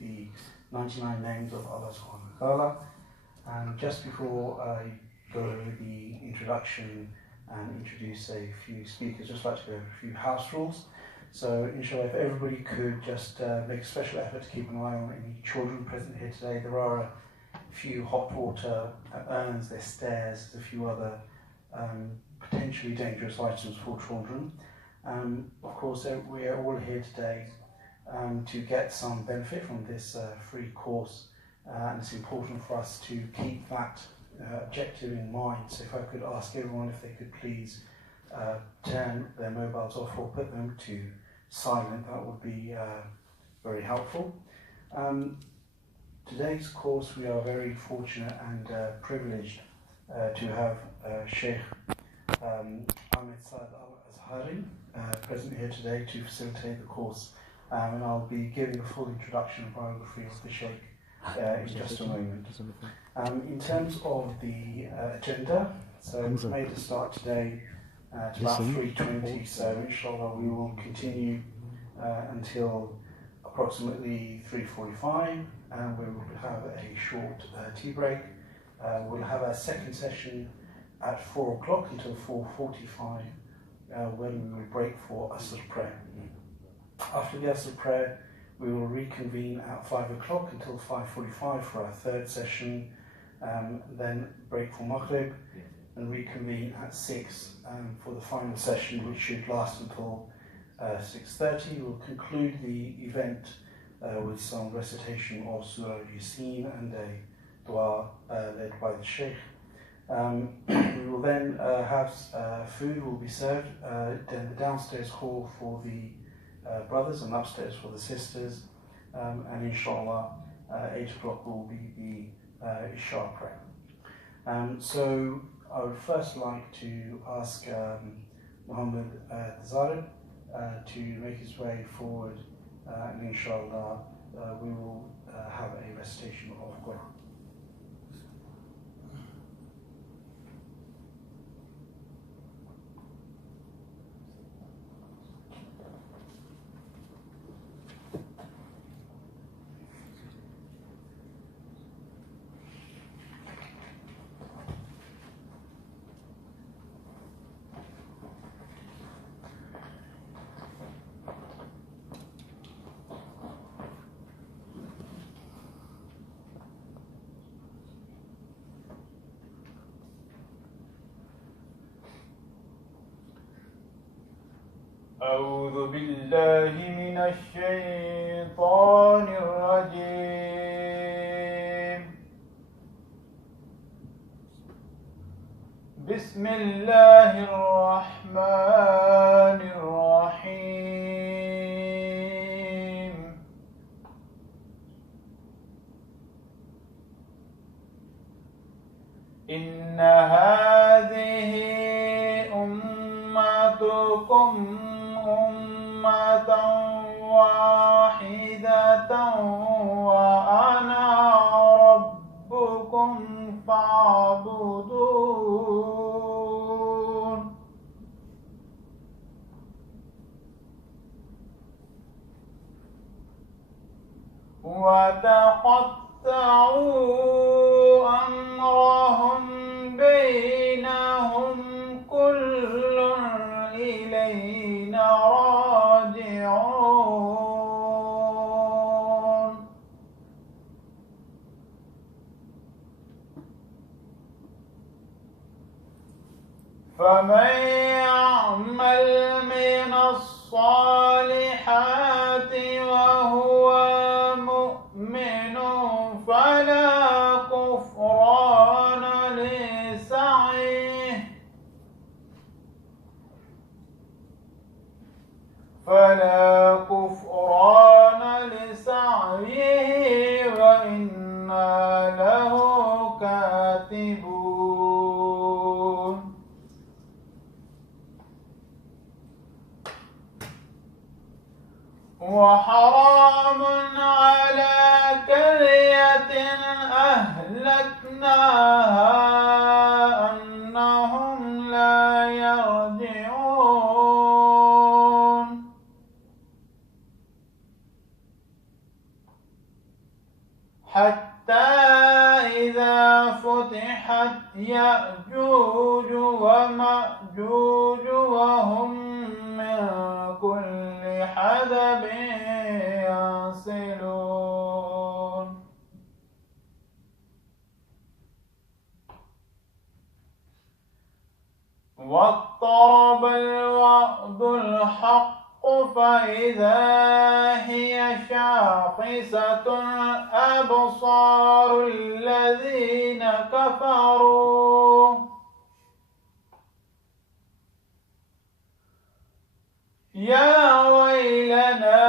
the 99 names of Allah subhanahu wa ta'ala. And just before I go over the introduction and introduce a few speakers, just like to go over a few house rules. So inshallah, if everybody could just make a special effort to keep an eye on any children present here today. There are a few hot water urns, there's stairs, there's a few other potentially dangerous items for children. Of course, we are all here today to get some benefit from this free course, and it's important for us to keep that objective in mind. So if I could ask everyone if they could please turn their mobiles off or put them to silent, that would be very helpful. Today's course, we are very fortunate and privileged to have Shaykh Ahmed Saad Al Azhari present here today to facilitate the course, and I'll be giving a full introduction and biography of the Shaykh in just a moment. In terms of the agenda, so we've made a start today at about 3:20, so inshallah we will continue until approximately 3:45, and we will have a short tea break. We'll have a second session at 4 o'clock until 4:45, when we will break for Asr prayer. After the Asr prayer, we will reconvene at 5 o'clock until 5:45 for our third session, then break for Maghrib, and reconvene at 6 for the final session, which should last until 6:30. We'll conclude the event with some recitation of Surah Yasin and a dua led by the Shaykh. We will then have food will be served in the downstairs hall for the brothers and upstairs for the sisters, and inshallah 8 o'clock will be the Isha prayer. So I would first like to ask Muhammad Zarib to make his way forward, and inshallah we will have a recitation of Quran. أعوذ بالله من الشيطان الرجيم. بسم الله الرحمن الرحيم. إن هذه أمتكم أمة واحدة وأنا ربكم فاعبدون. وتقطعوا أمرهم بينهم كل إلينا راجعون. فمن يعمل من الصالحات وهو مؤمن فلا كفران لسعيه وإنا له كاتبون. وحرام على قرية أهلكناها أنهم لا يرجعون. يأجوج ومأجوج وهم من كل حدب ينسلون واقترب الوعد الحق فإذا هي شاخصة أبصار الذين كفروا يا ويلنا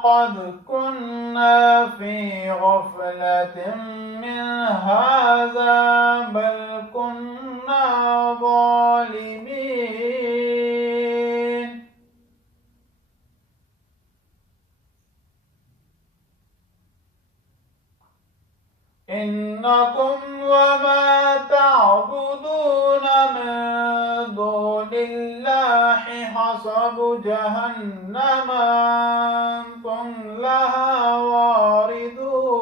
قد كنا في غفلة من هذا بل كنا ظالمين إنكم وما تعبدون من دون الله حصب جهنم أنتم لها واردون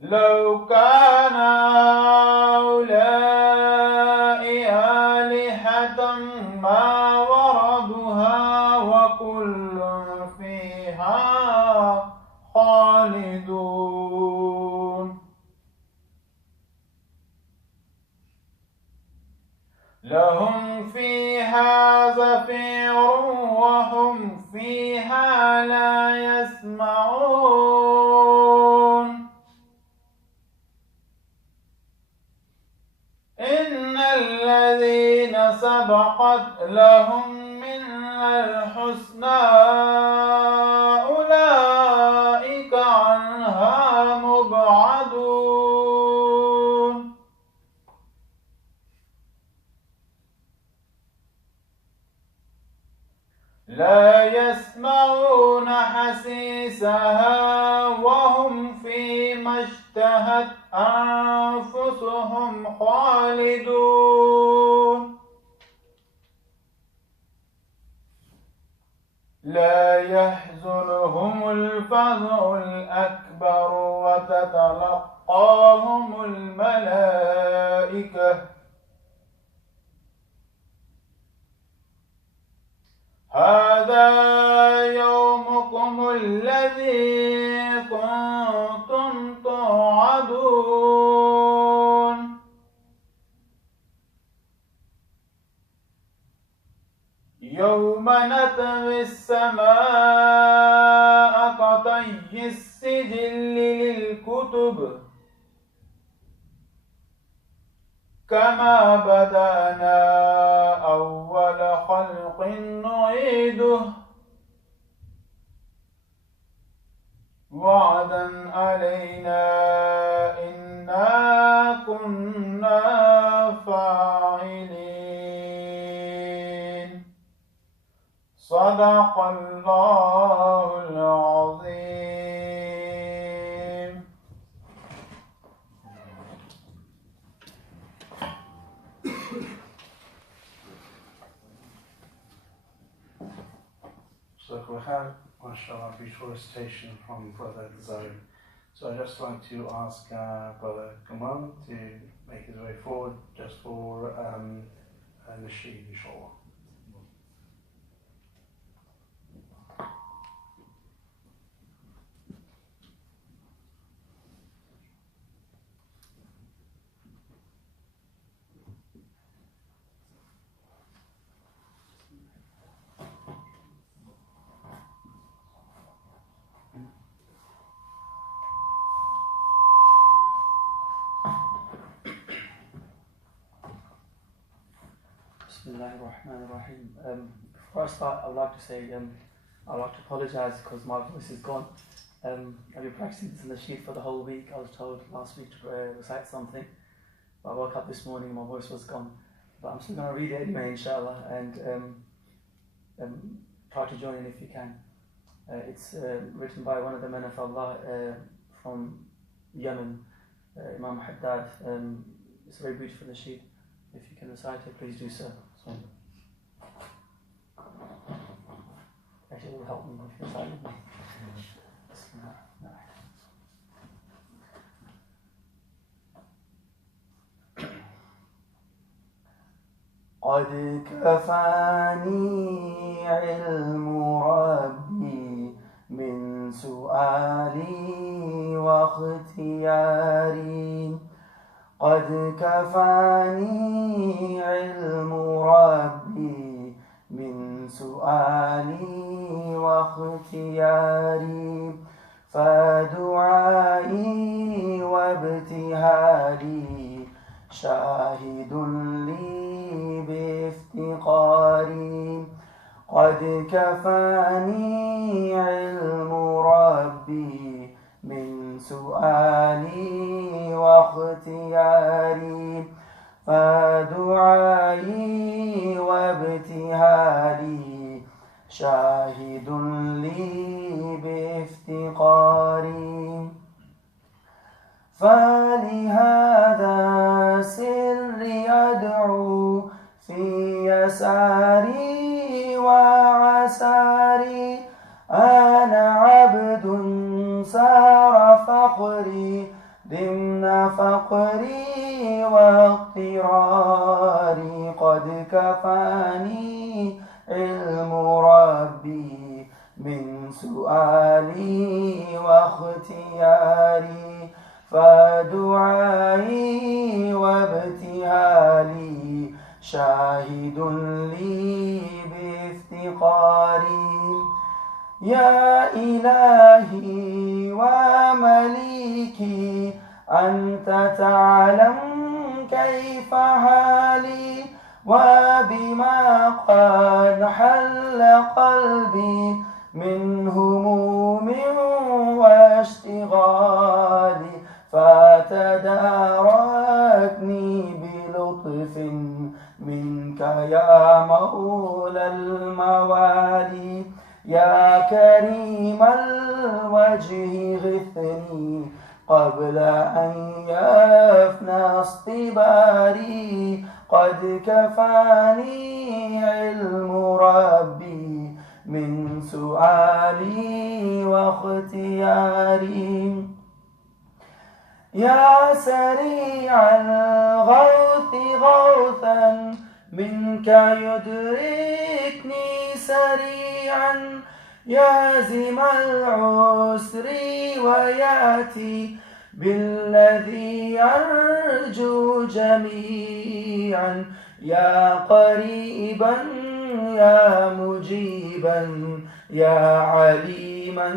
لو كان هؤلاء آلهة ما وردها وكل فيها خالدون لهم فيها زفير وهم فيها لا يسمعون إن الذين سبقت لهم من الحسنى أولئك عنها مبعدون لا يسمعون حسيسها وهم فيما اشتهت أنفسهم خالدون لا يحزنهم الفزع الأكبر وتتلقاهم الملائكة هذا يومكم الذي كنتم توعدون يوم نطوي السماء كطي السجل للكتب كما بدأنا أول خلق نعيده وعدا علينا إنا كنا فاعلين صدق الله العظيم. So we have, mashallah, beautiful recitation from Brother Azhari. So I'd just like to ask Brother Kamran to make his way forward just for Nasheed, inshallah. Bismillahirrahmanirrahim. Before I start, I'd like to say, I'd like to apologize because my voice is gone. I've been practicing this in the sheet for the whole week. I was told last week to recite something. But I woke up this morning and my voice was gone. But I'm still going to read it anyway, inshallah, and try to join in if you can. It's written by one of the men of Allah from Yemen, Imam Haddad. It's very beautiful, the sheet. If you can recite it, please do so. Actually, it will help me if you recite it. قد كفاني علم ربي من سؤالي واختياري قد كفاني علم ربي من سؤالي واختياري فدعائي وابتهالي شاهد لي بافتقاري قد كفاني علم ربي من سؤالي واختياري فدعائي وابتهالي شاهد لي بافتقاري فلهذا سري أدعو في يساري وعساري أنا عبد سار فقري ضمن فقري واضطراري قد كفاني علم ربي من سؤالي واختياري فدعائي وابتهالي شاهد لي بافتقاري يا إلهي ومليكي أنت تعلم كيف حالي وبما قد حل قلبي من هموم واشتغال فتداركني بلطف منك يا مولى الموالي يا كريم الوجه غثني قبل أن يفنى اصطباري قد كفاني علم ربي من سؤالي واختياري يا سريع الغوث غوثا منك يدركني سريعا يازم العسر وياتي بالذي أرجو جميعا يا قريبا يا مجيبا يا عليما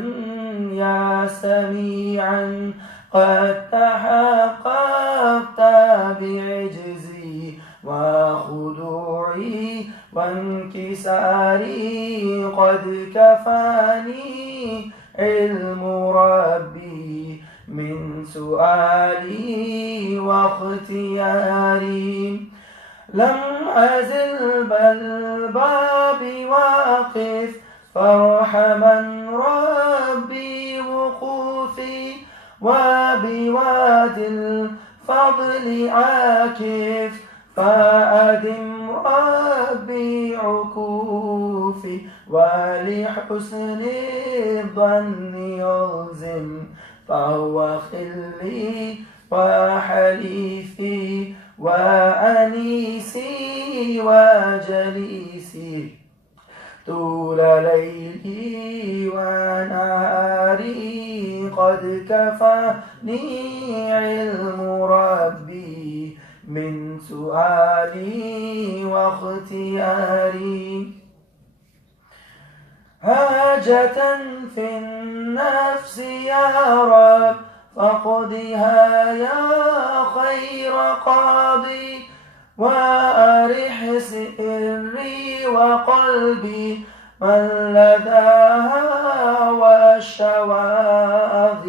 يا سميعا قد تحققت بعجزي وخضوعي وانكساري قد كفاني علم ربي من سؤالي واختياري لم أزل بالباب واقف فارحمن ربي وقوفي وبوادي الفضل عاكف فأدم ربي عكوفي ولحسن الظن يلزم فهو خلي وحليفي وأنيسي وجليسي طول ليلي ونهاري قد كفاني علم ربي من سؤالي واختياري حاجة في النفس يا رب فاقضها يا خير قاضي وأرح سري وقلبي من لداها والشواذ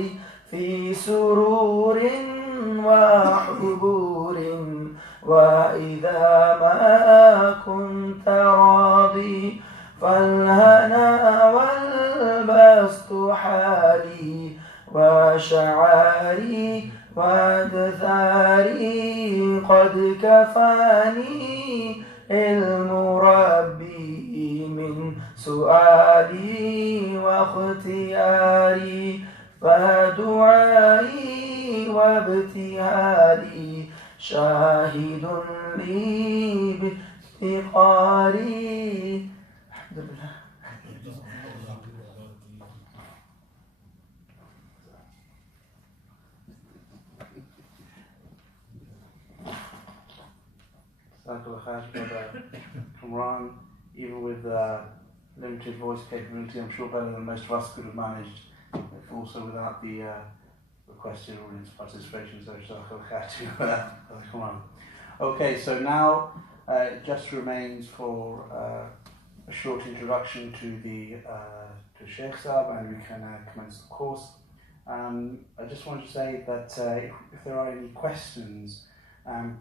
في سرور وحبور وإذا ما كنت راضي فالهنا والبسط حالي وشعاري وادثاري قد كفاني علم ربي من سؤالي واختياري فدعائي وابتهالي شاهد لي بافتقاري. الحمد لله. Saad Al Azhari, brother Kamran, even with limited voice capability, I'm sure better than most of us could have managed, if also without the requested audience participation. So Shaykh Al Azhari, Kamran. Okay, so now it just remains for a short introduction to to Shaykh Saab, and we can commence the course. I just want to say that if there are any questions,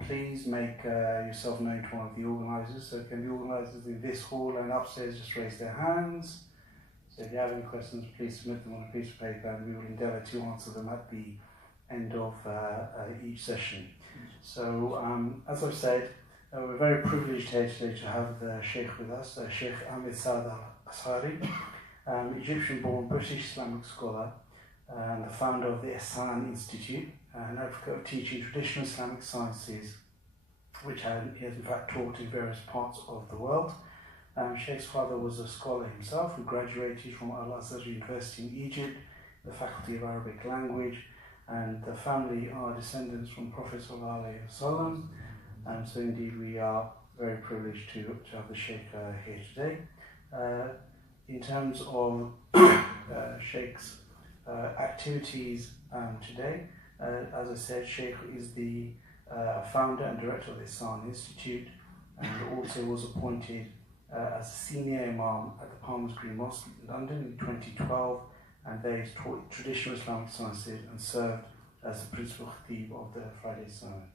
please make yourself known to one of the organisers. So can the organisers in this hall and upstairs just raise their hands? So if you have any questions, please submit them on a piece of paper, and we will endeavour to answer them at the end of each session. So as I've said, we're very privileged here today to have the Shaykh with us, Shaykh Ahmed Saad Al Azhari, Egyptian-born British Islamic scholar, and the founder of the Isaale Institute, an advocate of teaching traditional Islamic sciences, which he has in fact taught in various parts of the world. Sheikh's father was a scholar himself who graduated from Al Azhar University in Egypt, the Faculty of Arabic Language, and the family are descendants from Prophet Sallallahu Alaihi Wasallam. So indeed we are very privileged to have the Shaykh here today. In terms of Sheikh's activities today, as I said, Shaykh is the founder and director of the Isaale Institute, and also was appointed as senior imam at the Palmer's Green Mosque in London in 2012, and there he's taught traditional Islamic sciences and served as the principal khatib of the Friday Sermon.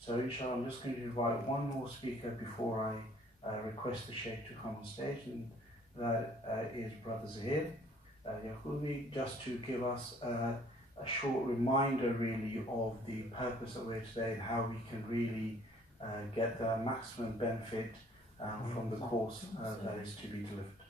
So inshallah, I'm just going to invite one more speaker before I request the Shaykh to come on stage, and that is Brother Zahid Yaqubi, just to give us a short reminder really of the purpose that we're today and how we can really get the maximum benefit from the course that is to be delivered.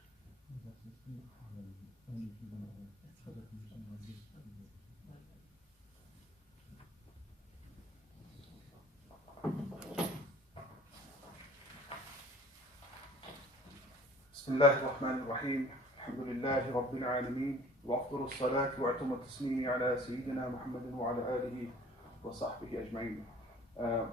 بسم الله الرحمن الرحيم الحمد لله رب العالمين وأفضل الصلاة وأتم التسليم على سيدنا محمد وعلى آله وصحبه أجمعين.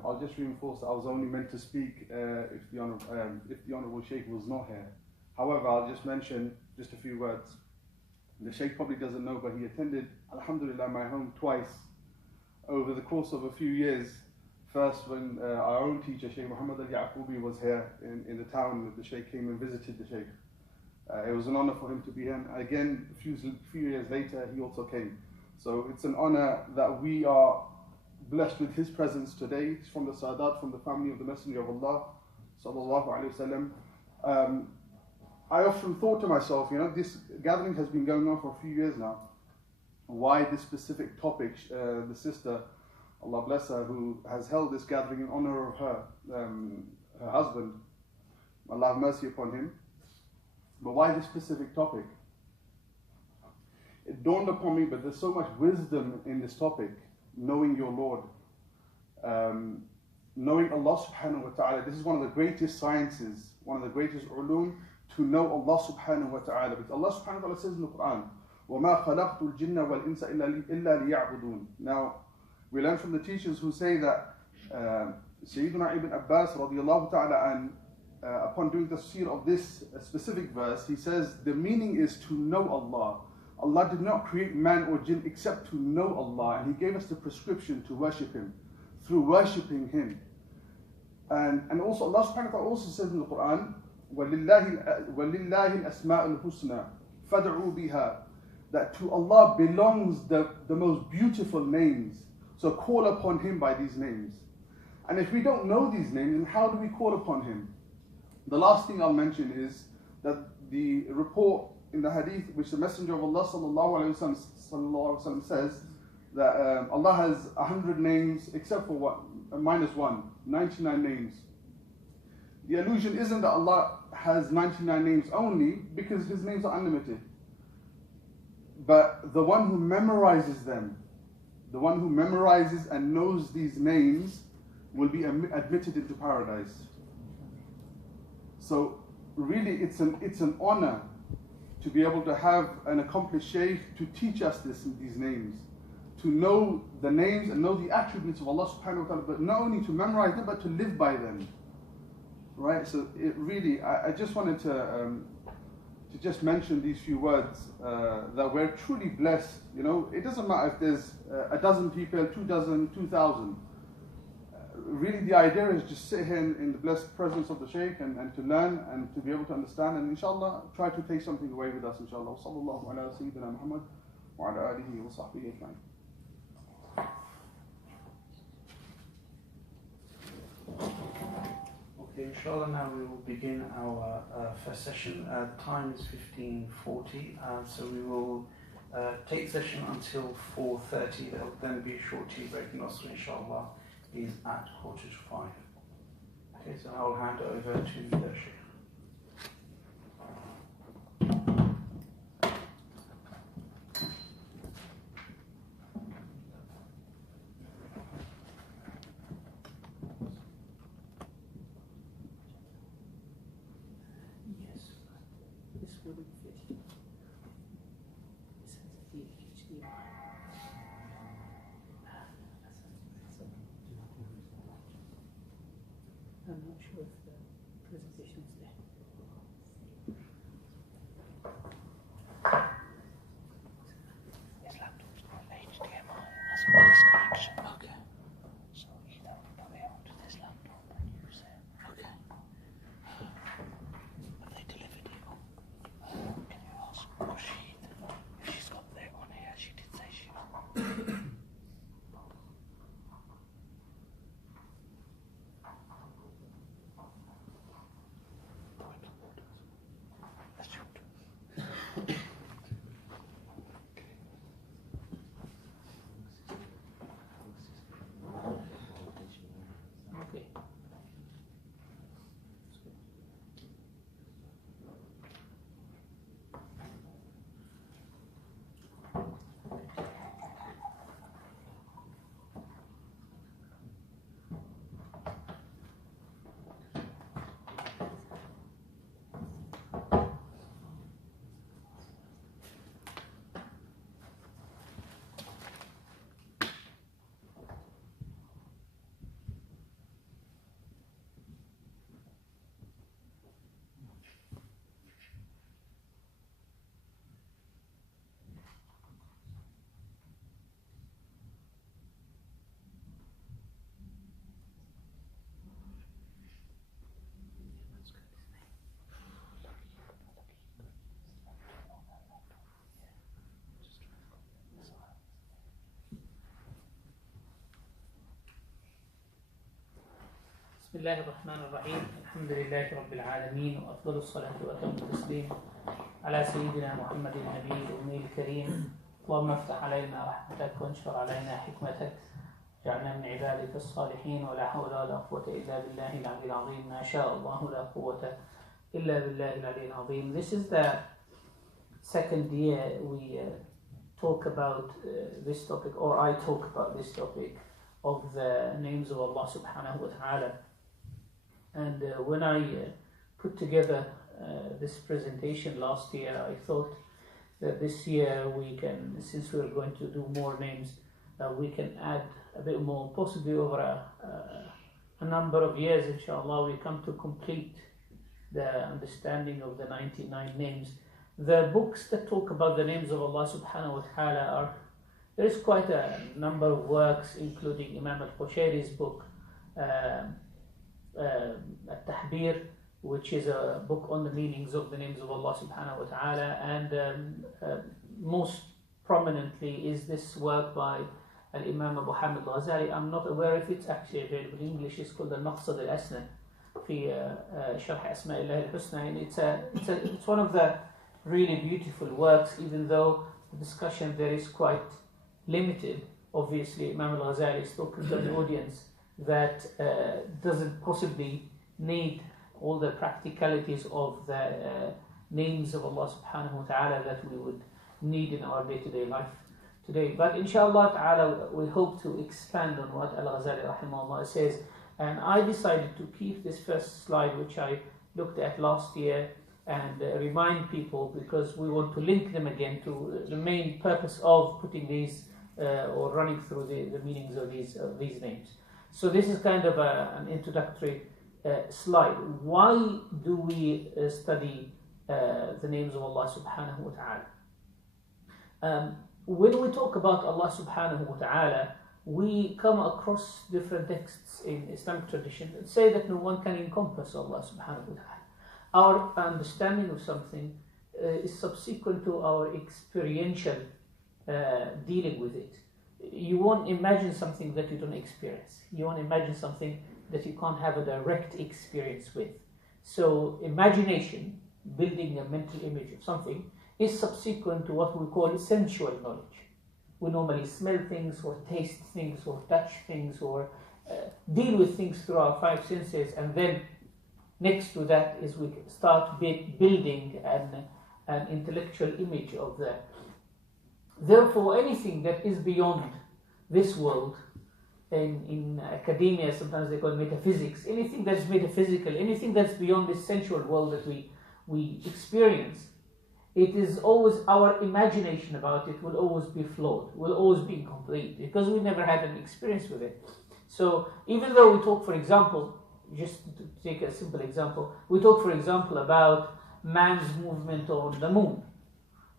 I'll just reinforce that I was only meant to speak if the Honourable Shaykh was not here. However, I'll just mention just a few words. The Shaykh probably doesn't know, but he attended, alhamdulillah, my home twice over the course of a few years. First, when our own teacher, Shaykh Muhammad al-Yaqubi, was here in the town, the Shaykh came and visited the Shaykh. It was an honor for him to be here. And again, a few years later, he also came. So it's an honor that we are blessed with his presence today. He's from the Sadat, from the family of the Messenger of Allah, sallallahu alaihi wasallam. I often thought to myself, this gathering has been going on for a few years now. Why this specific topic? The sister, Allah bless her, who has held this gathering in honor of her husband, Allah have mercy upon him. But why this specific topic? It dawned upon me, but there's so much wisdom in this topic, knowing your Lord, knowing Allah subhanahu wa ta'ala. This is one of the greatest sciences, one of the greatest ulum, to know Allah subhanahu wa ta'ala. Because Allah subhanahu wa ta'ala says in the Quran, وَمَا خَلَقْتُ الْجِنَّ وَالْإِنسَ إِلَّا لِيَعْبُدُونَ. Now, we learn from the teachers who say that Sayyidina Ibn Abbas radiallahu ta'ala and upon doing the tafsir of this specific verse, he says the meaning is to know Allah. Allah did not create man or jinn except to know Allah, and He gave us the prescription to worship Him through worshipping Him. And also Allah subhanahu wa ta'ala also says in the Quran, وَلِلَّهِ الْأَسْمَاءُ الْحُسْنَى فَادْعُوا بِهَا, that to Allah belongs the most beautiful names. So call upon Him by these names. And if we don't know these names, then how do we call upon Him? The last thing I'll mention is that the report in the hadith which the Messenger of Allah sallallahu alaihi wasallam says that Allah has 100 names except for minus one, 99 names. The illusion isn't that Allah has 99 names only, because His names are unlimited. But the one who memorizes them, the one who memorizes and knows these names, will be admitted into paradise. So really it's an honor to be able to have an accomplished Shaykh to teach us these names, to know the names and know the attributes of Allah subhanahu wa ta'ala, but not only to memorize them, but to live by them. Right? So it really, I just wanted to just mention these few words, that we're truly blessed. You know, it doesn't matter if there's a dozen people, 2 dozen, 2,000. Really the idea is just sit here in the blessed presence of the Shaykh and to learn and to be able to understand, and inshallah try to take something away with us, inshallah. Sallallahu ala Sayyidina Muhammad wa ala alihi wa sahbihi ajma'in. Okay, inshallah now we will begin our first session. The time is 15:40, so we will take session until 4:30. There will then be a short tea break, and also inshallah is at 4:45. Okay, so I will hand over to the Shaykh. I'm not sure if the presentation is there. His laptop's got HDMI, that's a voice connection. Okay. So you don't put it onto this laptop and use it. Okay. Have they delivered it? Can you ask? Because if she's got it on here, she did say she. Okay. بسم الله الرحمن الرحيم الحمد لله رب العالمين وأفضل الصلاة وأتم التسليم على سيدنا محمد النبي الأمي الكريم اللهم افتح علينا رحمتك وانشر علينا حكمتك اجعلنا من عبادك الصالحين ولا حول ولا قوة إلا بالله العلي العظيم ما شاء الله لا قوة إلا بالله العلي العظيم. This is the second year we talk about this topic, or I talk about this topic of the names of Allah subhanahu wa ta'ala. And when I put together this presentation last year, I thought that this year we can, since we're going to do more names, we can add a bit more, possibly over a number of years, inshallah, we come to complete the understanding of the 99 names. The books that talk about the names of Allah subhanahu wa ta'ala there is quite a number of works, including Imam al-Qushayri's book, Al-Tahbir, which is a book on the meanings of the names of Allah subhanahu wa ta'ala, and most prominently is this work by Al-Imam Abu Hamid Al-Ghazali. I'm not aware if it's actually available in English. It's called Al-Maqsad Al-Asnad في شرح أسماء الله الحسنى, and it's one of the really beautiful works, even though the discussion there is quite limited. Obviously, Imam Al-Ghazali is talking to an audience that doesn't possibly need all the practicalities of the names of Allah subhanahu wa ta'ala that we would need in our day-to-day life today. But inshallah ta'ala, we hope to expand on what Al Azhari rahimahullah says. And I decided to keep this first slide, which I looked at last year, and remind people, because we want to link them again to the main purpose of putting these or running through the meanings of these names. So this is kind of an introductory slide. Why do we study the names of Allah subhanahu wa ta'ala? When we talk about Allah subhanahu wa ta'ala, we come across different texts in Islamic tradition that say that no one can encompass Allah subhanahu wa ta'ala. Our understanding of something is subsequent to our experiential dealing with it. You won't imagine something that you don't experience. You won't imagine something that you can't have a direct experience with. So imagination, building a mental image of something, is subsequent to what we call sensual knowledge. We normally smell things or taste things or touch things or deal with things through our five senses, and then next to that is we start building an intellectual image of that. Therefore, anything that is beyond this world, in academia sometimes they call it metaphysics, anything that's metaphysical, anything that's beyond this sensual world that we experience, it is always, our imagination about it will always be flawed, will always be incomplete, because we never had an experience with it. So even though we talk, for example, just to take a simple example, we talk, for example, about man's movement on the moon.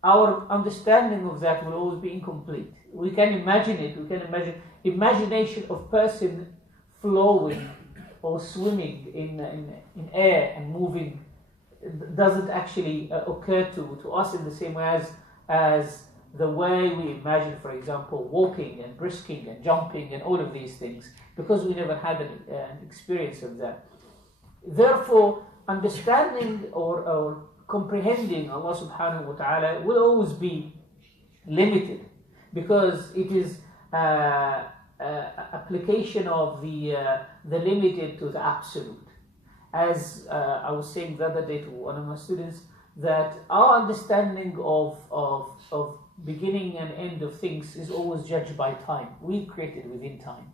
Our understanding of that will always be incomplete. We can imagine it, we can imagine imagination of person flowing or swimming in air and moving doesn't actually occur to us in the same way as the way we imagine, for example, walking and brisking and jumping and all of these things, because we never had an experience of that. Therefore, understanding or comprehending Allah subhanahu wa ta'ala will always be limited, because it is application of the limited to the absolute. As I was saying the other day to one of my students, that our understanding of beginning and end of things is always judged by time. We created within time.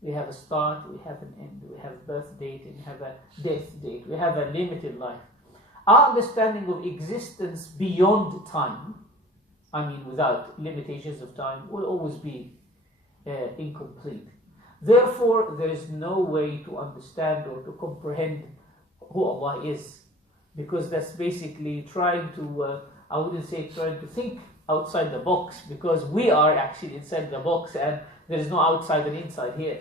We have a start, we have an end, we have a birth date, and we have a death date. We have a limited life. Our understanding of existence beyond time, I mean without limitations of time, will always be incomplete. Therefore, there is no way to understand or to comprehend who Allah is, because that's basically trying to, I wouldn't say trying to think outside the box, because we are actually inside the box and there is no outside and inside here.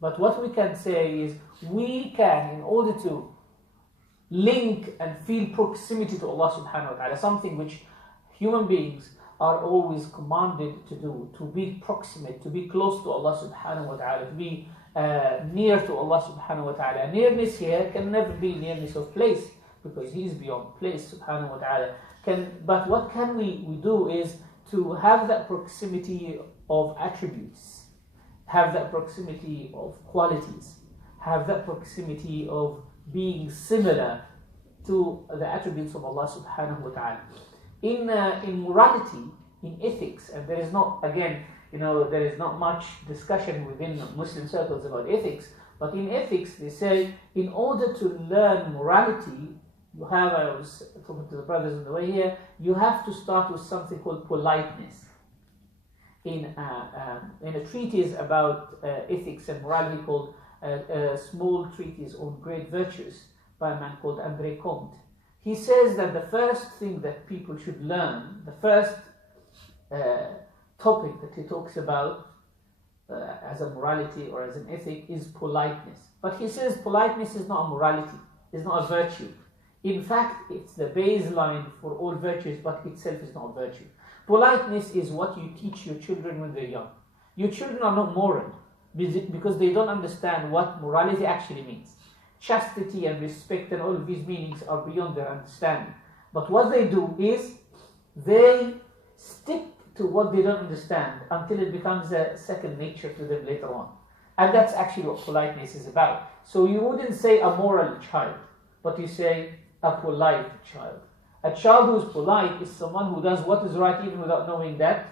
But what we can say is, we can, in order to link and feel proximity to Allah subhanahu wa ta'ala, something which human beings are always commanded to do, to be proximate, to be close to Allah subhanahu wa ta'ala, to be near to Allah subhanahu wa ta'ala. Nearness here can never be nearness of place, because He is beyond place subhanahu wa ta'ala. But what can we do is to have that proximity of attributes, have that proximity of qualities, have that proximity of being similar to the attributes of Allah subhanahu wa ta'ala. In morality, in ethics, and there is not, again, there is not much discussion within Muslim circles about ethics, but in ethics they say, in order to learn morality, I was talking to the brothers on the way here, you have to start with something called politeness. In a treatise about ethics and morality called a small treatise on great virtues by a man called André Comte, he says that the first thing that people should learn, the first topic that he talks about as a morality or as an ethic, is politeness. But he says politeness is not a morality, it's not a virtue. In fact, it's the baseline for all virtues, but itself is not a virtue. Politeness is what you teach your children when they're young. Your children are not moral because they don't understand what morality actually means. Chastity and respect and all of these meanings are beyond their understanding. But what they do is they stick to what they don't understand until it becomes a second nature to them later on. And that's actually what politeness is about. So you wouldn't say a moral child. but you say a polite child. A child who is polite is someone who does what is right even without knowing that.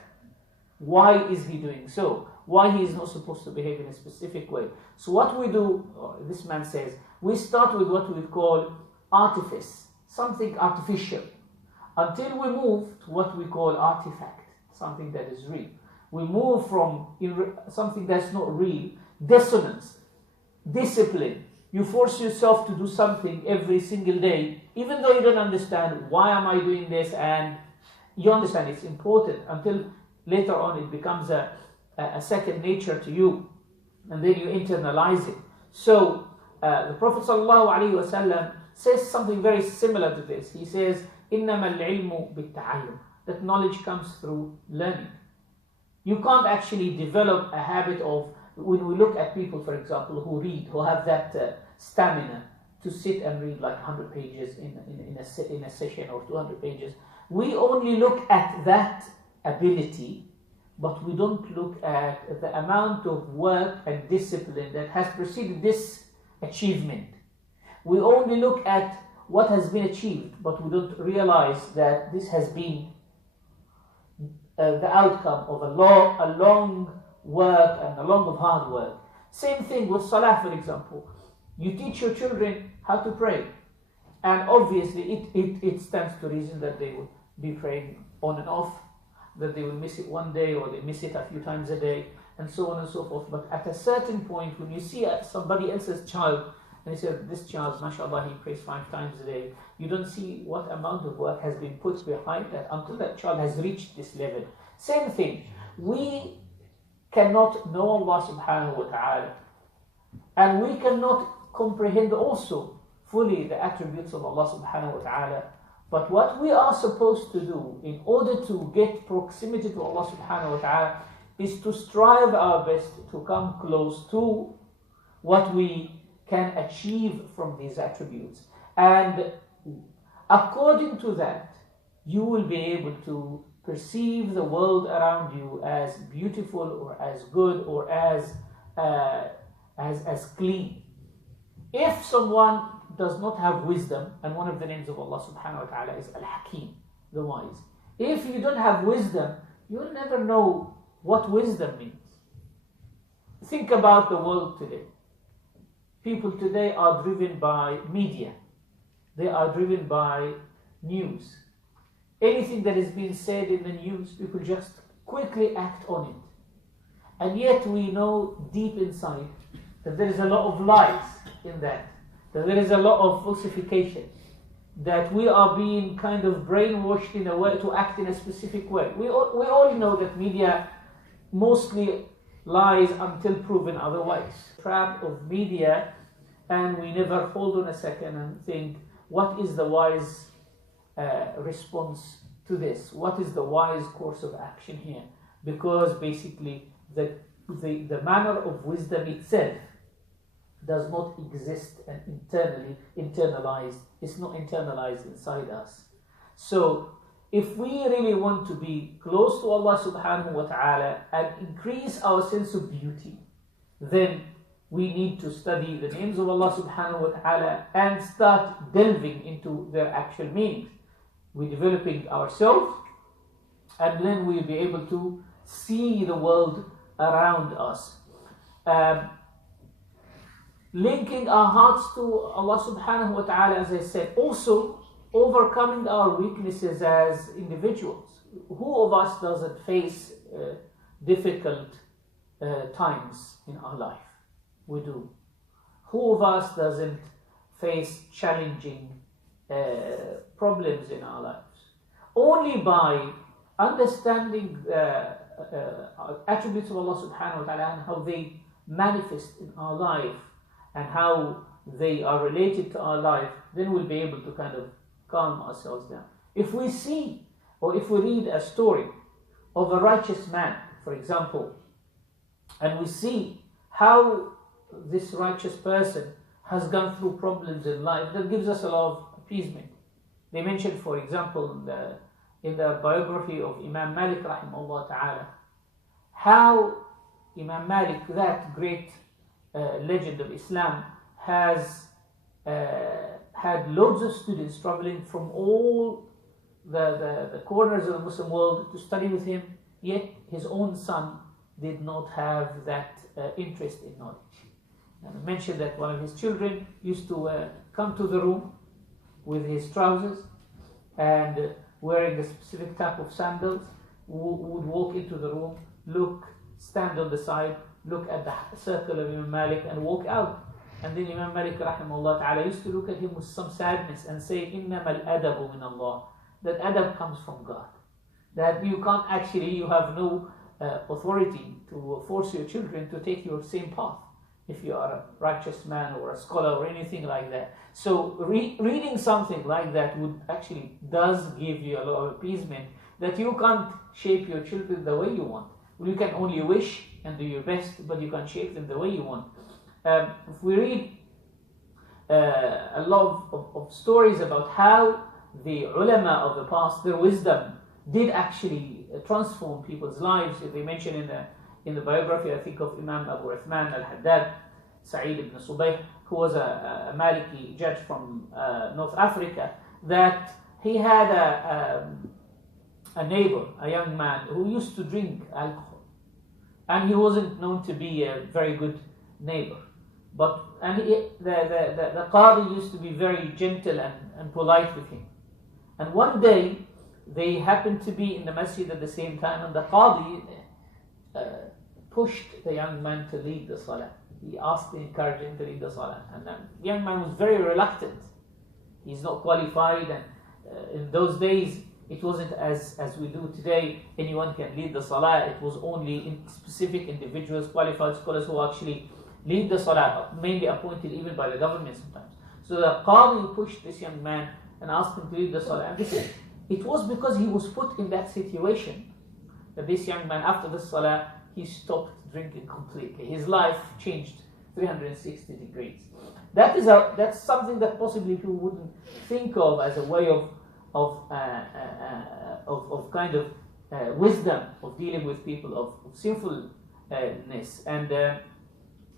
Why is he doing so? Why he is not supposed to behave in a specific way? So what we do, this man says, we start with what we call artifice, something artificial, until we move to what we call artifact, something that is real. We move from something that's not real, dissonance, discipline. You force yourself to do something every single day, even though you don't understand why am I doing this, and you understand it's important, until later on it becomes a second nature to you, and then you internalize it. So the Prophet ﷺ says something very similar to this. He says, إِنَّمَا الْعِلْمُ بِالتَّعَلُّمِ, that knowledge comes through learning. You can't actually develop a habit of, when we look at people, for example, who read, who have that stamina to sit and read like 100 pages in a session, or 200 pages, we only look at that ability, but we don't look at the amount of work and discipline that has preceded this achievement. We only look at what has been achieved, but we don't realize that this has been the outcome of a long work and a long of hard work. Same thing with Salah, for example. You teach your children how to pray, and obviously it stands to reason that they will be praying on and off, that they will miss it one day or they miss it a few times a day, and so on and so forth. But at a certain point, when you see somebody else's child, and you say, this child, mashallah, he prays 5 times a day, you don't see what amount of work has been put behind that until that child has reached this level. Same thing, we cannot know Allah subhanahu wa ta'ala, and we cannot comprehend also fully the attributes of Allah subhanahu wa ta'ala. But what we are supposed to do in order to get proximity to Allah subhanahu wa ta'ala is to strive our best to come close to what we can achieve from these attributes. And according to that, you will be able to perceive the world around you as beautiful, or as good, or as clean. If someone does not have wisdom, and one of the names of Allah subhanahu wa ta'ala is Al-Hakim, the wise. If you don't have wisdom, you'll never know what wisdom means. Think about the world today. People today are driven by media. They are driven by news. Anything that is being said in the news, people just quickly act on it. And yet we know deep inside that there is a lot of lies in that there is a lot of falsification, that we are being kind of brainwashed in a way to act in a specific way. We all know that media mostly lies until proven otherwise. Trap of media, and we never hold on a second and think, what is the wise response to this? What is the wise course of action here? Because basically the manner of wisdom itself does not exist and internalized. It's not internalized inside us. So if we really want to be close to Allah subhanahu wa ta'ala and increase our sense of beauty, then we need to study the names of Allah subhanahu wa ta'ala and start delving into their actual meanings. We're developing ourselves, and then we'll be able to see the world around us. Linking our hearts to Allah subhanahu wa ta'ala, as I said, also overcoming our weaknesses as individuals. Who of us doesn't face difficult times in our life? We do. Who of us doesn't face challenging problems in our lives? Only by understanding attributes of Allah subhanahu wa ta'ala and how they manifest in our life and how they are related to our life, then we'll be able to kind of calm ourselves down. If we see, or if we read a story of a righteous man, for example, and we see how this righteous person has gone through problems in life, that gives us a lot of appeasement. They mentioned, for example, in the biography of Imam Malik rahimahullah ta'ala, how Imam Malik, that great legend of Islam, has had loads of students traveling from all the corners of the Muslim world to study with him, yet his own son did not have that interest in knowledge. And I mentioned that one of his children used to come to the room with his trousers and wearing a specific type of sandals, would walk into the room, look, stand on the side, look at the circle of Imam Malik and walk out. And then Imam Malik rahimahullah ta'ala used to look at him with some sadness and say, إِنَّمَا الْأَدَبُ مِنَ اللَّهِ, that adab comes from God. That you can't actually, you have no authority to force your children to take your same path if you are a righteous man or a scholar or anything like that. So reading something like that would actually does give you a lot of appeasement that you can't shape your children the way you want. You can only wish and do your best, but you can't shape them the way you want. If we read a lot of stories about how the ulama of the past, their wisdom did actually transform people's lives. They mention in the biography, I think, of Imam Abu Uthman al-Haddad, Sa'id ibn Subayh, who was a Maliki judge from North Africa, that he had a neighbor, a young man, who used to drink alcohol. And he wasn't known to be a very good neighbor. The Qadi used to be very gentle and polite with him. And one day, they happened to be in the masjid at the same time, and the Qadi pushed the young man to lead the salah. He asked, encouraged him to lead the salah. And the young man was very reluctant. He's not qualified, and in those days, it wasn't as we do today, anyone can lead the salah. It was only specific individuals, qualified scholars who actually lead the salah, mainly appointed even by the government sometimes. So the Qadi pushed this young man and asked him to lead the salah. And it was because he was put in that situation that this young man, after the salah, he stopped drinking completely. His life changed 360 degrees. That's something that possibly people wouldn't think of as a way of kind of wisdom of dealing with people of sinfulness. And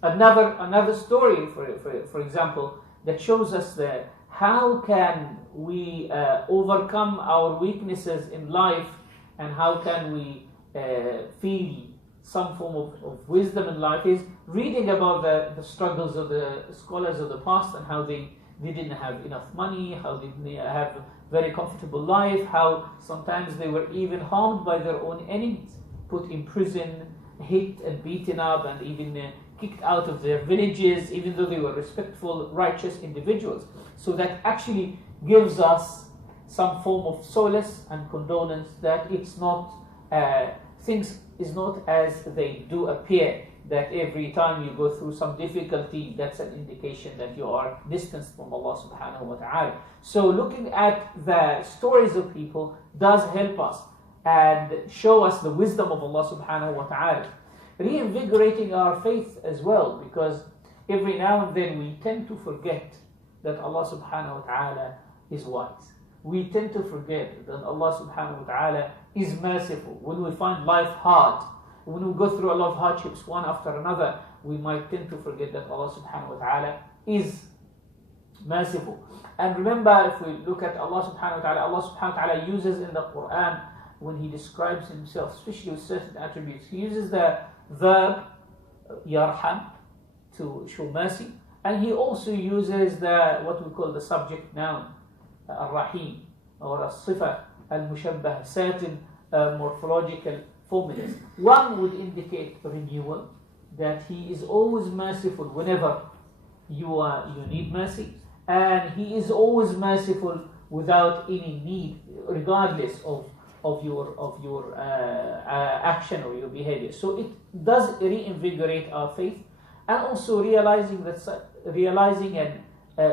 another story, for example, that shows us that how can we overcome our weaknesses in life, and how can we feel some form of wisdom in life, is reading about the struggles of the scholars of the past, and how they didn't have enough money, how they didn't have a very comfortable life, how sometimes they were even harmed by their own enemies, put in prison, hit and beaten up, and even kicked out of their villages, even though they were respectful, righteous individuals. So that actually gives us some form of solace and condolence that it's not, things is not as they do appear, that every time you go through some difficulty, that's an indication that you are distanced from Allah subhanahu wa ta'ala. So looking at the stories of people does help us and show us the wisdom of Allah subhanahu wa ta'ala. Reinvigorating our faith as well, because every now and then we tend to forget that Allah subhanahu wa ta'ala is wise. We tend to forget that Allah subhanahu wa ta'ala is merciful. When we find life hard, when we go through a lot of hardships one after another, we might tend to forget that Allah subhanahu wa ta'ala is merciful. And remember, if we look at Allah subhanahu wa ta'ala uses in the Quran, when He describes Himself, especially with certain attributes, He uses the verb yarham to show mercy, and He also uses what we call the subject noun al-rahim or al-sifa al-mushabbah, certain morphological formulas. One would indicate renewal, that He is always merciful whenever you need mercy, and He is always merciful without any need, regardless of your action or your behavior. So it does reinvigorate our faith, and also realizing and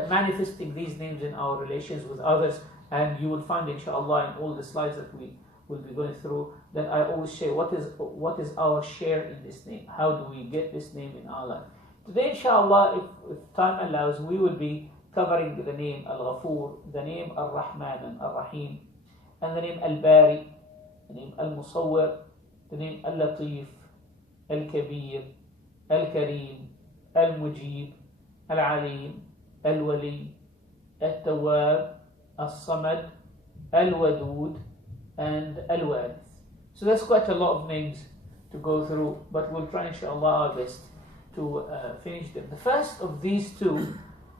manifesting these names in our relations with others. And you will find, inshallah, in all the slides that we will be going through, that I always say, what is our share in this name? How do we get this name in our life? Today, inshallah, if time allows, we will be covering the name Al-Ghafur, the name Al-Rahman and Al-Rahim, and the name Al-Bari, the name Al-Musawwir, the name Al-Latif, Al-Kabir, Al-Kareem, Al-Mujib, Al-Alim, Al-Wali, Al-Thawab, Al-Samad, Al-Wadud, and Al-Warith. So there's quite a lot of names to go through, but we'll try inshallah our best to finish them. The first of these two,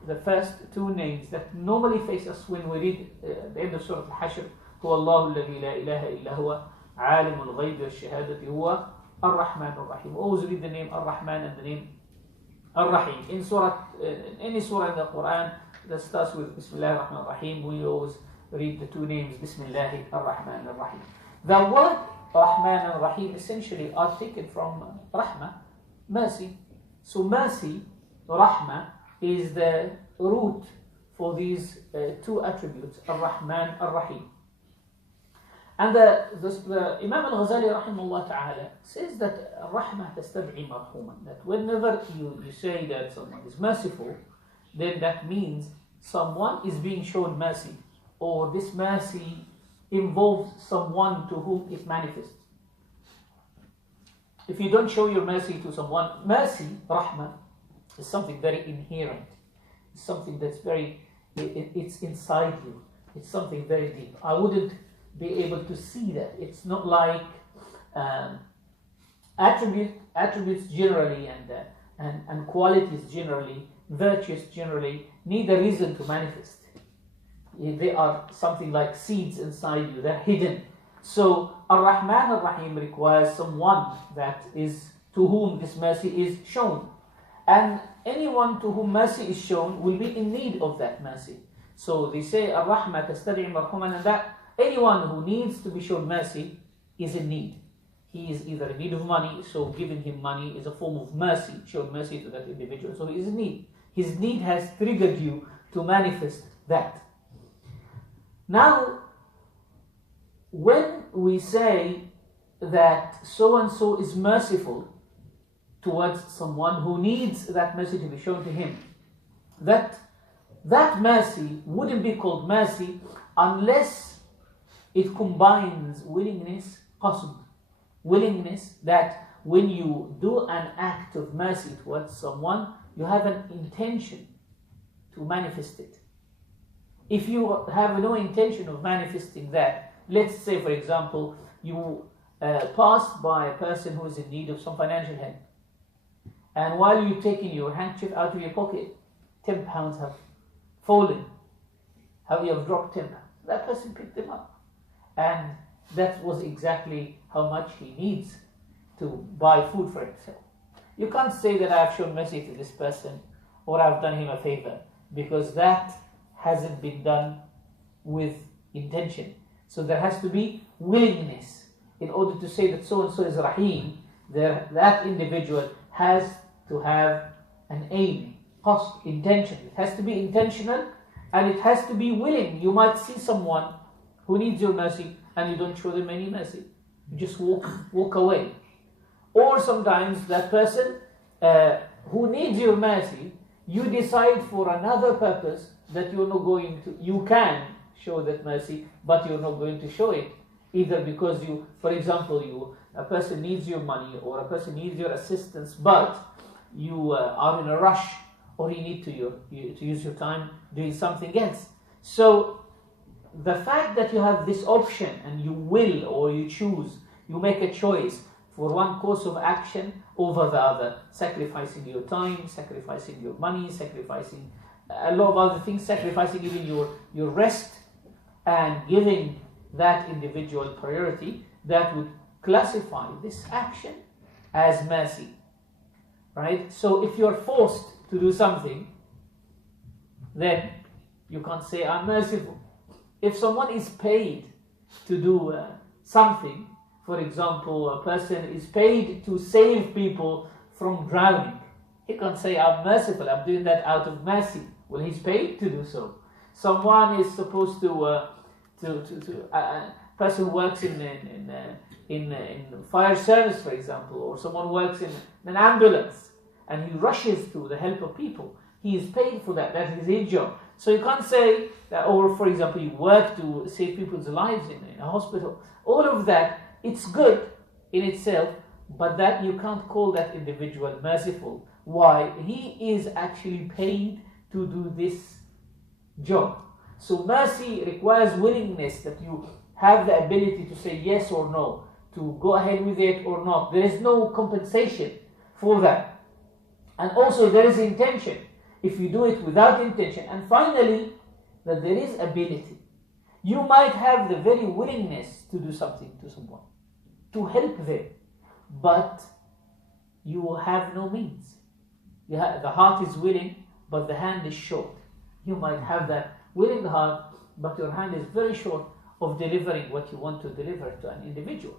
the first two names that normally face us when we read the end of Surah Al-Hashr, هو الله الذي لا إله إلا هو عالم الغيب والشهادة هو الرحمن الرحيم. Always read the name Ar-Rahman and the name Ar-Rahim. In any surah in the Quran that starts with Bismillah ar-Rahman ar-Rahim, we always read the two names Bismillah ar-Rahman ar-Rahim. The word Rahman and Rahim essentially are taken from Rahmah, mercy. So mercy, Rahmah, is the root for these two attributes, Ar-Rahman, Ar-Rahim. And the Imam Al Ghazali rahimahullah ta'ala says that Rahmah tastab'i marhuman, that whenever you say that someone is merciful, then that means someone is being shown mercy, or this mercy involves someone to whom it manifests. If you don't show your mercy to someone, mercy, Rahmah, is something very inherent. It's something that's it's inside you. It's something very deep. I wouldn't be able to see that. It's not like attributes generally and qualities generally, virtues generally, need a reason to manifest. They are something like seeds inside you. They're hidden. So Ar-Rahman Ar-Rahim requires someone that is to whom this mercy is shown. And anyone to whom mercy is shown will be in need of that mercy. So they say Ar-Rahma tastadi'i marhuman, and that anyone who needs to be shown mercy is in need. He is either in need of money, so giving him money is a form of mercy, shown mercy to that individual. So he is in need. His need has triggered you to manifest that. Now, when we say that so and so is merciful towards someone who needs that mercy to be shown to him, that mercy wouldn't be called mercy unless it combines willingness, qasd, willingness, that when you do an act of mercy towards someone, you have an intention to manifest it. If you have no intention of manifesting that, let's say for example, you pass by a person who is in need of some financial help, and while you're taking your handkerchief out of your pocket, £10 have fallen. How you have dropped £10. That person picked them up. And that was exactly how much he needs to buy food for himself. You can't say that I have shown mercy to this person or I've done him a favor, because that hasn't been done with intention. So there has to be willingness. In order to say that so and so is Rahim, that individual has to have an aim, qasd, intention. It has to be intentional and it has to be willing. You might see someone who needs your mercy and you don't show them any mercy. You just walk away. Or sometimes that person who needs your mercy, you decide for another purpose that you're not going to, you can show that mercy, but you're not going to show it. Either because you, for example, a person needs your money or a person needs your assistance, but you are in a rush, or you need to use your time doing something else. So the fact that you have this option and you will or you choose, you make a choice for one course of action over the other, sacrificing your time, sacrificing your money, sacrificing a lot of other things, sacrificing even your rest, and giving that individual priority, that would classify this action as mercy. Right? So if you're forced to do something, then you can't say I'm merciful. If someone is paid to do something, for example, a person is paid to save people from drowning, he can't say I'm merciful, I'm doing that out of mercy. Well, he's paid to do so. Someone is supposed to a person who works in fire service, for example, or someone works in an ambulance and he rushes to the help of people. He is paid for that. That is his job. So you can't say that, or for example, you work to save people's lives in a hospital. All of that, it's good in itself, but that you can't call that individual merciful. Why? He is actually paid to do this job. So mercy requires willingness, that you have the ability to say yes or no, to go ahead with it or not. There is no compensation for that. And also there is intention, if you do it without intention. And finally, that there is ability. You might have the very willingness to do something to someone, to help them, but you have no means. The heart is willing, but the hand is short. You might have that willing heart, but your hand is very short of delivering what you want to deliver to an individual.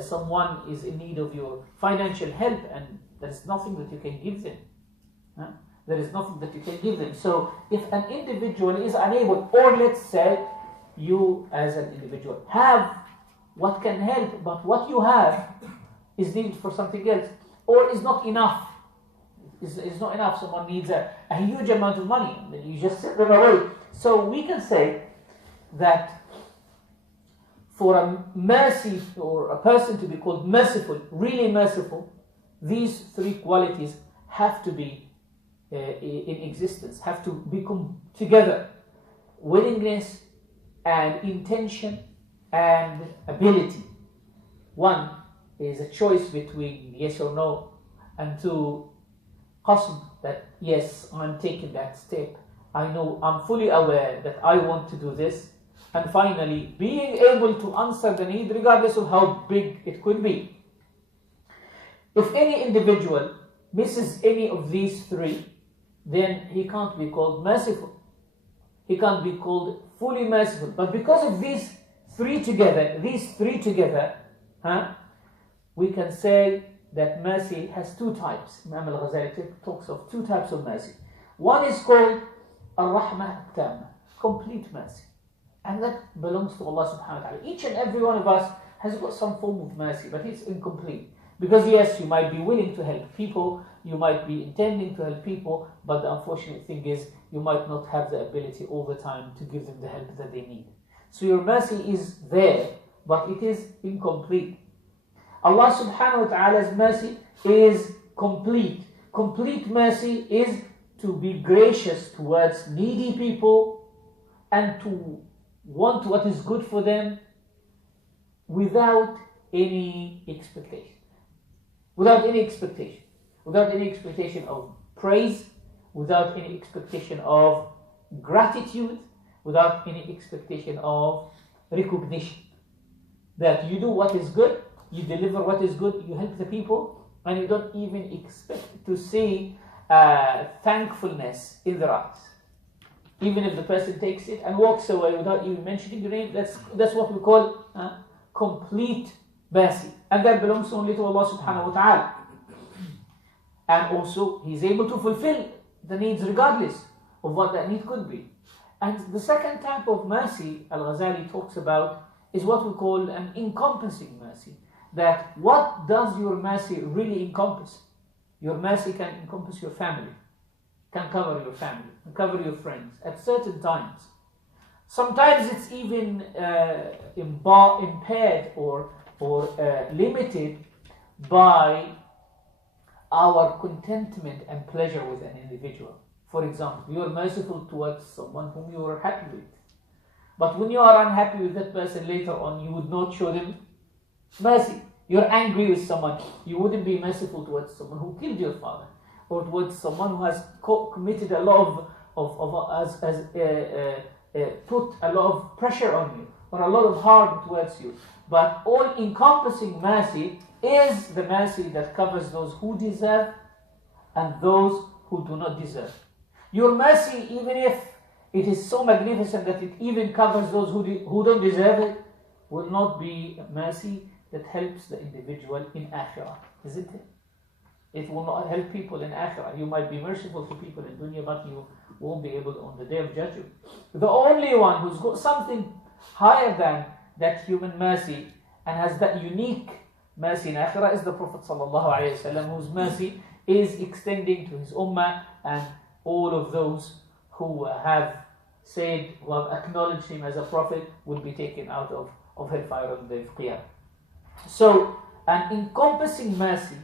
Someone is in need of your financial help, and there is nothing that you can give them. There is nothing that you can give them. So if an individual is unable, or let's say you as an individual have what can help, but what you have is needed for something else, or is not enough. It's not enough. Someone needs a huge amount of money, and then you just send them away. So we can say that for a mercy, or a person to be called merciful, really merciful, these three qualities have to be in existence, have to become together: willingness and intention and ability. One is a choice between yes or no, and two, qasd, that yes, I'm taking that step. I know, I'm fully aware that I want to do this. And finally, being able to answer the need regardless of how big it could be. If any individual misses any of these three, then he can't be called merciful. He can't be called fully merciful. But because of these three together, we can say that mercy has two types. Imam Al Ghazali talks of two types of mercy. One is called Ar-Rahmah At-Tamma, complete mercy. And that belongs to Allah subhanahu wa ta'ala. Each and every one of us has got some form of mercy, but it's incomplete. Because yes, you might be willing to help people, you might be intending to help people, but the unfortunate thing is you might not have the ability all the time to give them the help that they need. So your mercy is there, but it is incomplete. Allah subhanahu wa ta'ala's mercy is complete. Complete mercy is to be gracious towards needy people and to want what is good for them without any expectation. Without any expectation. Without any expectation of praise, without any expectation of gratitude, without any expectation of recognition. That you do what is good, you deliver what is good, you help the people, and you don't even expect to see thankfulness in their eyes. Even if the person takes it and walks away without even mentioning your name, that's what we call complete mercy. And that belongs only to Allah subhanahu wa ta'ala. And also, He's able to fulfill the needs regardless of what that need could be. And the second type of mercy Al-Ghazali talks about is what we call an encompassing mercy. That what does your mercy really encompass? Your mercy can encompass your family, can cover your family, can cover your friends at certain times. Sometimes it's even impaired or limited by our contentment and pleasure with an individual. For example, you are merciful towards someone whom you are happy with. But when you are unhappy with that person later on, you would not show them mercy. You're angry with someone, you wouldn't be merciful towards someone who killed your father, or towards someone who has committed a lot put a lot of pressure on you, or a lot of harm towards you. But all-encompassing mercy is the mercy that covers those who deserve and those who do not deserve. Your mercy, even if it is so magnificent that it even covers those who don't deserve it, will not be a mercy that helps the individual in Akhirah, isn't it? It will not help people in Akhirah. You might be merciful to people in dunya, but you won't be able to on the day of judgment. The only one who's got something higher than that human mercy and has that unique mercy in Akhirah is the Prophet ﷺ, whose mercy is extending to his ummah and all of those who have said, who have acknowledged him as a prophet, will be taken out of hellfire on the day of Qiyamah. So, an encompassing mercy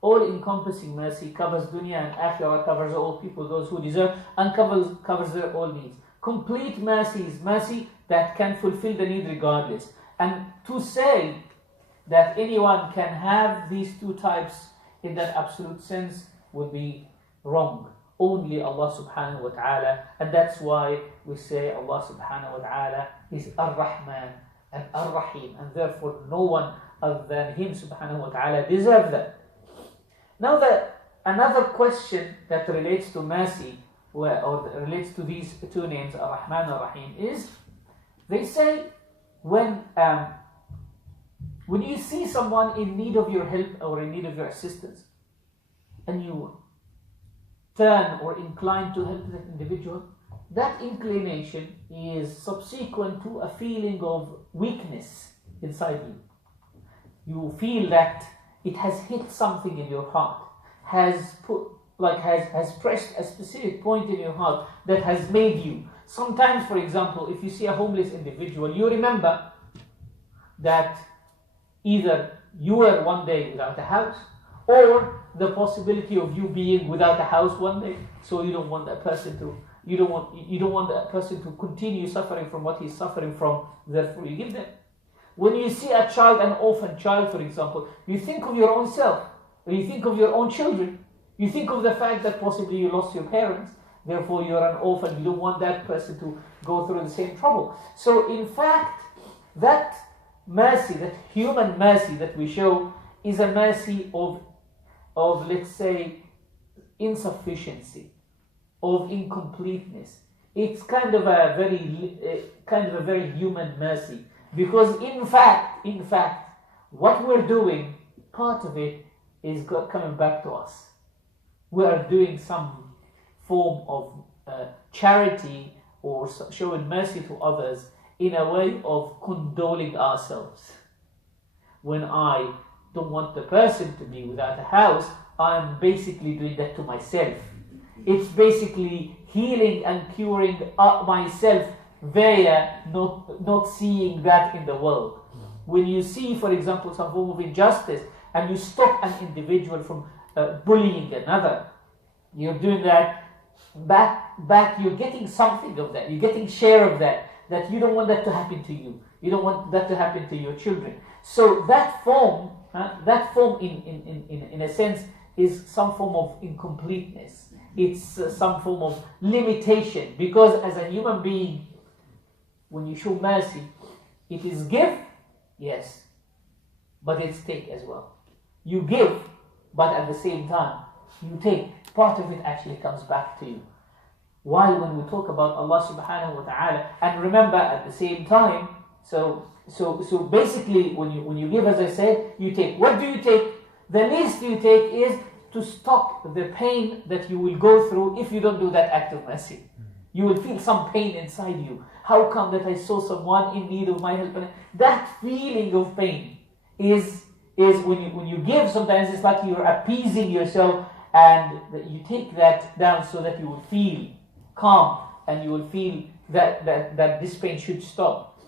all-encompassing mercy, covers dunya and akhirah, covers all people, those who deserve, and covers their all needs. Complete mercy is mercy that can fulfill the need regardless. And to say that anyone can have these two types in that absolute sense would be wrong. Only Allah subhanahu wa ta'ala, and that's why we say Allah subhanahu wa ta'ala is Ar-Rahman and Ar-Rahim, and therefore no one other than Him subhanahu wa ta'ala deserves that. Now another question that relates to mercy, or relates to these two names, Ar-Rahman and Ar-Rahim, is they say when you see someone in need of your help or in need of your assistance, and you turn or incline to help that individual, that inclination is subsequent to a feeling of weakness inside you. You feel that it has hit something in your heart, has pressed a specific point in your heart that has made you. Sometimes, for example, if you see a homeless individual, you remember that either you were one day without a house, or the possibility of you being without a house one day. So you don't want that person to continue suffering from what he's suffering from. Therefore, you give them. When you see a child, an orphan child, for example, you think of your own self, or you think of your own children. You think of the fact that possibly you lost your parents. Therefore, you're an orphan. You don't want that person to go through the same trouble. So, in fact, that mercy, that human mercy that we show, is a mercy of let's say, insufficiency, of incompleteness. It's kind of a very human mercy, because in fact, what we're doing, part of it is coming back to us. We are doing some form of charity or showing mercy to others in a way of condoling ourselves. When I don't want the person to be without a house, I'm basically doing that to myself. It's basically healing and curing myself via not seeing that in the world. When you see, for example, some form of injustice and you stop an individual from bullying another, you're doing that back, you're getting something of that, you're getting share of that you don't want that to happen to you. You don't want that to happen to your children. So that form in a sense is some form of incompleteness. It's some form of limitation, because as a human being, when you show mercy, it is give, yes, but it's take as well. You give, but at the same time, you take. Part of it actually comes back to you. While when we talk about Allah subhanahu wa ta'ala, and remember at the same time, so basically when you give, as I said, you take. What do you take? The least you take is to stop the pain that you will go through if you don't do that act of mercy. You will feel some pain inside you. How come that I saw someone in need of my help? That feeling of pain is when you give, sometimes it's like you're appeasing yourself, and that you take that down so that you will feel calm and you will feel that this pain should stop.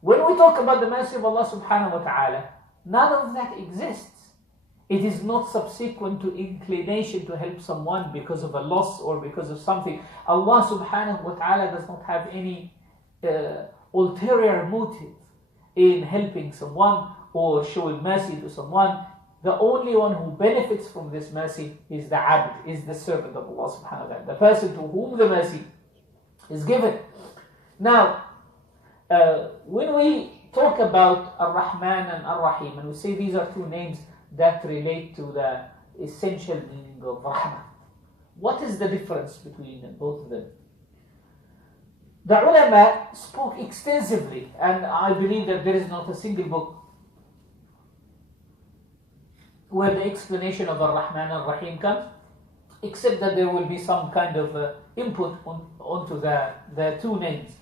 When we talk about the mercy of Allah subhanahu wa ta'ala, none of that exists. It is not subsequent to inclination to help someone because of a loss or because of something. Allah subhanahu wa ta'ala does not have any ulterior motive in helping someone or showing mercy to someone. The only one who benefits from this mercy is the abd, is the servant of Allah subhanahu wa ta'ala, the person to whom the mercy is given. Now, when we talk about Ar-Rahman and Ar-Rahim, and we say these are two names that relate to the essential meaning of Rahmah, what is the difference between both of them? The ulama spoke extensively, and I believe that there is not a single book where the explanation of Ar-Rahman and Ar-Rahim comes, except that there will be some kind of input onto the two names.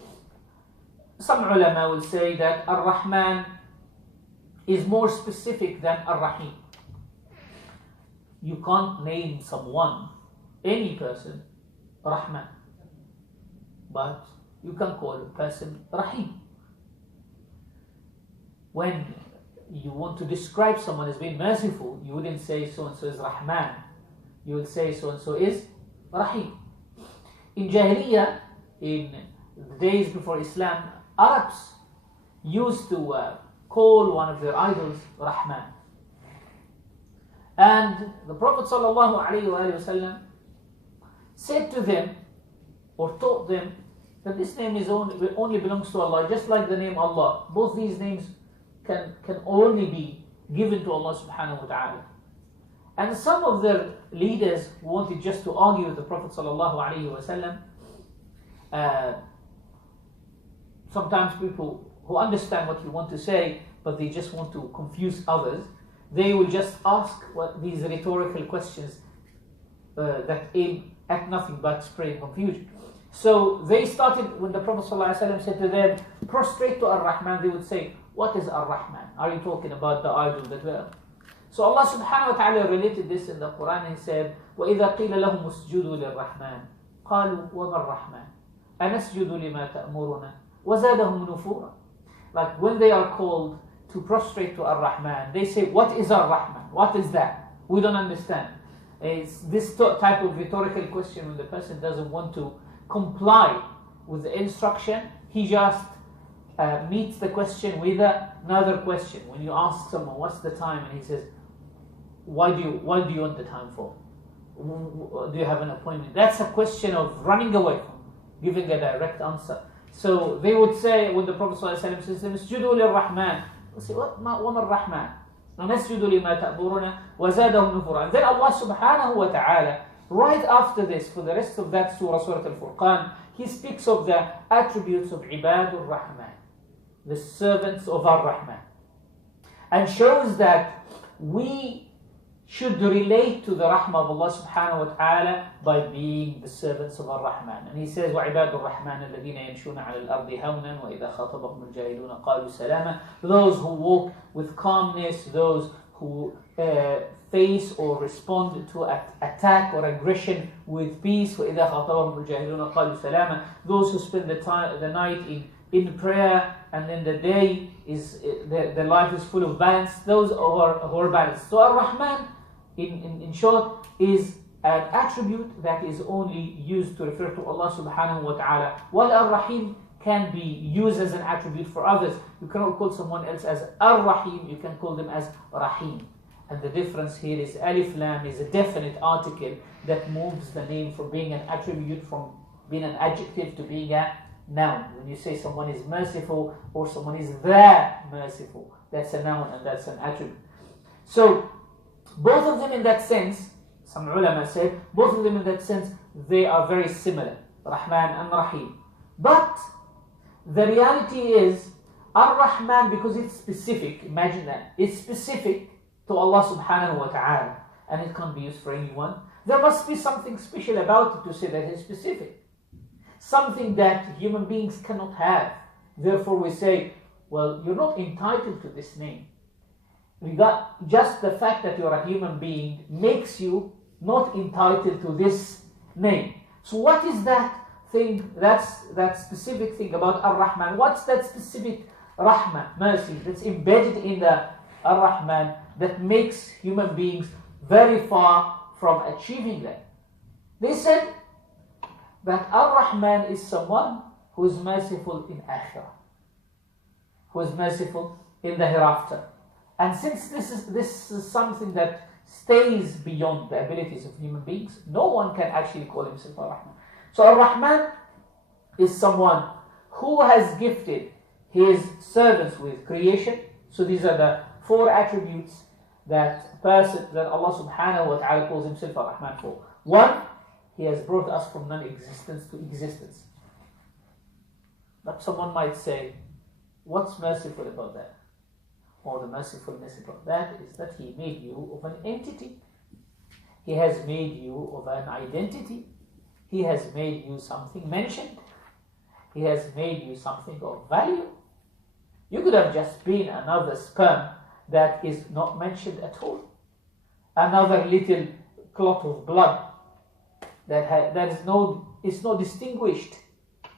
Some ulama will say that Ar-Rahman is more specific than Ar-Rahim. You can't name someone, any person, Rahman, but you can call a person Rahim. When you want to describe someone as being merciful, you wouldn't say so and so is Rahman. You would say so and so is Rahim. In Jahiliyyah, in the days before Islam, Arabs used to call one of their idols Rahman. And the Prophet ﷺ said to them, or taught them, that this name is only belongs to Allah, just like the name Allah. Both these names can only be given to Allah subhanahu wa ta'ala. And some of their leaders wanted just to argue with the Prophet ﷺ. Sometimes people who understand what you want to say, but they just want to confuse others, they will just ask these rhetorical questions that aim at nothing but spreading confusion. So they started, when the Prophet ﷺ said to them, prostrate to Ar-Rahman, they would say, what is Ar-Rahman? Are you talking about the idol that we are? So Allah subhanahu wa ta'ala related this in the Quran and said, وَإِذَا قِيلَ لَهُمُ اسْجُدُوا لِلرَّحْمَنِ قَالُوا وَمَا الرَّحْمَنِ أَنَسْجُدُ لِمَا تَأْمُرُنَا وَزَادَهُمْ نُفُورًا. Like when they are called to prostrate to Ar-Rahman, they say, what is Ar-Rahman? What is that? We don't understand. It's this type of rhetorical question when the person doesn't want to comply with the instruction, he just meets the question with another question. When you ask someone, what's the time? And he says, why do you want the time for? Do you have an appointment? That's a question of running away from giving a direct answer. So they would say, when the Prophet ﷺ says, اسجدوا للرحمن, they say, وما الرحمن? نسجد لما تأمرنا وزادهم نفورا. And then Allah subhanahu wa ta'ala, right after this, for the rest of that surah, Surah Al-Furqan, He speaks of the attributes of Ibadur Rahman, the servants of Ar-Rahman, and shows that we should relate to the rahmah of Allah subhanahu wa ta'ala by being the servants of Ar-Rahman. And He says, وَعِبَادُ الرَّحْمَنِ الَّذِينَ يَمْشُونَ عَلَى الْأَرْضِ هَوْنًا وَإِذَا خَاطَبَهُمُ الْجَاهِلُونَ قَالُوا سَلَامًا. Those who walk with calmness, those who face or respond to attack or aggression with peace. وَإِذَا خَاطَبَهُمُ الْجَاهِلُونَ قَالُوا سَلَامًا. Those who spend the night in prayer, and then the day is the life is full of balance. Those who are balanced. So Ar-Rahman, in short, is an attribute that is only used to refer to Allah subhanahu wa ta'ala. While Ar-Rahim can be used as an attribute for others. You cannot call someone else as Ar-Rahim, you can call them as Rahim. And the difference here is Alif Lam is a definite article that moves the name from being an attribute, from being an adjective, to being a noun. When you say someone is merciful or someone is the merciful, that's a noun and that's an attribute. So both of them in that sense, some ulama said, both of them in that sense, they are very similar, Rahman and Rahim. But the reality is, Ar-Rahman, because it's specific, imagine that, it's specific to Allah subhanahu wa ta'ala, and it can't be used for anyone. There must be something special about it to say that it's specific. Something that human beings cannot have. Therefore we say, well, you're not entitled to this name. Just the fact that you're a human being makes you not entitled to this name. So what is that thing, that specific thing about Ar-Rahman? What's that specific Rahman, mercy, that's embedded in the Ar-Rahman that makes human beings very far from achieving that? They said that Ar-Rahman is someone who is merciful in Akhirah, who is merciful in the hereafter. And since this is something that stays beyond the abilities of human beings, no one can actually call himself Ar-Rahman. So Ar-Rahman is someone who has gifted his servants with creation. So these are the four attributes that Allah subhanahu wa ta'ala calls himself Ar-Rahman for. One, he has brought us from non-existence to existence. But someone might say, what's merciful about that? Or the mercifulness about that is that he made you of an entity. He has made you of an identity. He has made you something mentioned. He has made you something of value. You could have just been another sperm that is not mentioned at all. Another little clot of blood that is not distinguished,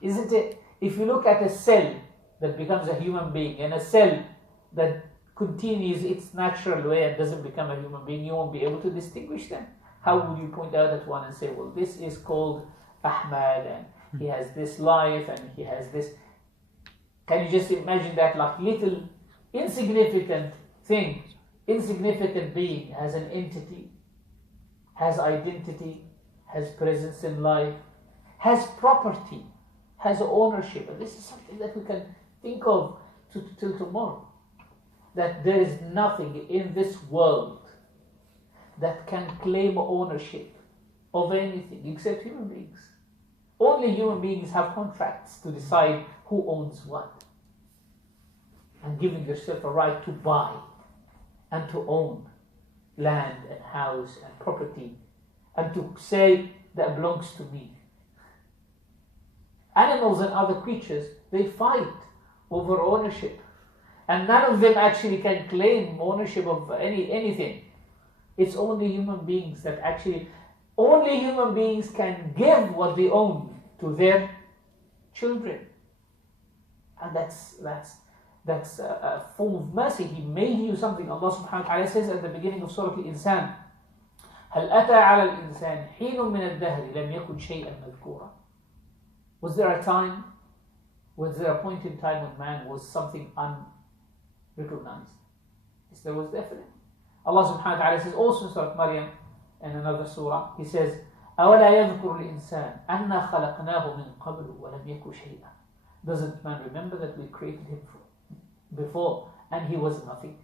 isn't it? If you look at a cell that becomes a human being and a cell that continues its natural way and doesn't become a human being, you won't be able to distinguish them. How would you point out at one and say, well, this is called Ahmad and he has this life and he has this? Can you just imagine that, like little insignificant thing, insignificant being has an entity, has identity, has presence in life, has property, has ownership. And this is something that we can think of till tomorrow. That there is nothing in this world that can claim ownership of anything except human beings. Only human beings have contracts to decide who owns what. And giving yourself a right to buy and to own land and house and property and to say that belongs to me. Animals and other creatures, they fight over ownership. And none of them actually can claim ownership of anything. It's only human beings that actually, only human beings can give what they own to their children. And that's a form of mercy. He made you something. Allah subhanahu wa ta'ala says at the beginning of Surah Al-Insan, هل أتى على الإنسان حين من الدهر لم يكن شيئا مذكورا. Was there a time, was there a point in time when man was something unrecognized? Yes, there was definitely. Allah subhanahu wa ta'ala says also in Surah Maryam and another surah, He says, أولا يذكر الإنسان أنا خلقناه من قبل ولم يكن شيئا. Doesn't man remember that we created him before and he was nothing?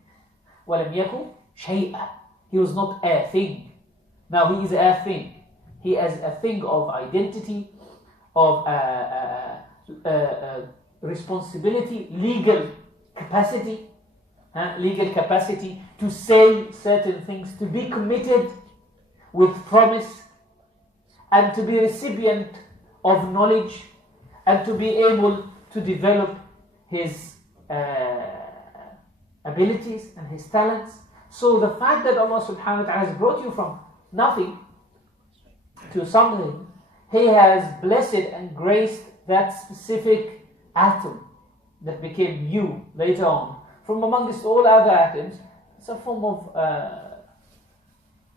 ولم يكن شيئا. He was not a thing. Now he is a thing. He has a thing of identity, of responsibility, legal capacity to say certain things, to be committed with promise, and to be recipient of knowledge, and to be able to develop his abilities and his talents. So the fact that Allah subhanahu wa ta'ala has brought you from nothing to something, He has blessed and graced that specific atom that became you later on. From amongst all other atoms, it's a form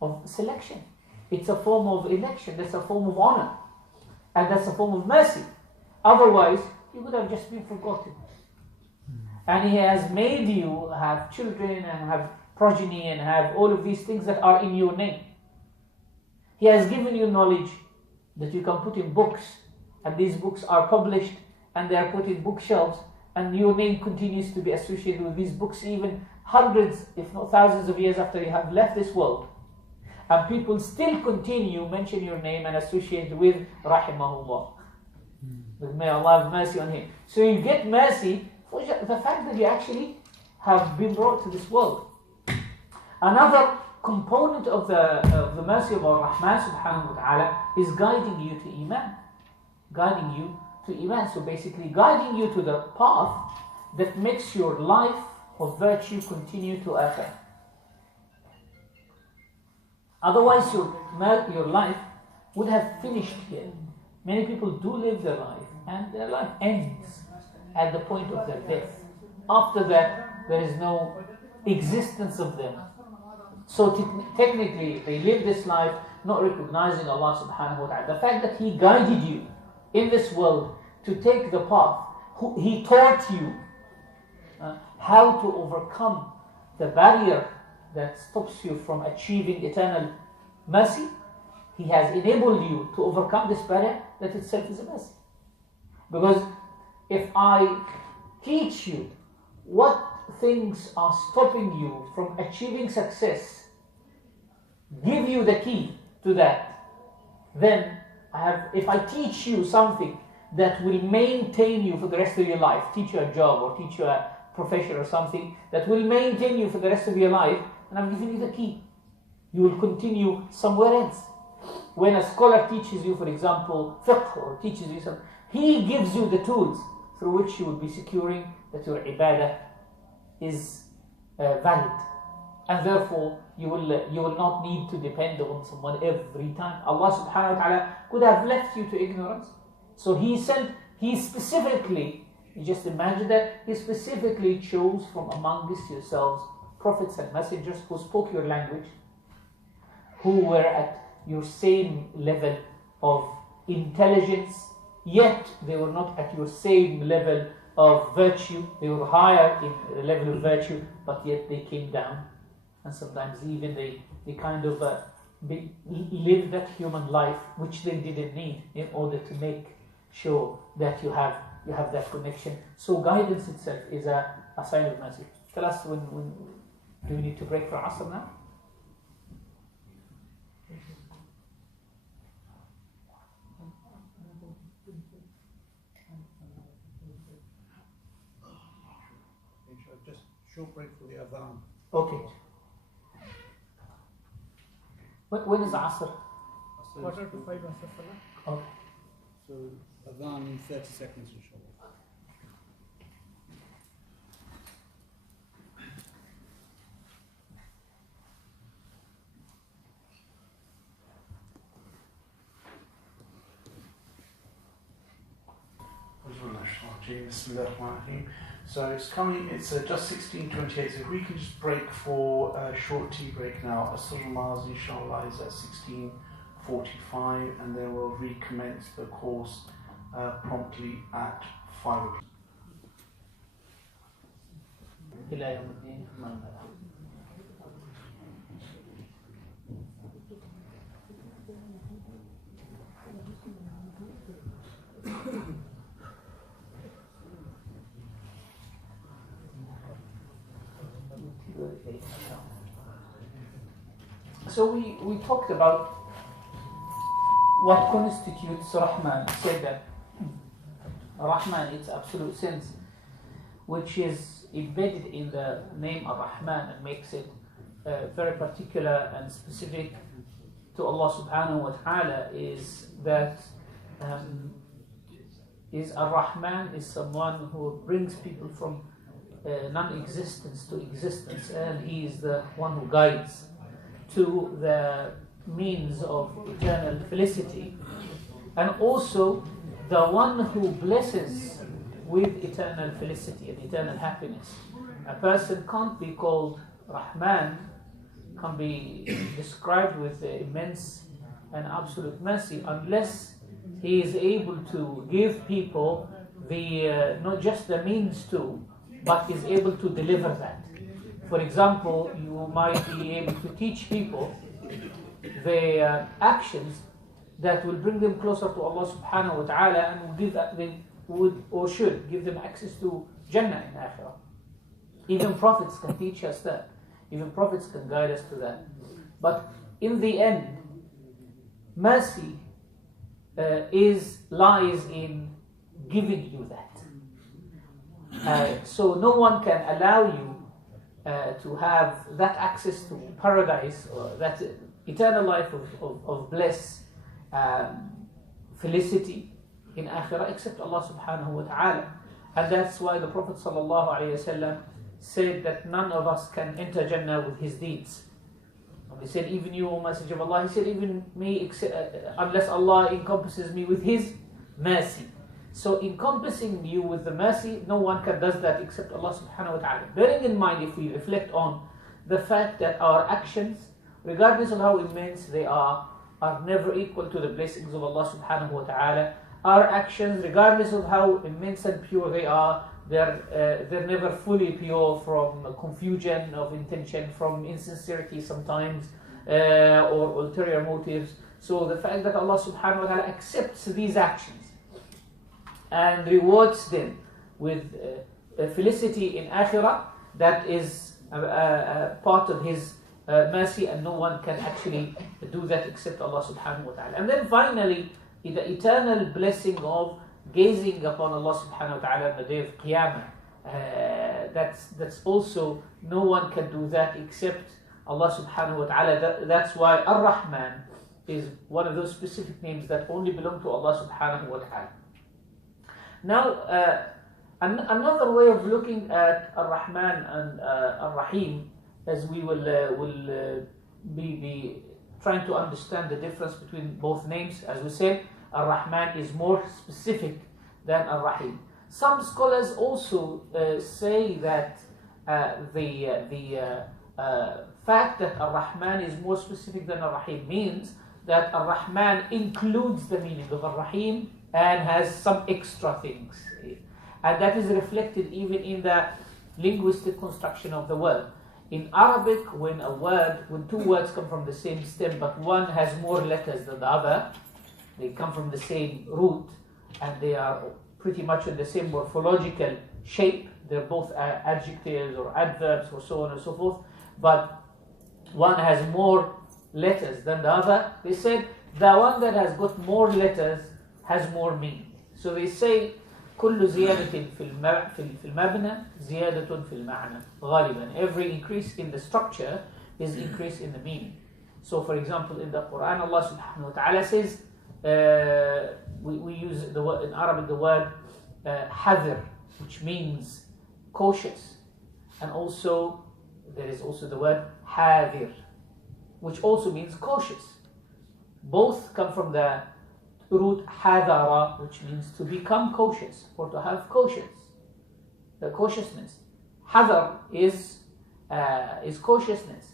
of selection. It's a form of election. That's a form of honor. And that's a form of mercy. Otherwise, you would have just been forgotten. And He has made you have children and have progeny and have all of these things that are in your name. He has given you knowledge that you can put in books, and these books are published and they are put in bookshelves, and your name continues to be associated with these books even hundreds, if not thousands of years after you have left this world. And people still continue mention your name and associate with Rahimahullah. May Allah have mercy on him. So you get mercy for the fact that you actually have been brought to this world. Another component of the mercy of our Rahman subhanahu wa ta'ala is guiding you to Iman. Guiding you to Iman. So basically guiding you to the path that makes your life of virtue continue to akhirah. Otherwise your life would have finished here. Many people do live their life and their life ends at the point of their death. After that, there is no existence of them. So technically, they live this life not recognizing Allah subhanahu wa ta'ala. The fact that He guided you in this world to take the path, He taught you how to overcome the barrier that stops you from achieving eternal mercy. He has enabled you to overcome this barrier. That itself is a mercy. Because if I teach you what things are stopping you from achieving success, give you the key to that, then if I teach you something that will maintain you for the rest of your life, teach you a job or teach you a profession or something that will maintain you for the rest of your life, and I'm giving you the key, you will continue somewhere else. When a scholar teaches you, for example, fiqh, or teaches you something, he gives you the tools through which you will be securing that your ibadah is valid, and therefore you will not need to depend on someone every time. Allah subhanahu wa ta'ala could have left you to ignorance. So He specifically You just imagine that He specifically chose from amongst yourselves prophets and messengers who spoke your language, who were at your same level of intelligence, yet they were not at your same level of virtue. They were higher in the level of virtue, but yet they came down. And sometimes even they kind of live that human life which they didn't need in order to make sure that you have that connection. So guidance itself is a sign of mercy. Tell us when do we need to break for Asr now? Just short break for the adhan. Okay. When is Asr? Quarter to 5 after Salah. Okay. So adhan in 30 seconds, inshallah. So it's coming, it's just 16:28, so if we can just break for a short tea break now. Asr Namaz inshallah is at 16:45, and then we'll recommence the course promptly at 5 o'clock. إلى يوم الدين. So we talked about what constitutes Rahman. We said that Rahman, its absolute sense, which is embedded in the name of Rahman and makes it very particular and specific to Allah subhanahu wa ta'ala, is that is Ar-Rahman is someone who brings people from non-existence to existence, and He is the one who guides to the means of eternal felicity, and also the one who blesses with eternal felicity and eternal happiness. A person can't be called Rahman, can be described with immense and absolute mercy, unless he is able to give people the not just the means to, but is able to deliver that. For example, you might be able to teach people the actions that will bring them closer to Allah subhanahu wa ta'ala, and will give that, they would or should give them access to Jannah in Akhirah. Even prophets can teach us that. Even prophets can guide us to that. But in the end, mercy lies in giving you that. So no one can allow you to have that access to paradise or that eternal life of bliss, felicity in Akhirah, except Allah subhanahu wa ta'ala. And that's why the Prophet sallallahu alayhi wa sallam said that none of us can enter Jannah with his deeds. And he said, even you, O Messenger of Allah, he said, even me, unless Allah encompasses me with his mercy. So encompassing you with the mercy, no one can does that except Allah subhanahu wa ta'ala. Bearing in mind, if we reflect on the fact that our actions, regardless of how immense they are never equal to the blessings of Allah subhanahu wa ta'ala. Our actions, regardless of how immense and pure they are, they're never fully pure from confusion of intention, from insincerity sometimes, or ulterior motives. So the fact that Allah subhanahu wa ta'ala accepts these actions and rewards them with felicity in Akhirah, that is part of His mercy, and no one can actually do that except Allah subhanahu wa ta'ala. And then finally, the eternal blessing of gazing upon Allah subhanahu wa ta'ala on the day of Qiyamah. That's also, no one can do that except Allah subhanahu wa ta'ala. That's why Ar-Rahman is one of those specific names that only belong to Allah subhanahu wa ta'ala. Now, another way of looking at Ar-Rahman and Ar-Rahim, as we will be trying to understand the difference between both names. As we said, Ar-Rahman is more specific than Ar-Rahim. Some scholars also say that the fact that Ar-Rahman is more specific than Ar-Rahim means that Ar-Rahman includes the meaning of Ar-Rahim and has some extra things. And that is reflected even in the linguistic construction of the word. In Arabic, when two words come from the same stem, but one has more letters than the other, they come from the same root, and they are pretty much in the same morphological shape. They're both adjectives or adverbs or so on and so forth, but one has more letters than the other. They said the one that has got more letters has more meaning. So they say كل زيادة في المبنى زيادة في المعنى غالبا. Every increase in the structure is increase in the meaning. So for example, in the Quran, Allah subhanahu wa ta'ala says, we use the word in Arabic, the word حذر, which means cautious, and also there is also the word حاذر, which also means cautious. Both come from the root حذر, which means to become cautious or to have cautiousness. حذر is cautiousness.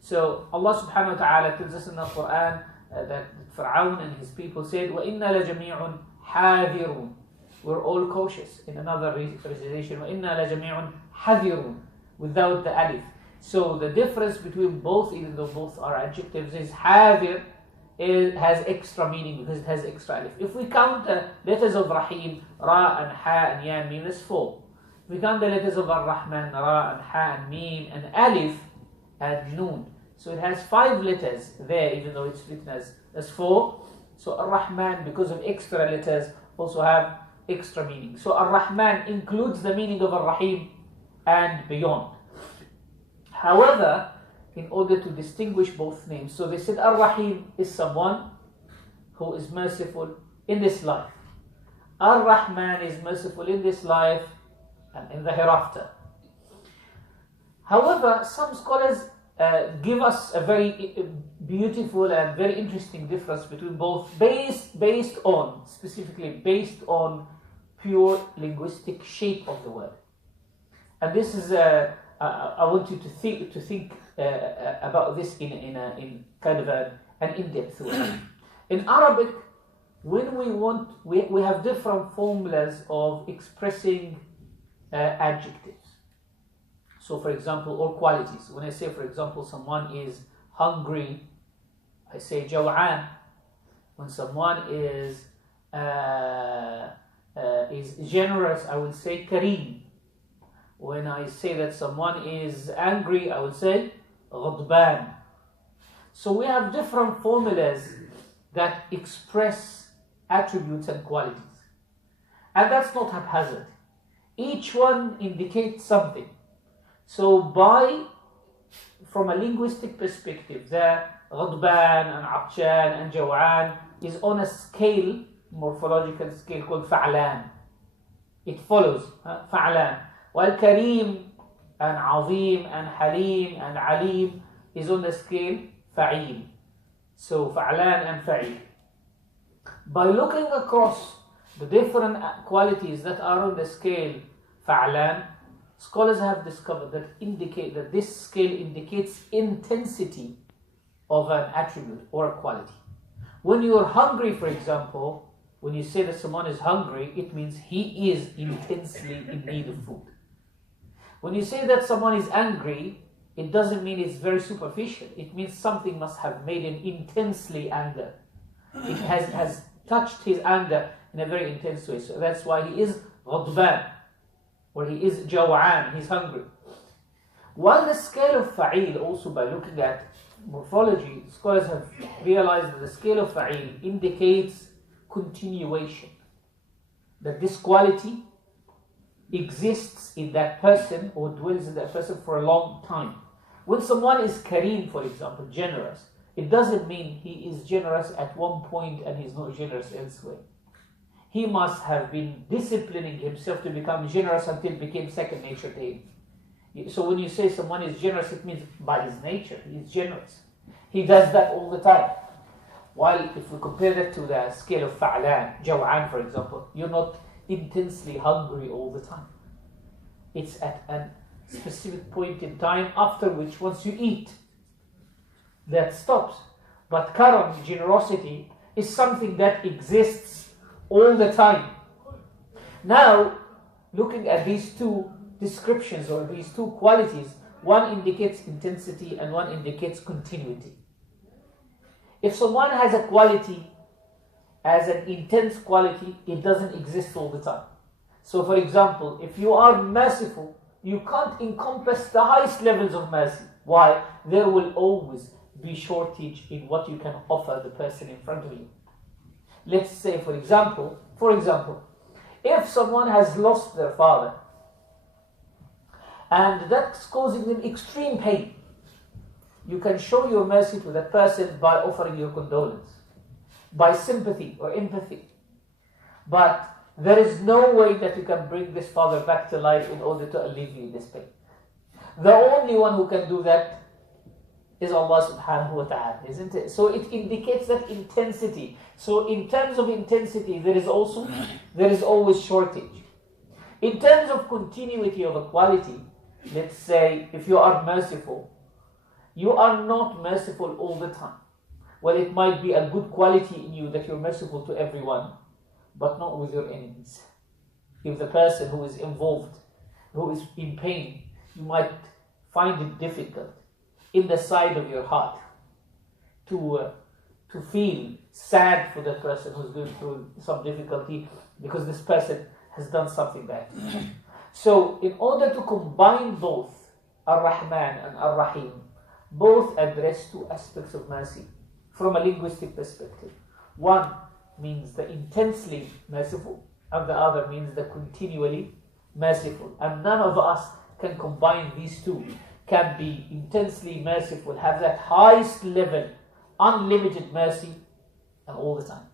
So Allah subhanahu wa ta'ala tells us in the Quran that Fir'aun and his people said, وَإِنَّا لَجَمِيعٌ حَاذِرُونَ. We're all cautious. In another recitation, وَإِنَّا لَجَمِيعٌ حَذِرُونَ, without the alif. So the difference between both, even though both are adjectives, is حاذر has extra meaning because it has extra alif. If we count the letters of Rahim, Ra and Ha and Ya and Mim, that's 4. If we count the letters of Ar-Rahman, Ra and Ha and Mim and Alif and Noon, so it has 5 letters there, even though it's written as 4. So Ar-Rahman, because of extra letters, also have extra meaning. So Ar-Rahman includes the meaning of Ar-Rahim and beyond. However, in order to distinguish both names, so they said Ar-Rahim is someone who is merciful in this life. Ar-Rahman is merciful in this life and in the hereafter. However, some scholars give us a very beautiful and very interesting difference between both, based on pure linguistic shape of the word. And this is I want you to think about this in kind of an in-depth way. In Arabic, when we have different formulas of expressing adjectives. So for example, or qualities. When I say, for example, someone is hungry, I say jaw'an. When someone is generous, I will say kareem. When I say that someone is angry, I will say ghadban. So we have different formulas that express attributes and qualities. And that's not haphazard. Each one indicates something. So from a linguistic perspective, the ghadban and abshan and jaw'an is on a scale, morphological scale called fa'lan. It follows fa'lan. While kareem and azim and halim and alim is on the scale fa'il. So fa'lan and fa'il. By looking across the different qualities that are on the scale fa'lan, scholars have discovered that this scale indicates intensity of an attribute or a quality. When you are hungry, for example, when you say that someone is hungry, it means he is intensely in need of food. When you say that someone is angry, it doesn't mean it's very superficial. It means something must have made him intensely angry. It has touched his anger in a very intense way. So that's why he is ghadban, or he is jaw'an, he's hungry. While the scale of fa'il, also by looking at morphology, scholars have realized that the scale of fa'il indicates continuation. That this quality exists in that person or dwells in that person for a long time. When someone is kareem, for example, generous, it doesn't mean he is generous at one point and he's not generous elsewhere. He must have been disciplining himself to become generous until it became second nature to him. So when you say someone is generous, it means by his nature, he is generous. He does that all the time. While if we compare that to the scale of fa'lan, jaw'an for example, you're not intensely hungry all the time. It's at a specific point in time after which once you eat, that stops. But karam, generosity, is something that exists all the time. Now, looking at these two descriptions or these two qualities, one indicates intensity and one indicates continuity. If someone has a quality as an intense quality, it doesn't exist all the time. So for example, if you are merciful, you can't encompass the highest levels of mercy. Why? There will always be shortage in what you can offer the person in front of you. Let's say for example, if someone has lost their father and that's causing them extreme pain, you can show your mercy to that person by offering your condolence, by sympathy or empathy. But there is no way that you can bring this father back to life in order to alleviate this pain. The only one who can do that is Allah subhanahu wa ta'ala, isn't it? So it indicates that intensity. So in terms of intensity, there is always shortage. In terms of continuity of a quality, let's say if you are merciful, you are not merciful all the time. Well, it might be a good quality in you that you're merciful to everyone, but not with your enemies. If the person who is involved, who is in pain, you might find it difficult in the side of your heart to feel sad for the person who's going through some difficulty because this person has done something bad. So in order to combine both Ar-Rahman and Ar-Rahim, both address two aspects of mercy from a linguistic perspective. One means the intensely merciful, and the other means the continually merciful. And none of us can combine these two, can be intensely merciful, have that highest level, unlimited mercy, and all the time.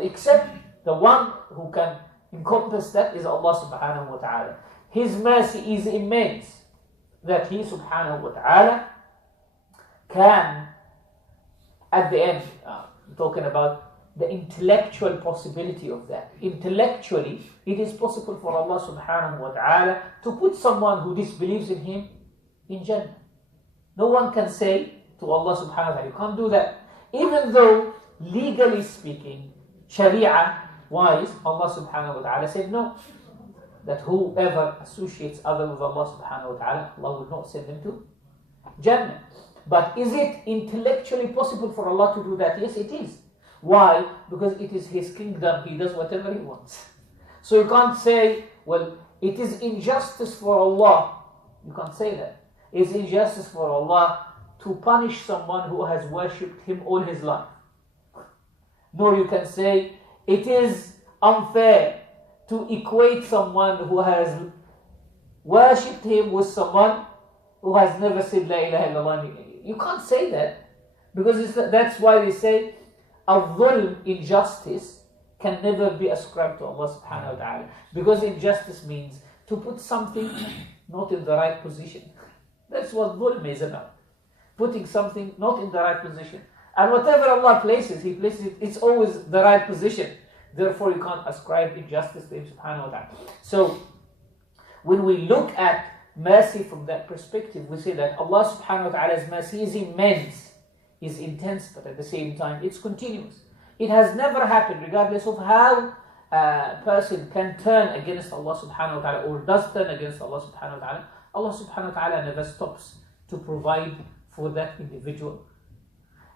Except the one who can encompass that is Allah subhanahu wa ta'ala. His mercy is immense, that He subhanahu wa ta'ala can, at the end, talking about the intellectual possibility of that. Intellectually, it is possible for Allah subhanahu wa ta'ala to put someone who disbelieves in Him in Jannah. No one can say to Allah subhanahu wa ta'ala, you can't do that. Even though, legally speaking, Sharia-wise, Allah subhanahu wa ta'ala said no. That whoever associates other with Allah subhanahu wa ta'ala, Allah will not send them to Jannah. But is it intellectually possible for Allah to do that? Yes, it is. Why? Because it is His kingdom. He does whatever He wants. So you can't say, well, it is injustice for Allah. You can't say that. It's injustice for Allah to punish someone who has worshipped Him all his life. Nor you can say, it is unfair to equate someone who has worshipped Him with someone who has never said La ilaha illallah. You can't say that, because that's why they say al-dhulm, injustice, can never be ascribed to Allah subhanahu wa ta'ala. Because injustice means to put something not in the right position. That's what dhulm is about. Putting something not in the right position. And whatever Allah places, He places it, it's always the right position. Therefore you can't ascribe injustice to Him subhanahu wa ta'ala. So when we look at mercy from that perspective, we say that Allah subhanahu wa ta'ala's mercy is immense, is intense, but at the same time it's continuous. It has never happened, regardless of how a person can turn against Allah subhanahu wa ta'ala or does turn against Allah subhanahu wa ta'ala. Allah subhanahu wa ta'ala never stops to provide for that individual.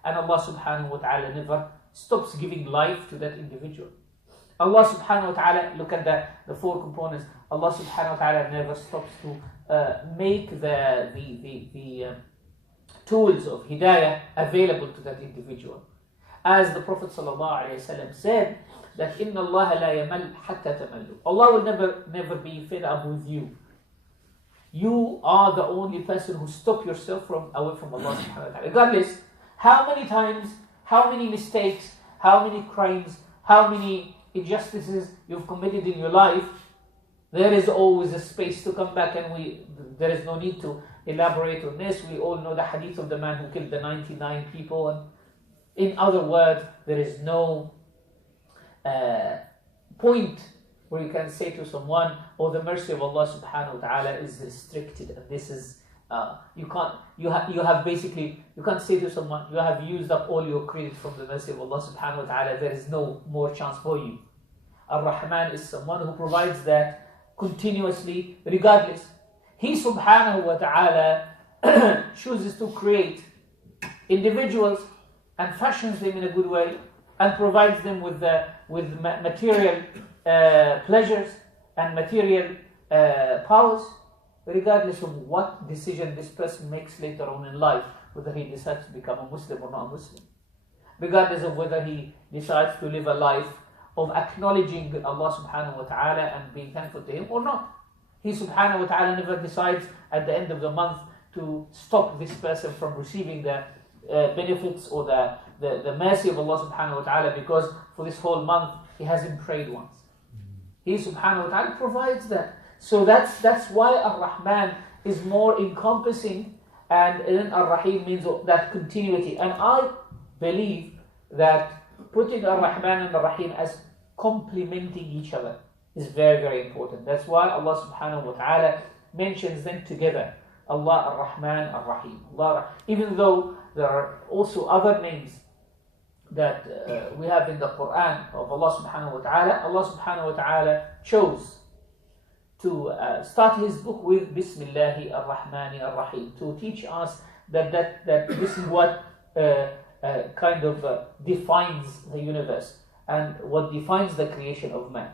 And Allah subhanahu wa ta'ala never stops giving life to that individual. Allah subhanahu wa ta'ala, look at the four components. Allah subhanahu wa ta'ala never stops to make the tools of hidayah available to that individual. As the Prophet sallallahu alaihi wasallam said, that inna Allah la yamal hatta tamallu. Allah will never be fed up with you. You are the only person who stop yourself away from Allah subhanahu wa ta'ala. Regardless, how many times, how many mistakes, how many crimes, how many injustices you've committed in your life, there is always a space to come back, and there is no need to elaborate on this. We all know the hadith of the man who killed the 99 people. And in other words, there is no point where you can say to someone, oh, the mercy of Allah subhanahu wa ta'ala is restricted, and this is you can't say to someone, you have used up all your credit from the mercy of Allah subhanahu wa ta'ala, there is no more chance for you. Ar-Rahman is someone who provides that continuously, regardless. He subhanahu wa ta'ala chooses to create individuals and fashions them in a good way and provides them with material pleasures and material powers, regardless of what decision this person makes later on in life, whether he decides to become a Muslim or not a Muslim, regardless of whether he decides to live a life of acknowledging Allah subhanahu wa ta'ala and being thankful to Him or not. He subhanahu wa ta'ala never decides at the end of the month to stop this person from receiving the benefits or the mercy of Allah subhanahu wa ta'ala because for this whole month he hasn't prayed once. He subhanahu wa ta'ala provides that. So that's why Ar-Rahman is more encompassing, and then Ar-Rahim means that continuity. And I believe that putting Ar-Rahman and Ar-Rahim as complementing each other is very, very important. That's why Allah subhanahu wa ta'ala mentions them together. Allah Ar-Rahman Ar-Rahim. Even though there are also other names that we have in the Quran of Allah subhanahu wa ta'ala, Allah subhanahu wa ta'ala chose to start His book with Bismillahi Ar-Rahmani Ar-Rahim, to teach us that this is what kind of defines the universe and what defines the creation of man.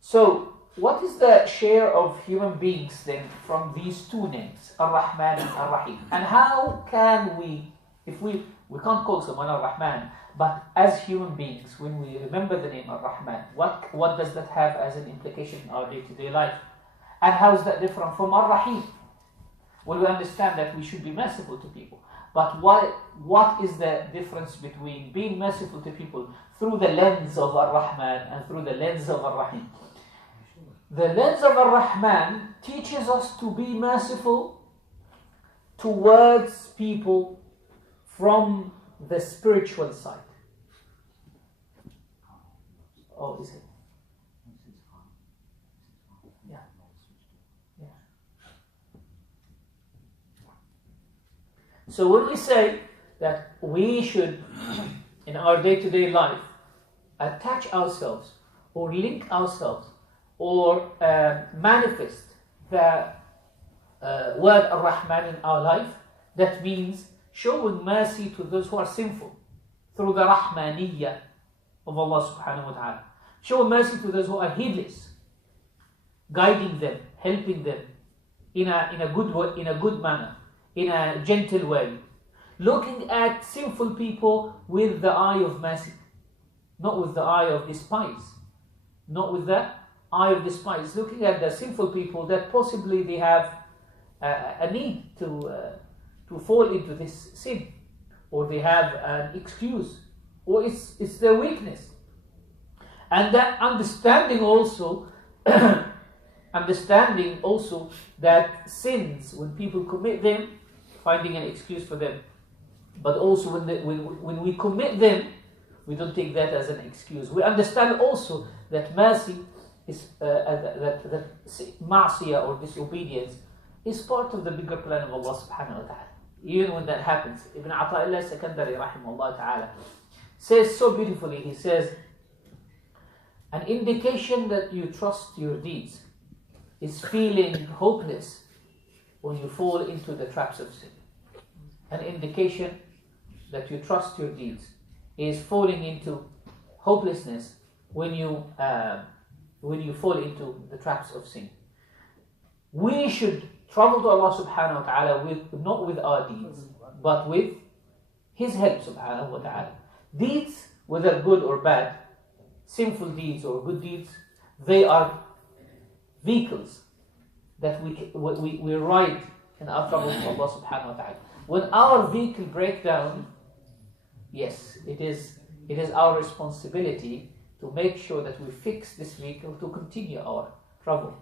So, what is the share of human beings then from these two names, Ar-Rahman and Ar-Rahim? And how can we can't call someone Ar-Rahman, but as human beings, when we remember the name Ar-Rahman, what does that have as an implication in our day-to-day life? And how is that different from Ar-Rahim? Well, we understand that we should be merciful to people. But what is the difference between being merciful to people through the lens of Ar-Rahman and through the lens of Ar-Rahim? The lens of Ar-Rahman teaches us to be merciful towards people from the spiritual side. Oh, is it? Yeah. Yeah. So when we say that we should, in our day-to-day life, attach ourselves or link ourselves or manifest the word Ar-Rahman in our life, that means showing mercy to those who are sinful through the Rahmaniyya of Allah subhanahu wa ta'ala. Showing mercy to those who are heedless, guiding them, helping them in a good way, in a good manner, in a gentle way. Looking at sinful people with the eye of mercy, not with the eye of despise. Not with the eye of despise. Looking at the sinful people that possibly they have a need to fall into this sin, or they have an excuse, or it's their weakness. And that understanding also that sins, when people commit them, finding an excuse for them. But also when we commit them, we don't take that as an excuse. We understand also that mercy is that ma'siyah or disobedience is part of the bigger plan of Allah subhanahu wa ta'ala. Even when that happens, Ibn Ata'illah Secondary rahimahullah ta'ala says so beautifully, he says, an indication that you trust your deeds is feeling hopeless when you fall into the traps of sin. An indication that you trust your deeds is falling into hopelessness when you fall into the traps of sin. We should travel to Allah subhanahu wa ta'ala not with our deeds, but with His help subhanahu wa ta'ala. Deeds, whether good or bad, sinful deeds or good deeds, they are vehicles that we ride in our travel to Allah subhanahu wa ta'ala. When our vehicle breaks down, yes, it is our responsibility to make sure that we fix this vehicle to continue our travel.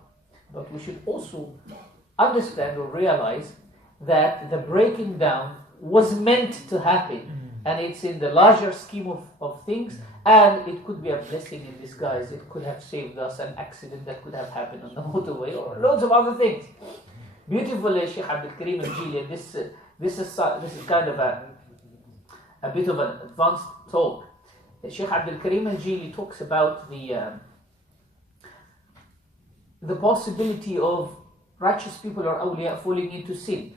But we should also understand or realize that the breaking down was meant to happen, and it's in the larger scheme of things, And it could be a blessing in disguise. It could have saved us an accident that could have happened on the motorway, or loads of other things. Beautifully, Shaykh Abdul Karim al-Jili, this is kind of a bit of an advanced talk. Shaykh Abdul Karim al-Jili talks about the possibility of righteous people or awliya falling into sin.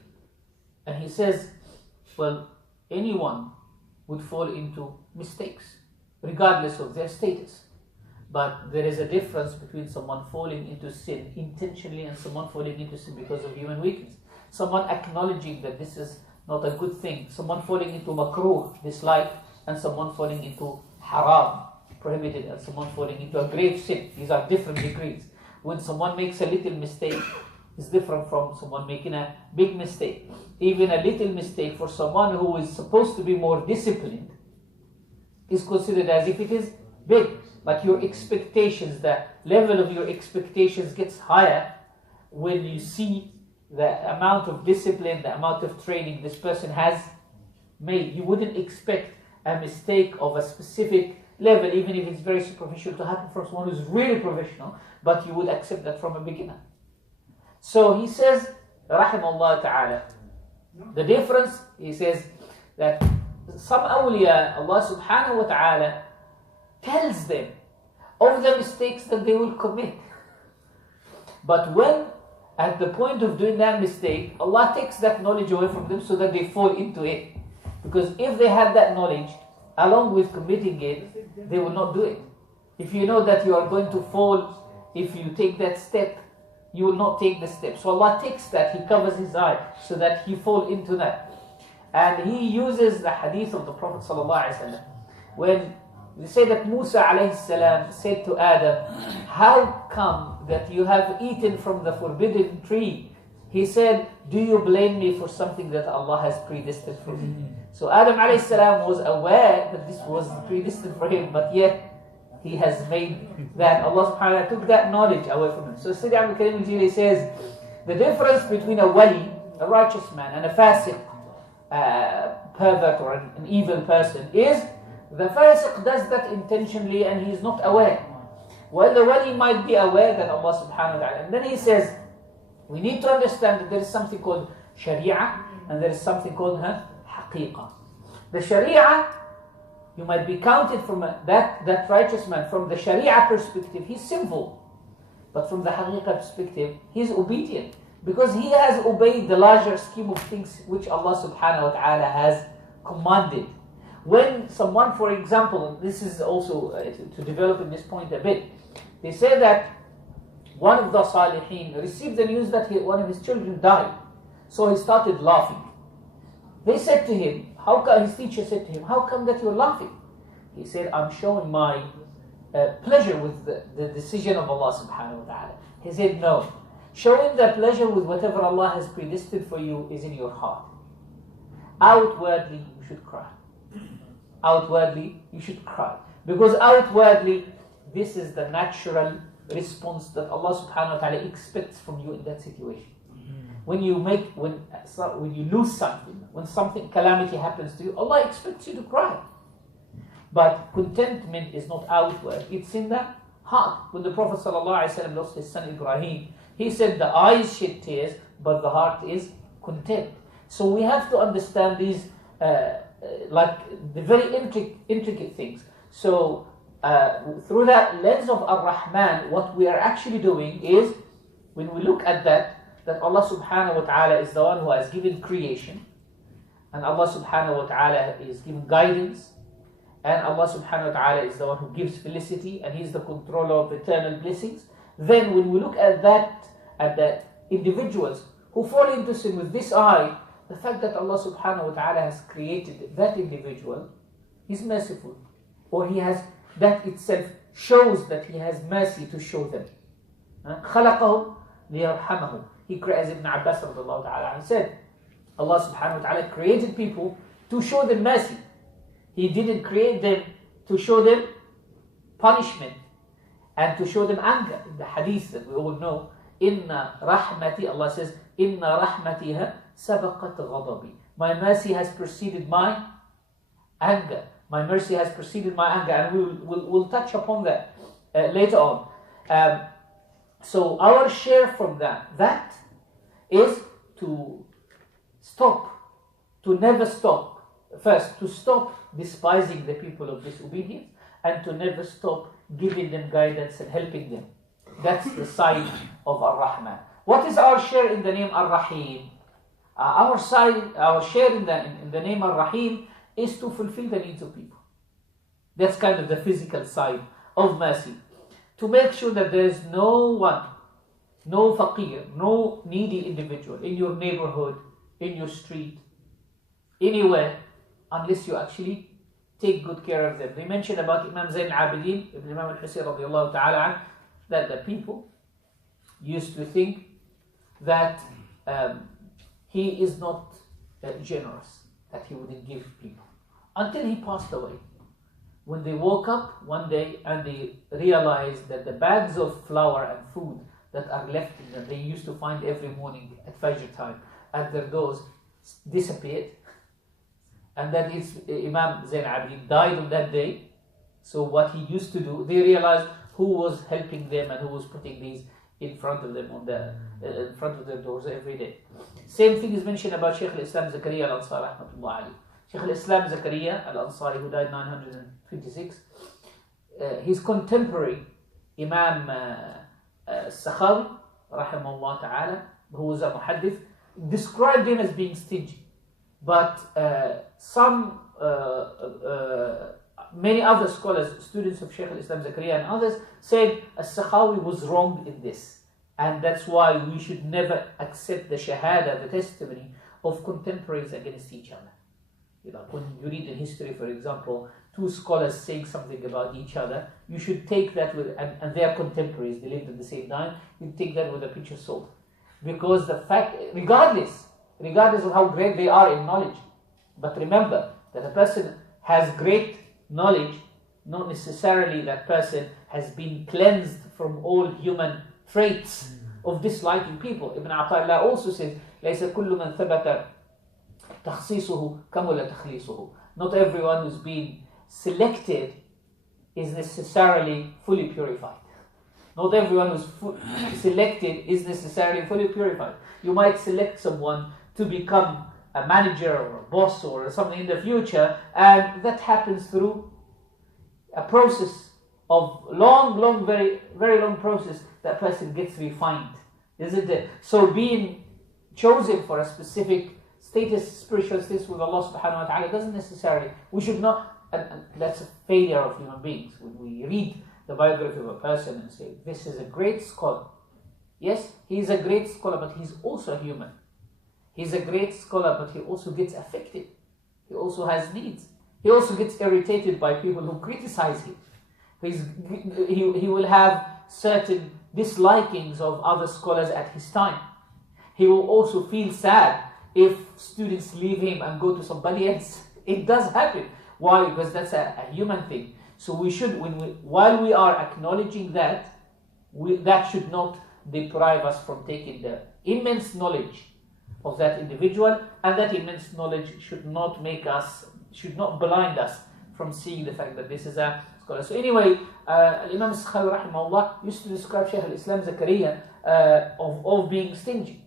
And he says, well, anyone would fall into mistakes, regardless of their status. But there is a difference between someone falling into sin intentionally and someone falling into sin because of human weakness. Someone acknowledging that this is not a good thing. Someone falling into makruh, dislike, and someone falling into haram, prohibited, and someone falling into a grave sin. These are different degrees. When someone makes a little mistake, it's different from someone making a big mistake. Even a little mistake for someone who is supposed to be more disciplined is considered as if it is big. Like your expectations, the level of your expectations gets higher when you see the amount of discipline, the amount of training this person has made. You wouldn't expect a mistake of a specific level, even if it's very superficial, to happen from someone who's really professional, but you would accept that from a beginner. So he says, rahimahullah ta'ala, the difference, he says that some awliya, Allah subhanahu wa ta'ala tells them of the mistakes that they will commit. But when at the point of doing that mistake, Allah takes that knowledge away from them so that they fall into it. Because if they had that knowledge, along with committing it, they will not do it. If you know that you are going to fall, if you take that step, you will not take the step. So Allah takes that, He covers his eye so that he fall into that. And He uses the hadith of the Prophet ﷺ when they say that Musa alayhi salam said to Adam, how come that you have eaten from the forbidden tree? He said, do you blame me for something that Allah has predestined for me? So Adam alayhi salam was aware that this was predestined for him, but yet he has made that, Allah subhanahu wa ta'ala took that knowledge away from him. So Sayyid Abdul Karim al-Jili says, the difference between a wali, a righteous man, and a fasiq, pervert or an evil person is, the fasiq does that intentionally and he is not aware. While the wali might be aware that Allah subhanahu wa ta'ala. And then he says, we need to understand that there is something called sharia and there is something called haqiqah. The sharia, you might be counted from that righteous man, from the sharia perspective, he's sinful. But from the haqiqah perspective, he's obedient. Because he has obeyed the larger scheme of things which Allah subhanahu wa ta'ala has commanded. When someone, for example, this is also to develop in this point a bit, they say that one of the salihin received the news that one of his children died. So he started laughing. They said to him, his teacher said to him, how come that you're laughing? He said, I'm showing my pleasure with the decision of Allah subhanahu wa ta'ala. He said, no. Showing the pleasure with whatever Allah has predestined for you is in your heart. Outwardly, you should cry. Outwardly, you should cry. Because outwardly, this is the natural response that Allah subhanahu wa ta'ala expects from you in that situation. When you lose something, when something calamity happens to you, Allah expects you to cry. But contentment is not outward, it's in the heart. When the Prophet ﷺ lost his son Ibrahim, he said the eyes shed tears, but the heart is content. So we have to understand these like the very intricate things. So through that lens of Ar-Rahman, what we are actually doing is, when we look at that Allah subhanahu wa ta'ala is the one who has given creation, and Allah subhanahu wa ta'ala is giving guidance, and Allah subhanahu wa ta'ala is the one who gives felicity, and He's the controller of eternal blessings. Then when we look at that, at the individuals who fall into sin with this eye, the fact that Allah subhanahu wa ta'ala has created that individual, He's merciful, or He has, that itself shows that He has mercy to show them. خَلَقَهُ لِيَرْحَمَهُ. He created, as Ibn Abbas radiallahu ta'ala said, Allah subhanahu wa ta'ala created people to show them mercy. He didn't create them to show them punishment and to show them anger. In the hadith that we all know, Inna rahmati, Allah says, Inna rahmatiha sabaqat ghadabi. My mercy has preceded my anger. My mercy has preceded my anger, and we'll touch upon that later on. So our share from that is to stop, to never stop. First, to stop despising the people of disobedience, and to never stop giving them guidance and helping them. That's the side of Ar-Rahman. What is our share in the name Ar-Rahim? Our share in the name Ar-Rahim is to fulfill the needs of people. That's kind of the physical side of mercy. To make sure that there is no one, no faqir, no needy individual in your neighborhood, in your street, anywhere, unless you actually take good care of them. They mentioned about Imam Zayn al-Abidin, Ibn Imam al-Husayn radiallahu ta'ala anh, that the people used to think that he is not generous, that he wouldn't give people. Until he passed away. When they woke up one day and they realized that the bags of flour and food that are left in them, they used to find every morning at Fajr time at their doors, disappeared. And that is Imam Zayn al-Abidin died on that day. So what he used to do, they realized who was helping them and who was putting these in front of them in front of their doors every day. Same thing is mentioned about Shaykh al-Islam Zakaria al-Ansari rahmatullah alayhi. Shaykh al-Islam Zakaria al-Ansari, who died 926, his contemporary Imam Sakhawi rahimahullah ta'ala, who was a muhaddith, described him as being stingy. But many other scholars, students of Shaykh al-Islam Zakaria and others, said As-Sakhawi was wrong in this. And that's why we should never accept the shahada, the testimony of contemporaries against each other. You know, when you read in history, for example, two scholars saying something about each other, you should take that and they are contemporaries, they lived at the same time, you take that with a pinch of salt. Because the fact, regardless of how great they are in knowledge, but remember that a person has great knowledge, not necessarily that person has been cleansed from all human traits of disliking people. Ibn Ata'illah also says, لَيْسَ كُلُّ مَنْ ثَبَتَ تَخْصِيصُهُ كَمُلَ تَخْلِيصُهُ. Not everyone who's been selected is necessarily fully purified. Not everyone who's selected is necessarily fully purified. You might select someone to become a manager or a boss or something in the future, and that happens through a process of very, very long process. That person gets refined, isn't it? So being chosen for a specific status, spiritual status with Allah subhanahu wa ta'ala doesn't necessarily, we should not, and that's a failure of human beings. When we read the biography of a person and say, this is a great scholar. Yes, he's a great scholar, but he's also a human. He's a great scholar, but he also gets affected. He also has needs. He also gets irritated by people who criticize him. He will have certain dislikings of other scholars at his time. He will also feel sad if students leave him and go to somebody else. It does happen. Why? Because that's a human thing. So we should, while we are acknowledging that, that should not deprive us from taking the immense knowledge of that individual, and that immense knowledge should not blind us from seeing the fact that this is a scholar. So anyway, Imam Sakhawi rahimahullah used to describe Shaykh al-Islam Zakaria of being stingy.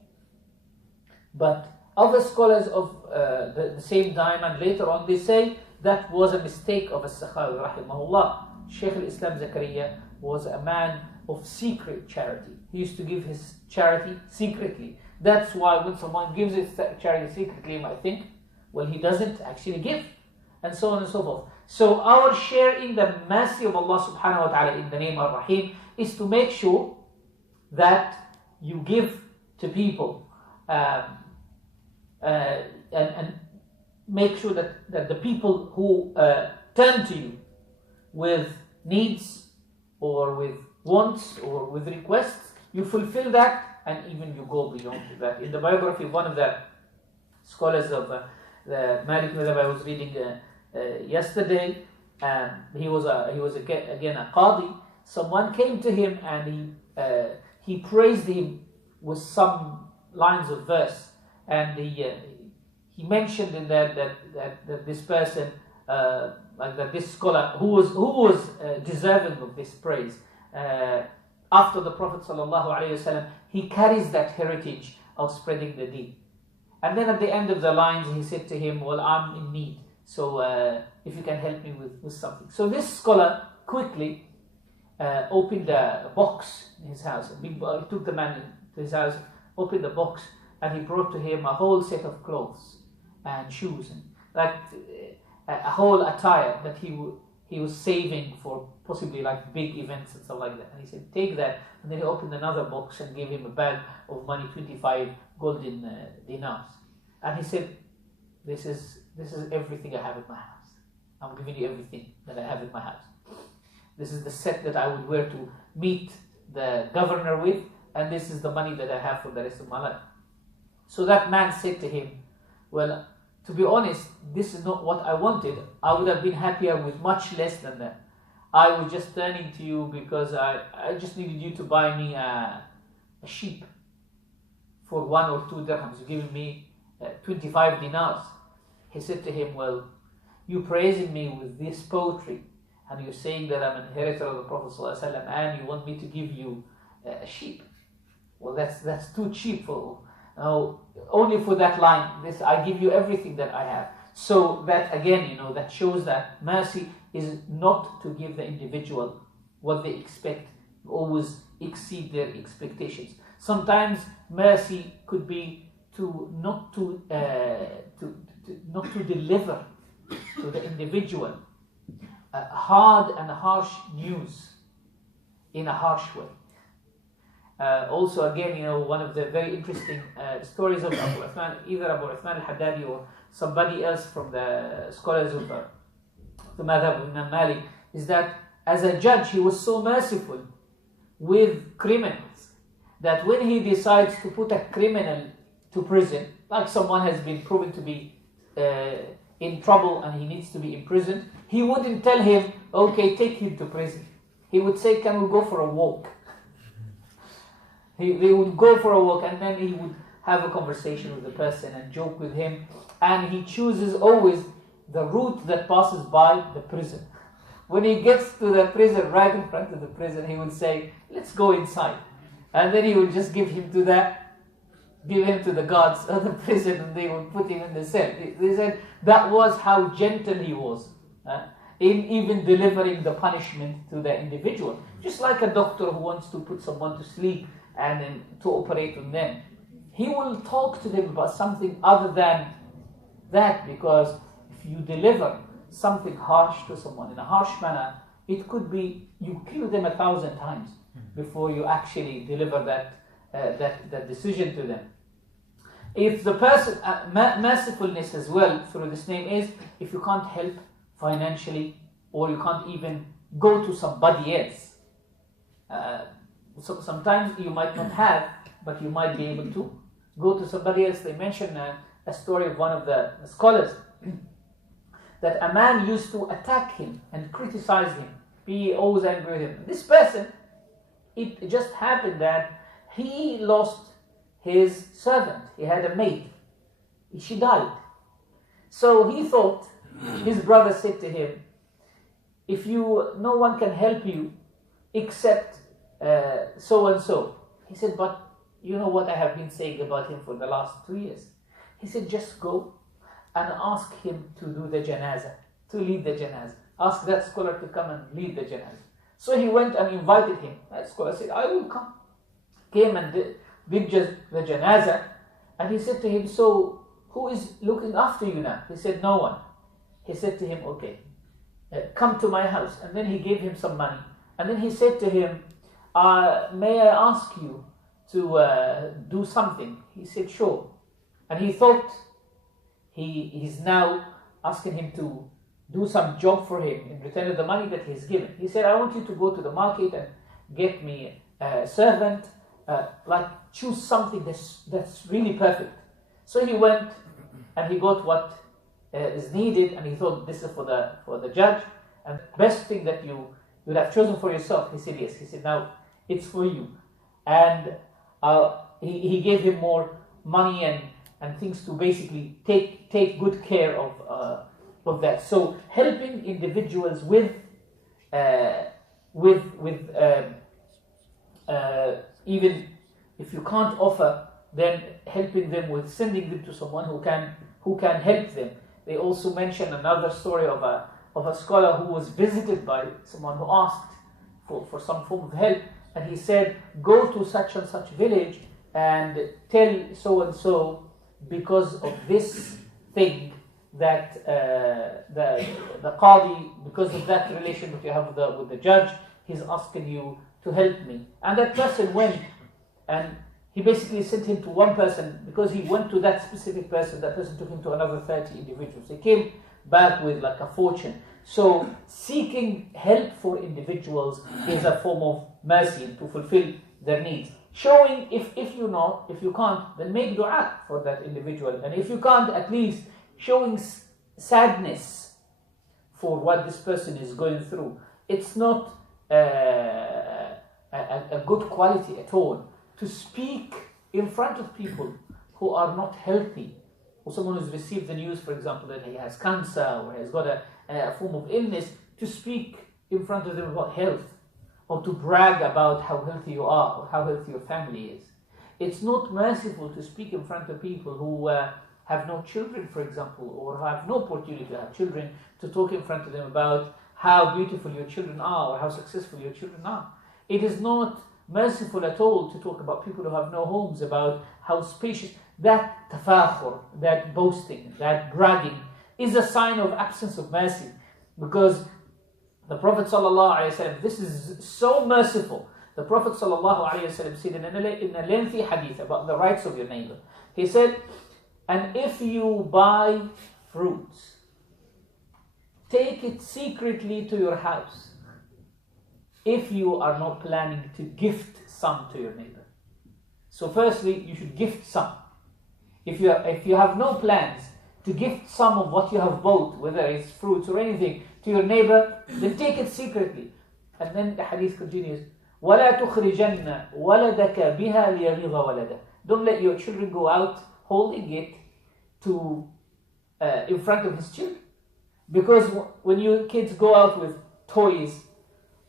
But other scholars of the same time and later on, they say that was a mistake of Sakhawi rahimahullah. Shaykh al-Islam Zakaria was a man of secret charity. He used to give his charity secretly. That's why when someone gives his charity secretly, you might think, well, he doesn't actually give, and so on and so forth. So our share in the mercy of Allah subhanahu wa ta'ala in the name Ar-Rahim is to make sure that you give to people and make sure that the people who turn to you with needs or with wants or with requests, you fulfill that, and even you go beyond that. In the biography of one of the scholars of the Malik Madhab I was reading yesterday, he was again a qadi. Someone came to him and he praised him with some lines of verse, and he mentioned in that this person like that this scholar who was deserving of this praise, after the Prophet ﷺ, he carries that heritage of spreading the deen. And then at the end of the lines, he said to him, well, I'm in need, so if you can help me with something. So this scholar quickly opened a box in his house. He took the man to his house, opened the box, and he brought to him a whole set of clothes and shoes, and like a whole attire that he was saving for possibly like big events and stuff like that. And he said, take that. And then he opened another box and gave him a bag of money, 25 golden dinars. And he said, this is everything I have in my house. I'm giving you everything that I have in my house. This is the set that I would wear to meet the governor with, and this is the money that I have for the rest of my life. So that man said to him, well, to be honest, this is not what I wanted. I would have been happier with much less than that. I was just turning to you because I just needed you to buy me a sheep for 1 or 2 dirhams. You're giving me 25 dinars. He said to him, well, you praising me with this poetry, and you're saying that I'm an inheritor of the Prophet ﷺ, and you want me to give you a sheep. Well, that's too cheap for only for that line. This, I give you everything that I have. So that again, that shows that mercy is not to give the individual what they expect. You always exceed their expectations. Sometimes mercy could be not to deliver to the individual hard and harsh news in a harsh way. Also, again, one of the very interesting stories of Abu Uthman, either Abu Uthman al-Haddadi or somebody else from the scholars of the Madhab of Imam Malik, is that as a judge, he was so merciful with criminals that when he decides to put a criminal to prison, like someone has been proven to be in trouble and he needs to be imprisoned, he wouldn't tell him, okay, take him to prison. He would say, can we go for a walk? They would go for a walk, and then he would have a conversation with the person and joke with him, and he chooses always the route that passes by the prison. When he gets to the prison, right in front of the prison, he would say, let's go inside. And then he would just give him to the guards of the prison, and they would put him in the cell. They said that was how gentle he was in even delivering the punishment to the individual. Just like a doctor who wants to put someone to sleep and then to operate on them, he will talk to them about something other than that, because if you deliver something harsh to someone in a harsh manner, it could be you kill them 1,000 times before you actually deliver that decision to them. If the person, mercifulness as well through this name is, if you can't help financially, or you can't even go to somebody else. So sometimes you might not have, but you might be able to go to somebody else. They mention a story of one of the scholars that a man used to attack him and criticize him, be always angry with him. This person, it just happened that he lost his servant. He had a maid. She died. So he thought, his brother said to him, if no one can help you except so and so. He said, but you know what I have been saying about him for the last 2 years. He said, just go and ask him to do the janazah, to lead the janazah. Ask that scholar to come and lead the janazah. So he went and invited him. That scholar said, I will come. Came and did the janazah. And he said to him, so who is looking after you now? He said, no one. He said to him, okay, come to my house. And then he gave him some money. And then he said to him, may I ask you to do something? He said, sure. And he thought he's now asking him to do some job for him in return of the money that he's given. He said, I want you to go to the market and get me a servant, choose something that's really perfect. So he went and he got what is needed, and he thought this is for the judge, and the best thing that you would have chosen for yourself. He said yes. He said, now it's for you. And he gave him more money and things to basically take good care of that. So helping individuals with even if you can't offer, then helping them with sending them to someone who can help them. They also mention another story of a scholar who was visited by someone who asked for some form of help, and he said, go to such and such village and tell so and so, because of this thing that the qadi, because of that relation that you have with the judge, he's asking you to help me. And that person went, and he basically sent him to one person. Because he went to that specific person, that person took him to another 30 individuals. He came back with like a fortune. So seeking help for individuals is a form of mercy to fulfill their needs. Showing if you can't, then make dua for that individual. And if you can't, at least showing sadness for what this person is going through. It's not a good quality at all to speak in front of people who are not healthy, or someone who's received the news, for example, that he has cancer or has got a form of illness, to speak in front of them about health, or to brag about how healthy you are or how healthy your family is. It's not merciful to speak in front of people who have no children, for example, or have no opportunity to have children, to talk in front of them about how beautiful your children are or how successful your children are. It is not merciful at all to talk about people who have no homes, about how spacious. That tafakhur, that boasting, that bragging is a sign of absence of mercy, because the Prophet ﷺ, this is so merciful. The Prophet ﷺ said in a lengthy hadith about the rights of your neighbor. He said, and if you buy fruits, take it secretly to your house, if you are not planning to gift some to your neighbor. So firstly, you should gift some. If you have no plans to gift some of what you have bought, whether it's fruits or anything, to your neighbor, then take it secretly. And then the hadith continues, وَلَا تُخْرِجَنَّ وَلَدَكَ بِهَا لِيَغِضَ وَلَدَ. Don't let your children go out holding it to in front of his children. Because when your kids go out with toys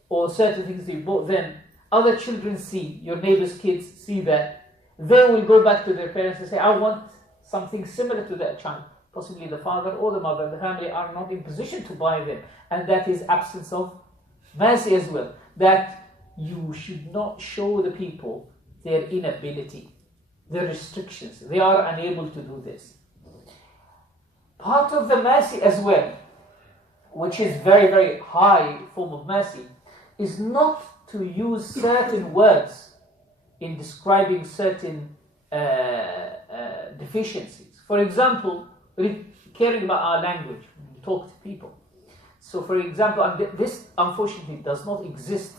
or certain things they bought them, other children see, your neighbor's kids see that, they will go back to their parents and say, I want something similar to that child. Possibly the father or the mother, the family are not in position to buy them. And that is absence of mercy as well. That you should not show the people their inability, their restrictions. They are unable to do this. Part of the mercy as well, which is very, very high form of mercy, is not to use certain words in describing certain deficiencies. For example, caring about our language when we talk to people. So for example, and this unfortunately does not exist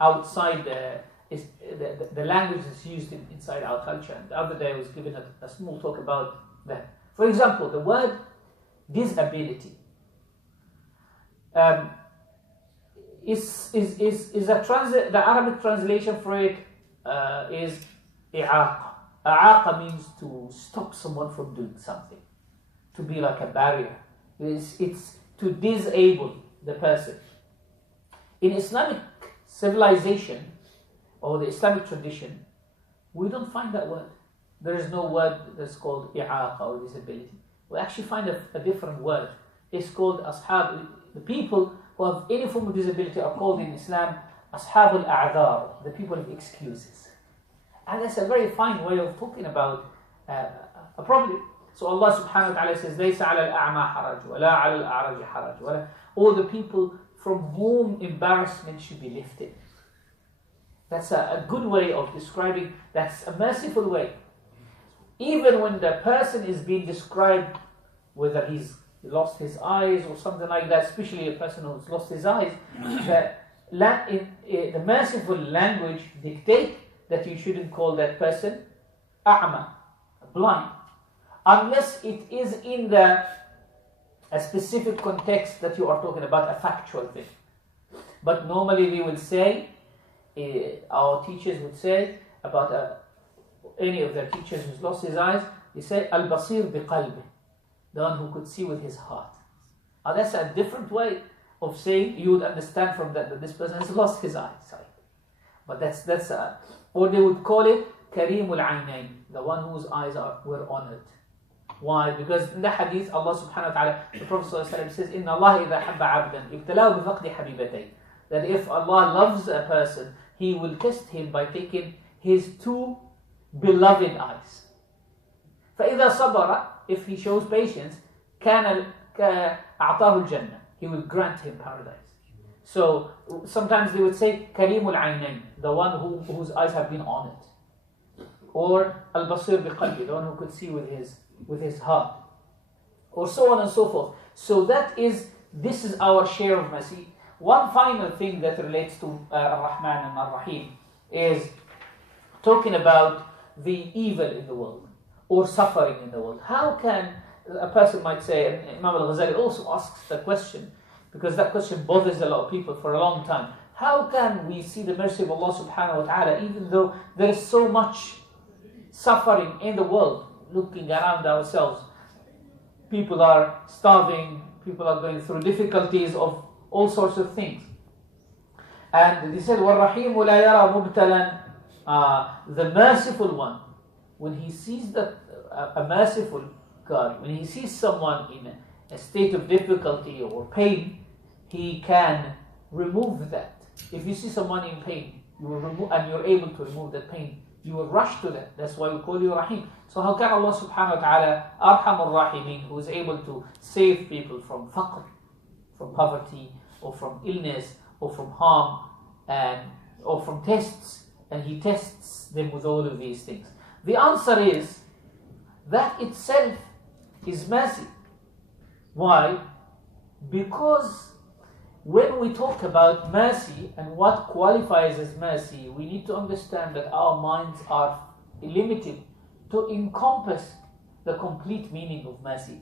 outside the language that's used inside our culture. And the other day I was given a small talk about that. For example, the word disability the Arabic translation for it is i'aqa. I'aqa means to stop someone from doing something, to be like a barrier. It's to disable the person. In Islamic civilization or the Islamic tradition, we don't find that word. There is no word that's called i'aqa or disability. We actually find a different word. It's called ashab. The people who have any form of disability are called in Islam Ashab Al Azhari, the people of excuses. And that's a very fine way of talking about a problem. So Allah subhanahu wa ta'ala says, لَيْسَ عَلَى الْأَعْمَى حَرَجُ وَلَا عَلَى الْأَعْرَجِ حَرَجُ. All the people from whom embarrassment should be lifted. That's a good way of describing, that's a merciful way. Even when the person is being described, whether he's lost his eyes or something like that, especially a person who's lost his eyes, the merciful language dictate that you shouldn't call that person a'ma, blind, unless it is in a specific context that you are talking about, a factual thing. But normally we will say, our teachers would say about any of their teachers who's lost his eyes, they say al-basir bi qalbi, the one who could see with his heart. That's a different way of saying. You would understand from that this person has lost his eyesight. But that's or they would call it Kareemul Aynain, the one whose eyes were honored. Why? Because in the hadith, Allah subhanahu wa ta'ala, the Prophet says, Inna Allah idha habba abdan, ibtalahu bifaqdi habibatay. That if Allah loves a person, He will test him by taking his two beloved eyes. فإذا صبر, if he shows patience, أعطاه الجنة. He will grant him paradise. So sometimes they would say Kareemul Aynain, the one whose eyes have been honored. Or Al-Basir biqalbi, the one who could see with his heart. Or so on and so forth. So this is our share of mercy. One final thing that relates to Ar-Rahman and Ar-Rahim is talking about the evil in the world or suffering in the world. How can a person might say, and Imam Al-Ghazali also asks the question, because that question bothers a lot of people for a long time. How can we see the mercy of Allah subhanahu wa ta'ala even though there is so much suffering in the world? Looking around ourselves, people are starving, people are going through difficulties of all sorts of things. And he said, وَالرَّحِيمُ لَا يَرَى مُبْتَلًا, the merciful one, when he sees that a merciful God, when he sees someone in a state of difficulty or pain, he can remove that. If you see someone in pain, you will remove, and you're able to remove that pain, you will rush to that. That's why we call you Rahim. So how can Allah subhanahu wa ta'ala, Arhamur Rahimin, who is able to save people from faqr, from poverty, or from illness, or from harm, or from tests, and He tests them with all of these things? The answer is, that itself is mercy. Why? Because when we talk about mercy and what qualifies as mercy, we need to understand that our minds are limited to encompass the complete meaning of mercy,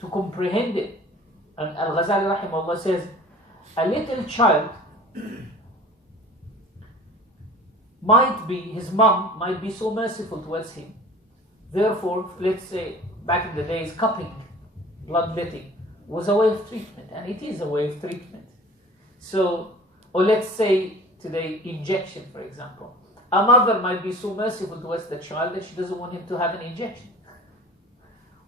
to comprehend it. And Al-Ghazali rahimahullah says, a little child his mom might be so merciful towards him. Therefore, let's say, back in the days, cupping, bloodletting, was a way of treatment, and it is a way of treatment. So, or let's say today, injection, for example. A mother might be so merciful towards the child that she doesn't want him to have an injection.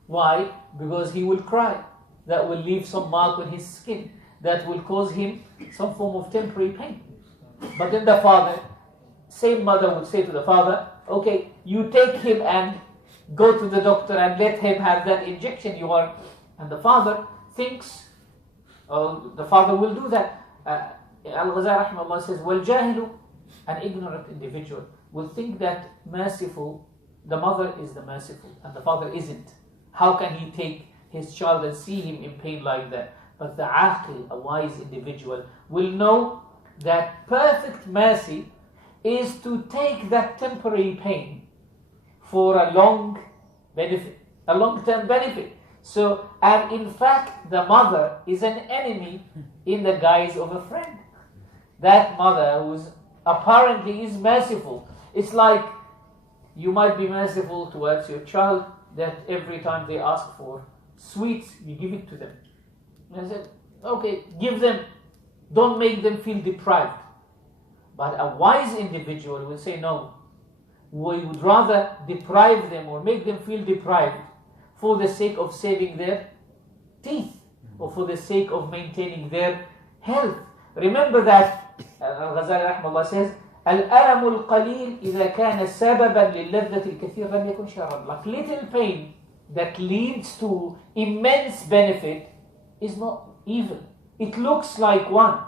Why? Because he will cry. That will leave some mark on his skin. That will cause him some form of temporary pain. But then the father, same mother would say to the father, okay, you take him and go to the doctor and let him have that injection you want. And the father thinks, the father will do that. Al-Ghazali rahimahullah says, وَالْجَاهِلُ, an ignorant individual, will think that merciful, the mother is the merciful, and the father isn't. How can he take his child and see him in pain like that? But the aqil, a wise individual, will know that perfect mercy is to take that temporary pain for a long benefit, a long-term benefit. So, and in fact, the mother is an enemy in the guise of a friend. That mother who apparently is merciful. It's like you might be merciful towards your child, that every time they ask for sweets, you give it to them. And I said, okay, give them, don't make them feel deprived. But a wise individual will say, no, we would rather deprive them or make them feel deprived for the sake of saving their teeth or for the sake of maintaining their health. Remember that Al-Ghazali rahimahullah says, الألم القليل إذا كان سببا للذة الكثير لم يكن شرا. Like little pain that leads to immense benefit is not evil. It looks like one,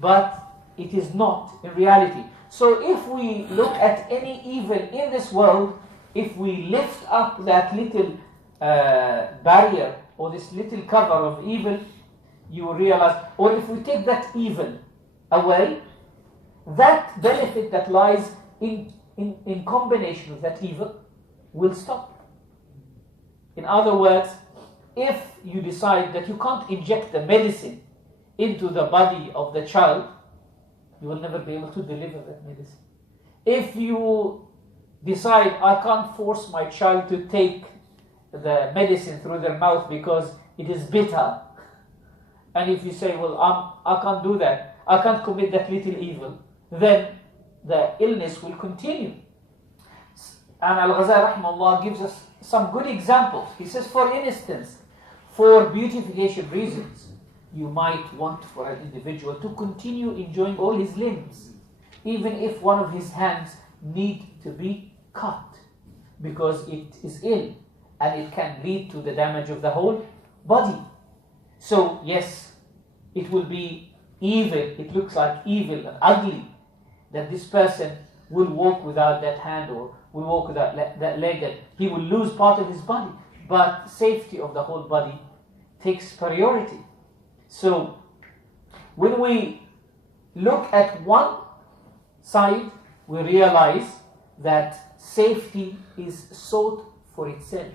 but it is not in reality. So if we look at any evil in this world, if we lift up that little barrier or this little cover of evil, you will realize, or if we take that evil away, that benefit that lies in combination with that evil will stop. In other words, if you decide that you can't inject the medicine into the body of the child, you will never be able to deliver that medicine. If you decide, I can't force my child to take the medicine through their mouth because it is bitter, And if you say, well, I can't do that, I can't commit that little evil, then the illness will continue. And Al Ghazali rahimahullah gives us some good examples. He says, for instance, for beautification reasons, you might want for an individual to continue enjoying all his limbs, even if one of his hands need to be cut, because it is ill and it can lead to the damage of the whole body. So yes, it will be evil, it looks like evil and ugly that this person will walk without that hand or will walk without that leg, and he will lose part of his body. But safety of the whole body takes priority. So when we look at one side, we realize that safety is sought for itself.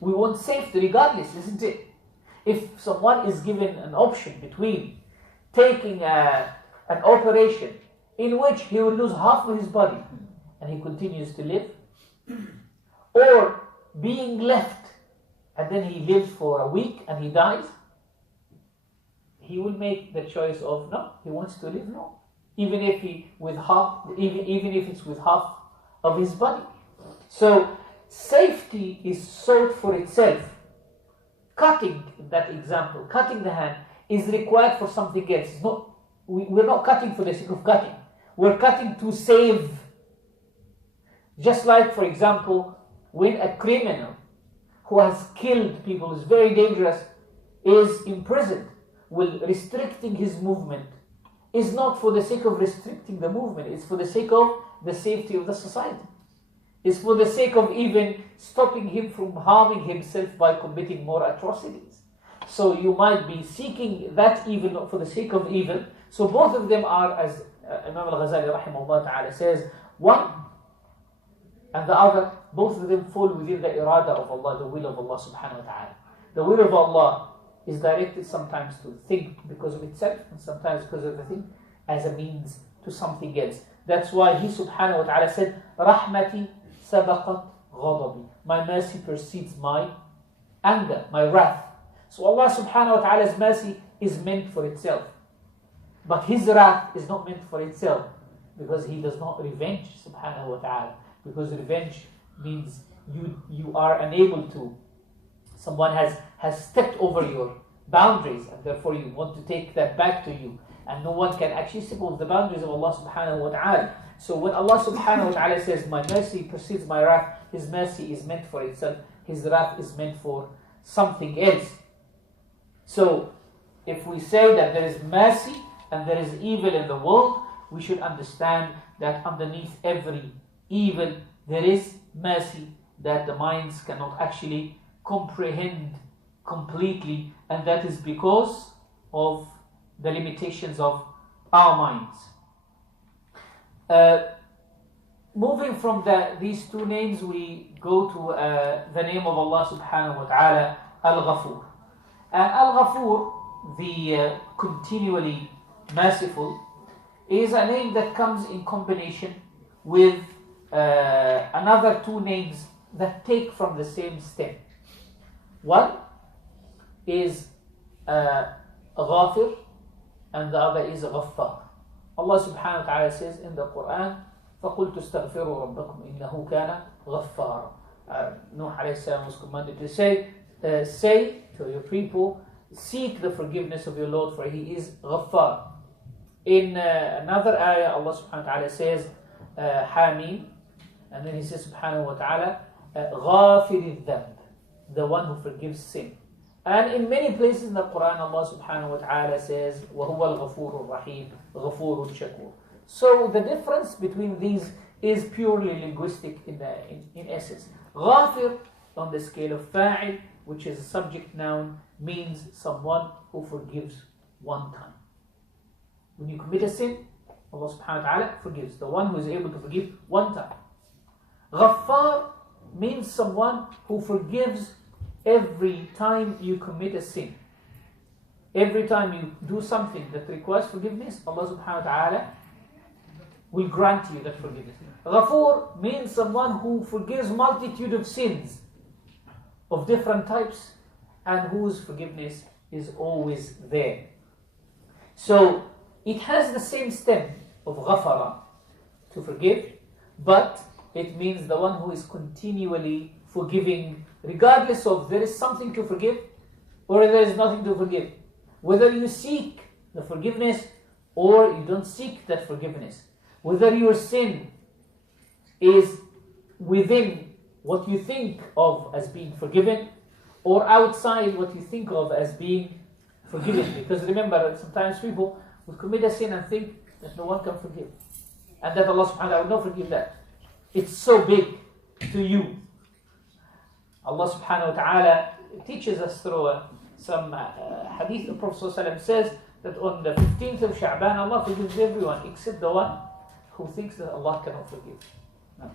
We want safety regardless, isn't it? If someone is given an option between taking an operation in which he will lose half of his body and he continues to live, or being left and then he lives for a week and he dies, he will make the choice of no, he wants to live no, even if it's with half of his body. So safety is sought for itself. Cutting, in that example, cutting the hand is required for something else. It's not, we're not cutting for the sake of cutting. We're cutting to save. Just like, for example, when a criminal who has killed people, is very dangerous, is imprisoned, well, restricting his movement is not for the sake of restricting the movement, it's for the sake of the safety of the society. It's for the sake of even stopping him from harming himself by committing more atrocities. So you might be seeking that evil not for the sake of evil. So both of them are, as Imam Al-Ghazali rahimahullah ta'ala says, one and the other, both of them fall within the irada of Allah, the will of Allah subhanahu wa ta'ala. The will of Allah is directed sometimes to think because of itself, and sometimes because of the thing as a means to something else. That's why He subhanahu wa ta'ala said, Rahmati sabaqat ghadabi. My mercy precedes my anger, my wrath. So Allah subhanahu wa ta'ala's mercy is meant for itself. But His wrath is not meant for itself, because He does not revenge subhanahu wa ta'ala. Because revenge means you are unable to, someone has stepped over your boundaries, and therefore you want to take that back to you. And no one can actually step over the boundaries of Allah subhanahu wa ta'ala. So when Allah subhanahu wa ta'ala says, my mercy precedes my wrath, His mercy is meant for itself, His wrath is meant for something else. So if we say that there is mercy and there is evil in the world, we should understand that underneath every evil there is mercy that the minds cannot actually comprehend completely, and that is because of the limitations of our minds. Moving from these two names, we go to the name of Allah subhanahu wa ta'ala, Al-Ghafur. And Al-Ghafur, the continually merciful, is a name that comes in combination with another two names that take from the same stem. One is Ghafir, and the other is Ghaffar. Allah subhanahu wa ta'ala says in the Quran, فَقُلْتُ اسْتَغْفِرُوا رَبَّكُمْ إِنَّهُ كَانَ غَفَّارًا. Nuh alayhi salam was commanded to say to your people, seek the forgiveness of your Lord, for He is Ghaffar. In another ayah, Allah subhanahu wa ta'ala says, Hamim, and then He says subhanahu wa ta'ala, غَافِرِ الذَّنْبِ, the one who forgives sin. And in many places in the Quran, Allah subhanahu wa ta'ala says, وَهُوَ الْغَفُورُ الرَّحِيمُ غَفُورٌ شَكُورٌ. So the difference between these is purely linguistic in essence. Ghafir, on the scale of fa'il, which is a subject noun, means someone who forgives one time. When you commit a sin, Allah subhanahu wa ta'ala forgives. The one who is able to forgive one time. Ghaffar means someone who forgives every time you commit a sin. Every time you do something that requires forgiveness, Allah subhanahu wa ta'ala will grant you that forgiveness. Ghafur means someone who forgives multitude of sins of different types, and whose forgiveness is always there. So it has the same stem of ghafara, to forgive, but it means the one who is continually forgiving, regardless of there is something to forgive or there is nothing to forgive. Whether you seek the forgiveness or you don't seek that forgiveness. Whether your sin is within what you think of as being forgiven or outside what you think of as being forgiven. Because remember, sometimes people will commit a sin and think that no one can forgive. And that Allah subhanahu wa ta'ala will not forgive that. It's so big to you. Allah subhanahu wa ta'ala teaches us through some hadith. The Prophet sallallahu alaihi wasallam says that on the 15th of Sha'ban, Allah forgives everyone except the one who thinks that Allah cannot forgive. No.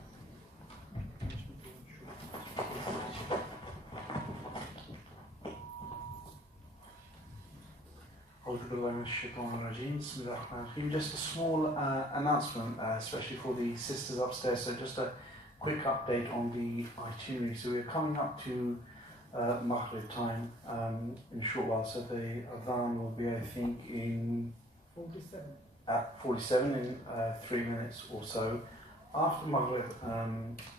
Just a small announcement, especially for the sisters upstairs. So just a quick update on the itinerary. So we're coming up to Maghrib time in a short while. So the adhan will be, I think, in 47. At 47 in 3 minutes or so. After Maghrib,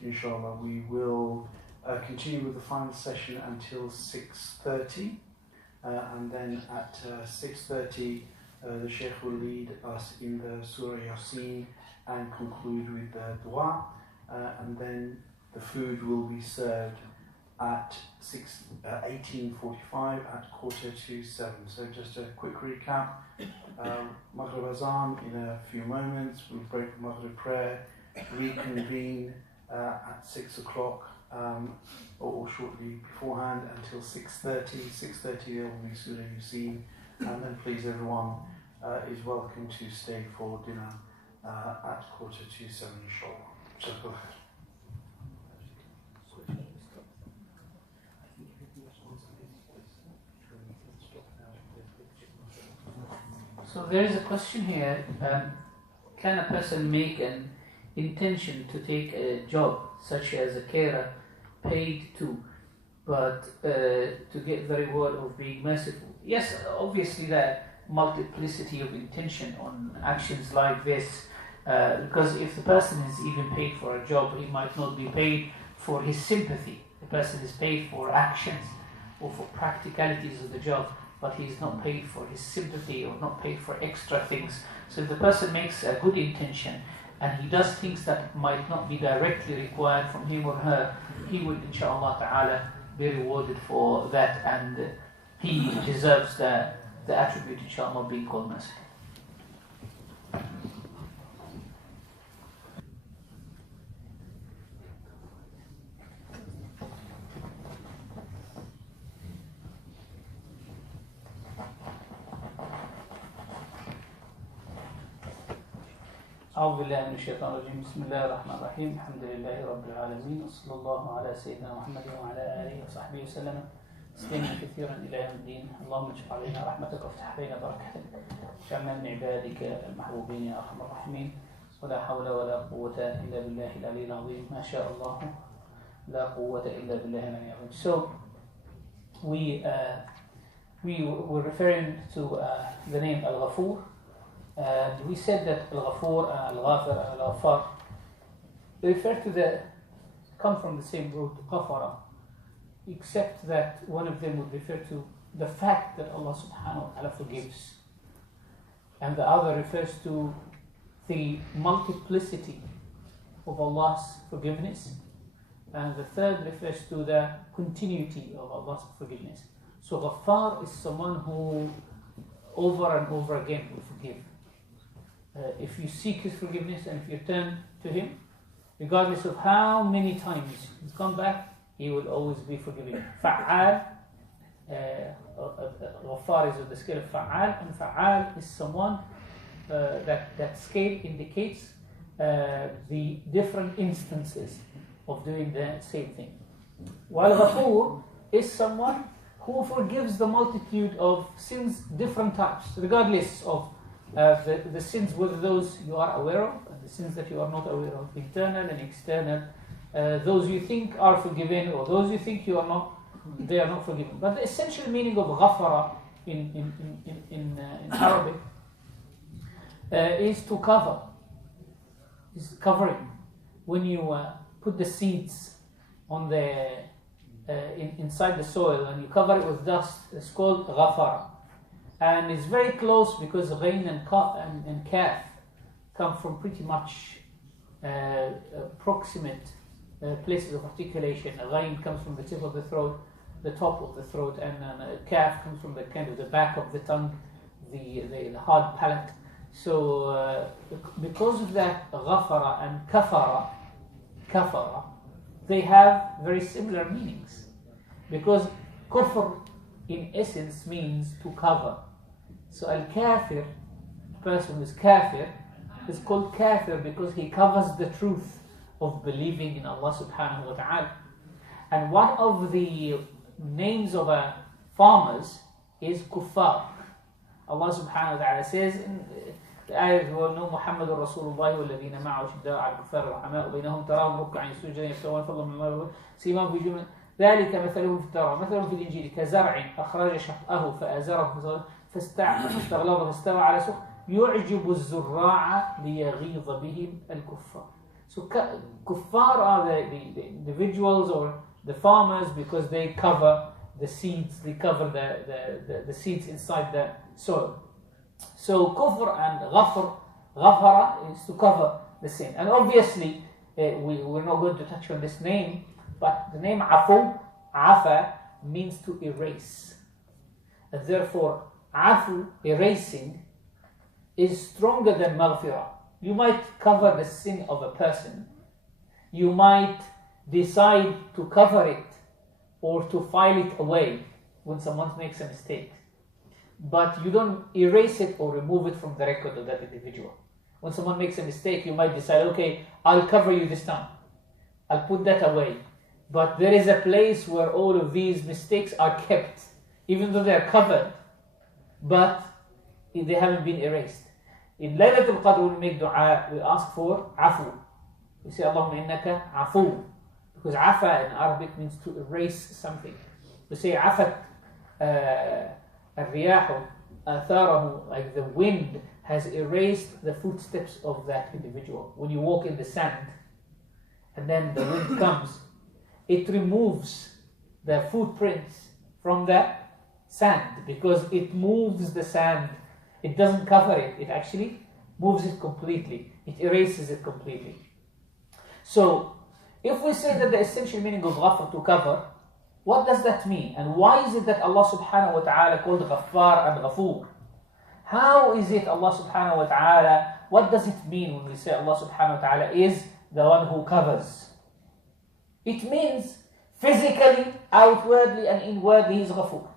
inshallah, we will continue with the final session until 6:30. And then at 6:30, the Shaykh will lead us in the Surah Yasin and conclude with the dua. And then the food will be served at 18:45 at 6:45. So just a quick recap. Maghrib Azan in a few moments. We'll break the Maghrib prayer, reconvene at 6 o'clock. Or shortly beforehand until 6:30. 6:30 there will be Surah Yasin, and then please everyone is welcome to stay for dinner at 6:45 inshallah. So there is a question here, can a person make an intention to take a job such as a carer, paid to, but to get the reward of being merciful? Yes, obviously the multiplicity of intention on actions like this, because if the person is even paid for a job, he might not be paid for his sympathy. The person is paid for actions or for practicalities of the job, but he is not paid for his sympathy or not paid for extra things. So if the person makes a good intention and he does things that might not be directly required from him or her, he would, inshaAllah ta'ala, be rewarded for that, and he deserves the attribute, inshaAllah, of being called merciful. أعوذ بالله من الشيطان الرجيم بسم الله الرحمن الرحيم الحمد لله رب العالمين وصلى الله على سيدنا محمد وعلى آله وصحبه وسلم تسليما كثيرا إلى يوم الدين. اللهم اجعل علينا رحمتك وافتح علينا بركتك واجعلنا من عبادك المحبوبين يا أرحم الراحمين. ولا حول ولا قوة إلا بالله العلي العظيم. ما شاء الله لا قوة إلا بالله العلي العظيم. So we were referring to the name Al-Ghafur. We said that Al-Ghafur, Al-Ghafir, Al-Ghaffar refer to come from the same root, Ghafara, except that one of them would refer to the fact that Allah subhanahu wa ta'ala forgives, and the other refers to the multiplicity of Allah's forgiveness, and the third refers to the continuity of Allah's forgiveness. So Ghaffar is someone who over and over again will forgive. If you seek His forgiveness and if you turn to Him, regardless of how many times you come back, He will always be forgiving. Fa'al, Ghaffar is on the scale of Fa'al, and Fa'al is someone that scale indicates the different instances of doing the same thing. While Ghafur is someone who forgives the multitude of sins, different types, regardless of the sins, whether those you are aware of, and the sins that you are not aware of, internal and external, those you think are forgiven, or those you think you are not, they are not forgiven. But the essential meaning of ghafara in Arabic is to cover, is covering. When you put the seeds on the inside the soil and you cover it with dust, it's called ghafara. And it's very close because ghain and kaf come from pretty much proximate places of articulation. Ghain comes from the tip of the throat, the top of the throat, and kaf comes from the kind of the back of the tongue, the hard palate. So because of that, ghafara and kafara, they have very similar meanings. Because kufr in essence means to cover. So al-kafir, person who is kafir, is called kafir because he covers the truth of believing in Allah subhanahu wa ta'ala. And one of the names of farmers is kuffar. Allah subhanahu wa ta'ala says in the ayat, وَأَنَّهُ مُحَمَّدٌ رَسُولُ اللَّهِ وَالَّذِينَ مَعَهُ شِدَّاءٌ عَلَى الْكُفَّارِ رُحَمَاءُ بَيْنَهُمْ تَرَاهُمْ رُكَّعًا سُجَّدًا يَبْتَغُونَ فَضْلًا مِنَ اللَّهِ سِيمَاهُمْ فِي وُجُوهِهِمْ ذلك مثلهم في التوراة مثلهم في الإنجيل كزرع أخرج شطأه فآزره فاستغلظ فاستوى على سوق يعجب الزراع ليغيظ بهم الكفار. So kuffar are the individuals or the farmers because they cover the seeds, they cover the seeds inside the soil. So kufr and ghafara is to cover the sin. And obviously we're not going to touch on this name, but the name afa means to erase. And therefore afu, erasing, is stronger than maghfirah. You might cover the sin of a person. You might decide to cover it or to file it away when someone makes a mistake. But you don't erase it or remove it from the record of that individual. When someone makes a mistake, you might decide, okay, I'll cover you this time. I'll put that away. But there is a place where all of these mistakes are kept, even though they are covered, but they haven't been erased. In Laylatul Qadr, we make dua, we ask for afu. We say, Allahumma innaka afu. Because afa in Arabic means to erase something. We say, afat al-riyahu atharahu, like the wind has erased the footsteps of that individual. When you walk in the sand, and then the wind comes, it removes the footprints from the sand because it moves the sand. It doesn't cover it, it actually moves it completely. It erases it completely. So, if we say that the essential meaning of ghafar to cover, what does that mean? And why is it that Allah subhanahu wa ta'ala called ghaffar and ghafoor? How is it Allah subhanahu wa ta'ala, what does it mean when we say Allah subhanahu wa ta'ala is the one who covers? It means physically, outwardly and inwardly He is ghafoor.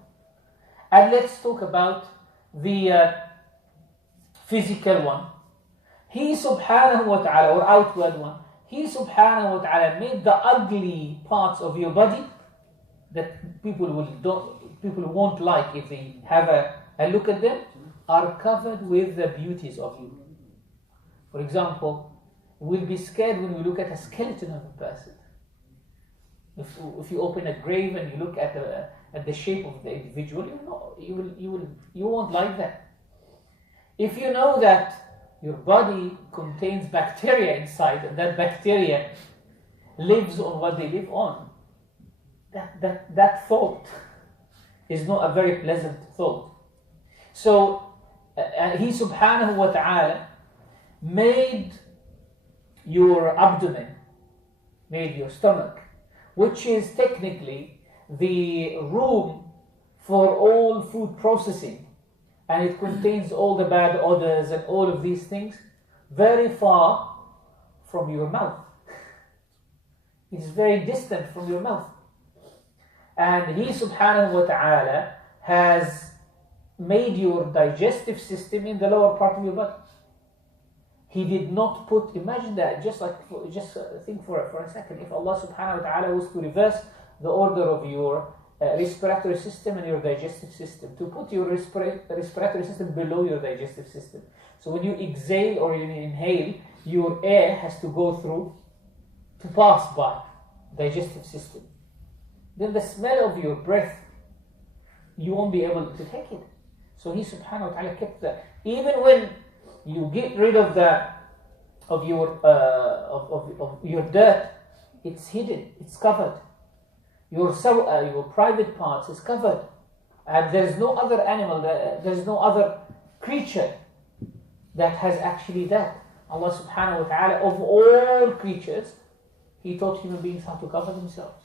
And let's talk about the physical one. He subhanahu wa ta'ala, or outward one, He subhanahu wa ta'ala made the ugly parts of your body that people won't like if they have a look at them, are covered with the beauties of you. For example, we'll be scared when we look at a skeleton of a person. If you open a grave and you look at the shape of the individual, you won't like that. If you know that your body contains bacteria inside, and that bacteria lives on what they live on, that thought is not a very pleasant thought. So He subhanahu wa ta'ala made your abdomen, made your stomach, which is technically the room for all food processing, and it contains all the bad odors and all of these things, very far from your mouth. It is very distant from your mouth. And He subhanahu wa ta'ala has made your digestive system in the lower part of your body. He did not put, imagine that, just think for a second, if Allah subhanahu wa ta'ala was to reverse the order of your respiratory system and your digestive system, to put your respiratory system below your digestive system. So when you exhale or you inhale, your air has to go through, to pass by digestive system. Then the smell of your breath, you won't be able to take it. So He subhanahu wa ta'ala kept that. Even when you get rid of your dirt, it's hidden, it's covered. Your private parts is covered. And there is no other animal, there is no other creature that has actually that. Allah subhanahu wa ta'ala, of all creatures, He taught human beings how to cover themselves.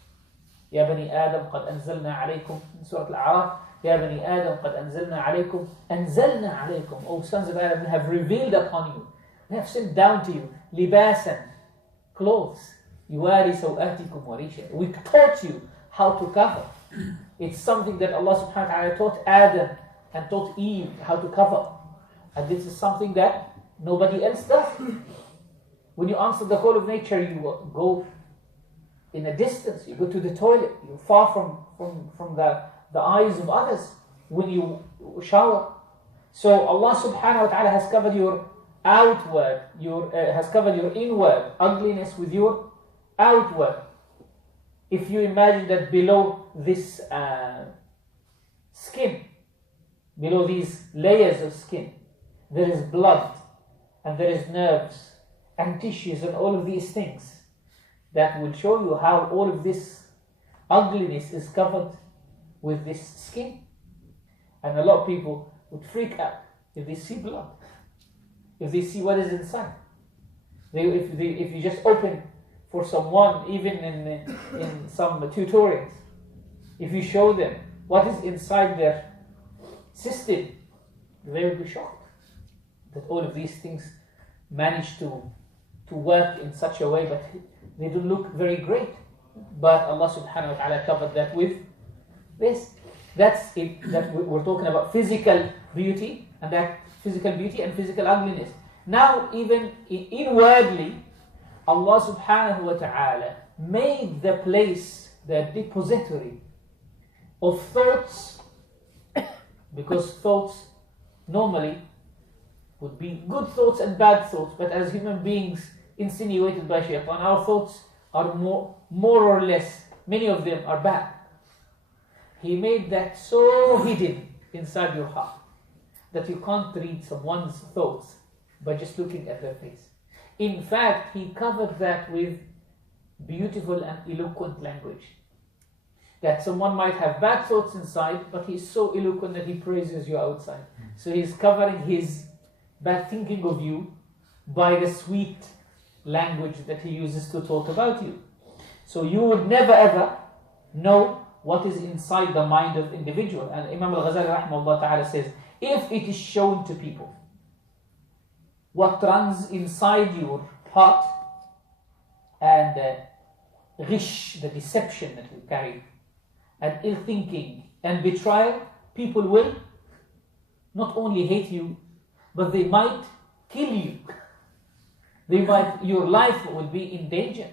يا بني آدم قد أنزلنا عليكم in Surah Al-A'raf, يا بني آدم قد أنزلنا عليكم, O sons of Adam, we have revealed upon you, we have sent down to you libasan, clothes, يواري سوآتكم وريشا. We taught you how to cover. It's something that Allah subhanahu wa ta'ala taught Adam and taught Eve how to cover. And this is something that nobody else does. When you answer the call of nature, you go in a distance, you go to the toilet, you're far from the eyes of others when you shower. So Allah subhanahu wa ta'ala has covered your outward, has covered your inward ugliness with your outward. If you imagine that below this skin, below these layers of skin, there is blood and there is nerves and tissues and all of these things, that will show you how all of this ugliness is covered with this skin. And a lot of people would freak out if they see blood, if they see what is inside. If you just open for someone, even in some tutorials, if you show them what is inside their system, they will be shocked that all of these things manage to work in such a way, but they don't look very great. But Allah subhanahu wa ta'ala covered that with this. That's it. That we're talking about physical beauty, and that physical beauty and physical ugliness. Now, even inwardly, Allah subhanahu wa ta'ala made the place, the depository of thoughts, because thoughts normally would be good thoughts and bad thoughts, but as human beings insinuated by shaitan, our thoughts are more or less, many of them are bad. He made that so hidden inside your heart that you can't read someone's thoughts by just looking at their face. In fact, He covered that with beautiful and eloquent language. That someone might have bad thoughts inside, but he's so eloquent that he praises you outside. So He's covering his bad thinking of you by the sweet language that He uses to talk about you. So you would never ever know what is inside the mind of individual. And Imam Al-Ghazali rahimahullah ta'ala says, if it is shown to people what runs inside your heart, and ghish, the deception that you carry, and ill thinking and betrayal, people will not only hate you, but they might kill you. Your life will be in danger.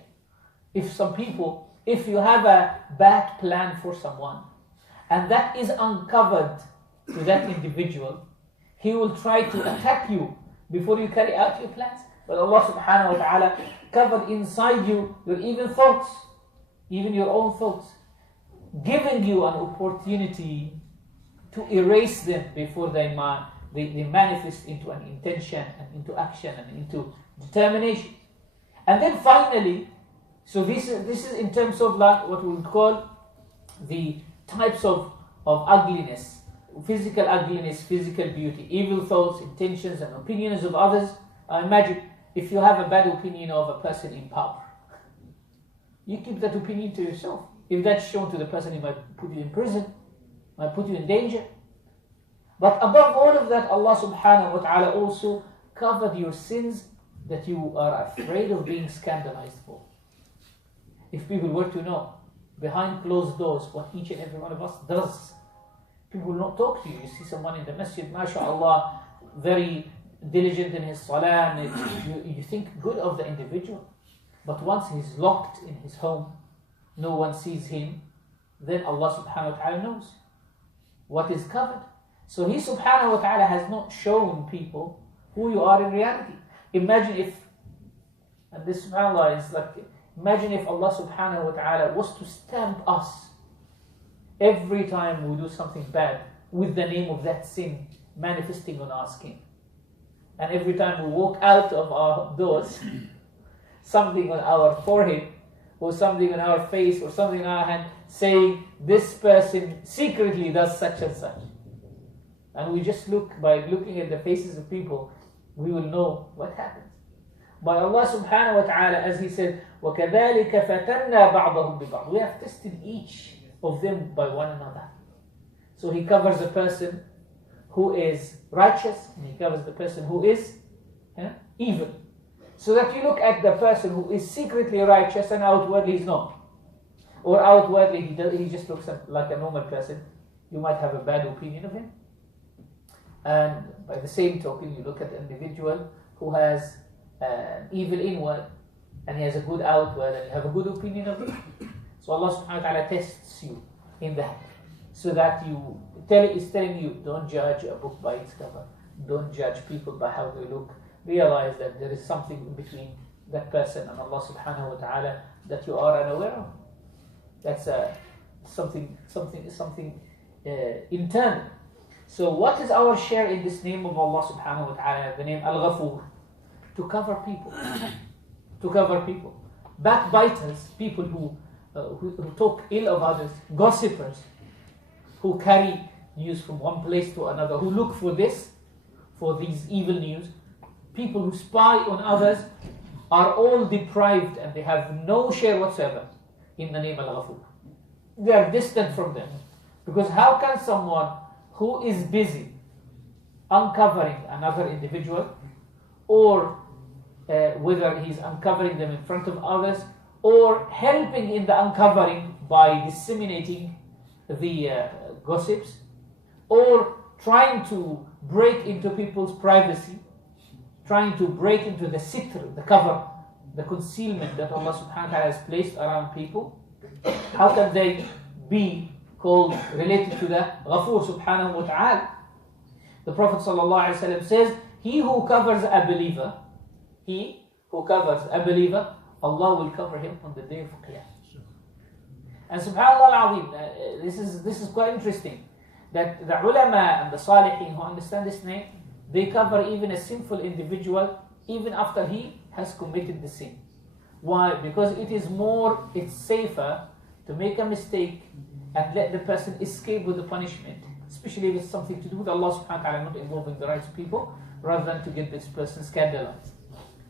If you have a bad plan for someone, and that is uncovered to that individual, he will try to attack you before you carry out your plans. But Allah subhanahu wa ta'ala covered inside you your even thoughts, even your own thoughts, giving you an opportunity to erase them before they manifest into an intention and into action and into determination. And then finally, so this is in terms of like what we would call the types of ugliness: physical beauty, evil thoughts, intentions and opinions of others. Imagine if you have a bad opinion of a person in power, you keep that opinion to yourself. If that's shown to the person, it might put you in prison, might put you in danger. But above all of that, Allah subhanahu wa ta'ala also covered your sins that you are afraid of being scandalized for. If people were to know behind closed doors what each and every one of us does, people will not talk to you. You see someone in the masjid, mashallah, very diligent in his salah, and you think good of the individual. But once he's locked in his home, no one sees him, then Allah subhanahu wa ta'ala knows what is covered. So He subhanahu wa ta'ala has not shown people who you are in reality. Imagine if, and this subhanAllah is like, imagine if Allah subhanahu wa ta'ala was to stamp us every time we do something bad with the name of that sin manifesting on our skin. And every time we walk out of our doors, something on our forehead, or something on our face, or something in our hand, saying this person secretly does such and such. And we just look, by looking at the faces of people, we will know what happens. By Allah subhanahu wa ta'ala, as He said, وَكَذَلِكَ فَتَنَّا بَعْضَهُمْ بِبَعْضٍ. We have tested each of them by one another. So He covers the person who is righteous, and He covers the person who is evil. So that you look at the person who is secretly righteous and outwardly is not. Or outwardly he just looks like a normal person. You might have a bad opinion of him. And by the same token, you look at an individual who has evil inward and he has a good outward and you have a good opinion of him. So Allah subhanahu wa ta'ala tests you in that. So that is telling you, don't judge a book by its cover. Don't judge people by how they look. Realize that there is something in between that person and Allah subhanahu wa ta'ala that you are unaware of. That's something internal. So what is our share in this name of Allah subhanahu wa ta'ala, the name Al-Ghafur? To cover people. To cover people. Backbiters, people who talk ill of others, gossipers, who carry news from one place to another, who look for these evil news, people who spy on others are all deprived and they have no share whatsoever in the name Al-Ghafur. They are distant from them. Because how can someone who is busy uncovering another individual, or whether he's uncovering them in front of others, or helping in the uncovering by disseminating the gossips, or trying to break into people's privacy, trying to break into the sitr, the cover, the concealment that Allah subhanahu wa ta'ala has placed around people, how can they be called, related to the Ghafur subhanahu wa ta'ala? The Prophet sallallahu alayhi wa sallam says, he who covers a believer, Allah will cover him on the day of Qiyamah. And subhanallah al-azim, this is quite interesting, that the ulama and the salihin who understand this name, they cover even a sinful individual even after he has committed the sin. Why? Because it's safer to make a mistake and let the person escape with the punishment, especially if it's something to do with Allah subhanahu wa ta'ala, not involving the rights of people, rather than to get this person scandalized.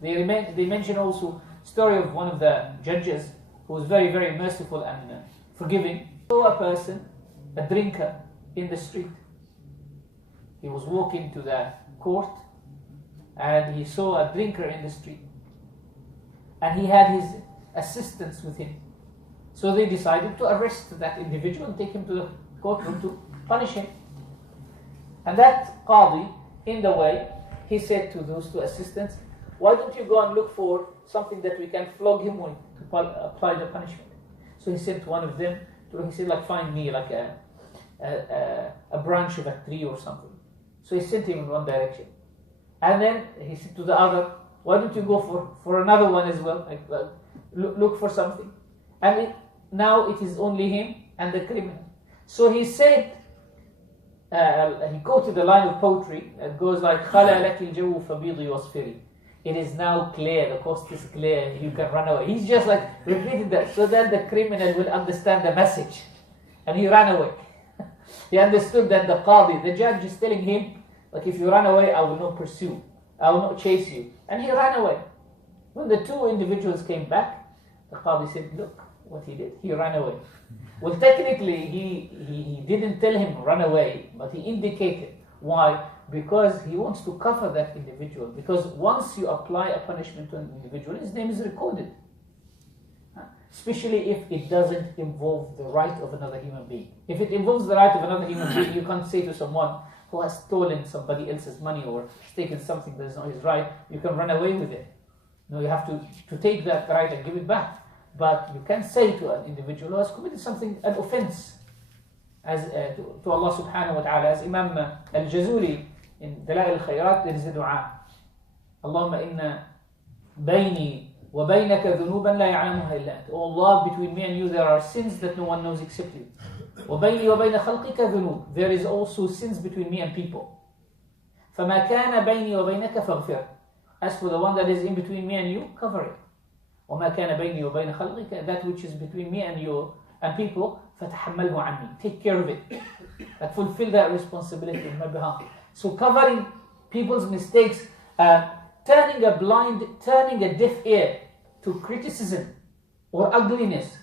They mention also story of one of the judges who was very, very merciful and forgiving. Saw a person, a drinker, in the street. He was walking to the court and he saw a drinker in the street. And he had his assistants with him. So they decided to arrest that individual and take him to the courtroom to punish him. And that Qadi, in the way, he said to those two assistants, why don't you go and look for something that we can flog him with to apply the punishment? So he said to one of them, he said, like, find me like a branch of a tree or something. So he sent him in one direction. And then he said to the other, why don't you go for another one as well? Like, look for something. And now it is only him and the criminal. So he said, he quoted the line of poetry that goes like, خَلَى لَكِ الْجَوُّ فَبِيضِ وَاصْفِرِ. It is now clear, the coast is clear, you can run away. He's just like repeating that so that the criminal will understand the message. And he ran away. He understood that the Qadi, the judge, is telling him, like, if you run away, I will not pursue, I will not chase you. And he ran away. When the two individuals came back, the Qadi said, look what he did, he ran away. Well, technically, he didn't tell him run away, but he indicated. Why? Because he wants to cover that individual. Because once you apply a punishment to an individual, his name is recorded. Especially if it doesn't involve the right of another human being. If it involves the right of another human being, you can't say to someone who has stolen somebody else's money or taken something that is not his right, you can run away with it. No, you have to take that right and give it back. But you can say to an individual who has committed something, an offense, as to Allah subhanahu wa ta'ala, as Imam Al-Jazuli in Dalail al-Khayrat, there is a dua. Allahumma inna bayni وَبَيْنَكَ ذُنُوبًا لَا يَعْلَمُهَا إِلَّا أَنْتَ. O Allah, between me and you there are sins that no one knows except you. وَبَيْنِي وَبَيْنَ خَلْقِكَ ذُنُوب. There is also sins between me and people. فَمَا كَانَ بَيْنِي وَبَيْنَكَ فَاغْفِرْ. As for the one that is in between me and you, cover it. وَمَا كَانَ بَيْنِي وَبَيْنَ خَلْقِكَ. That which is between me and you and people, فَتَحَمَّلْهُ عَنِّي. Take care of it. That fulfill that responsibility on my behalf. So covering people's mistakes, turning a deaf ear to criticism or ugliness.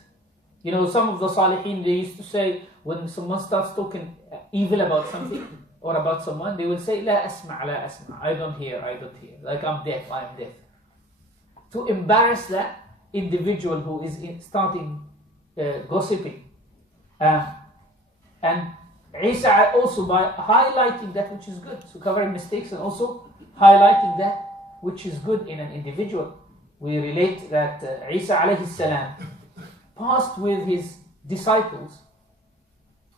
You know, some of the Salihin, they used to say, when someone starts talking evil about something or about someone, they will say, لا أسمع, لا أسمع. I don't hear. Like I'm deaf. To embarrass that individual who is starting gossiping. And Isa also by highlighting that which is good. So covering mistakes and also highlighting that which is good in an individual. We relate that Isa alayhi salam passed with his disciples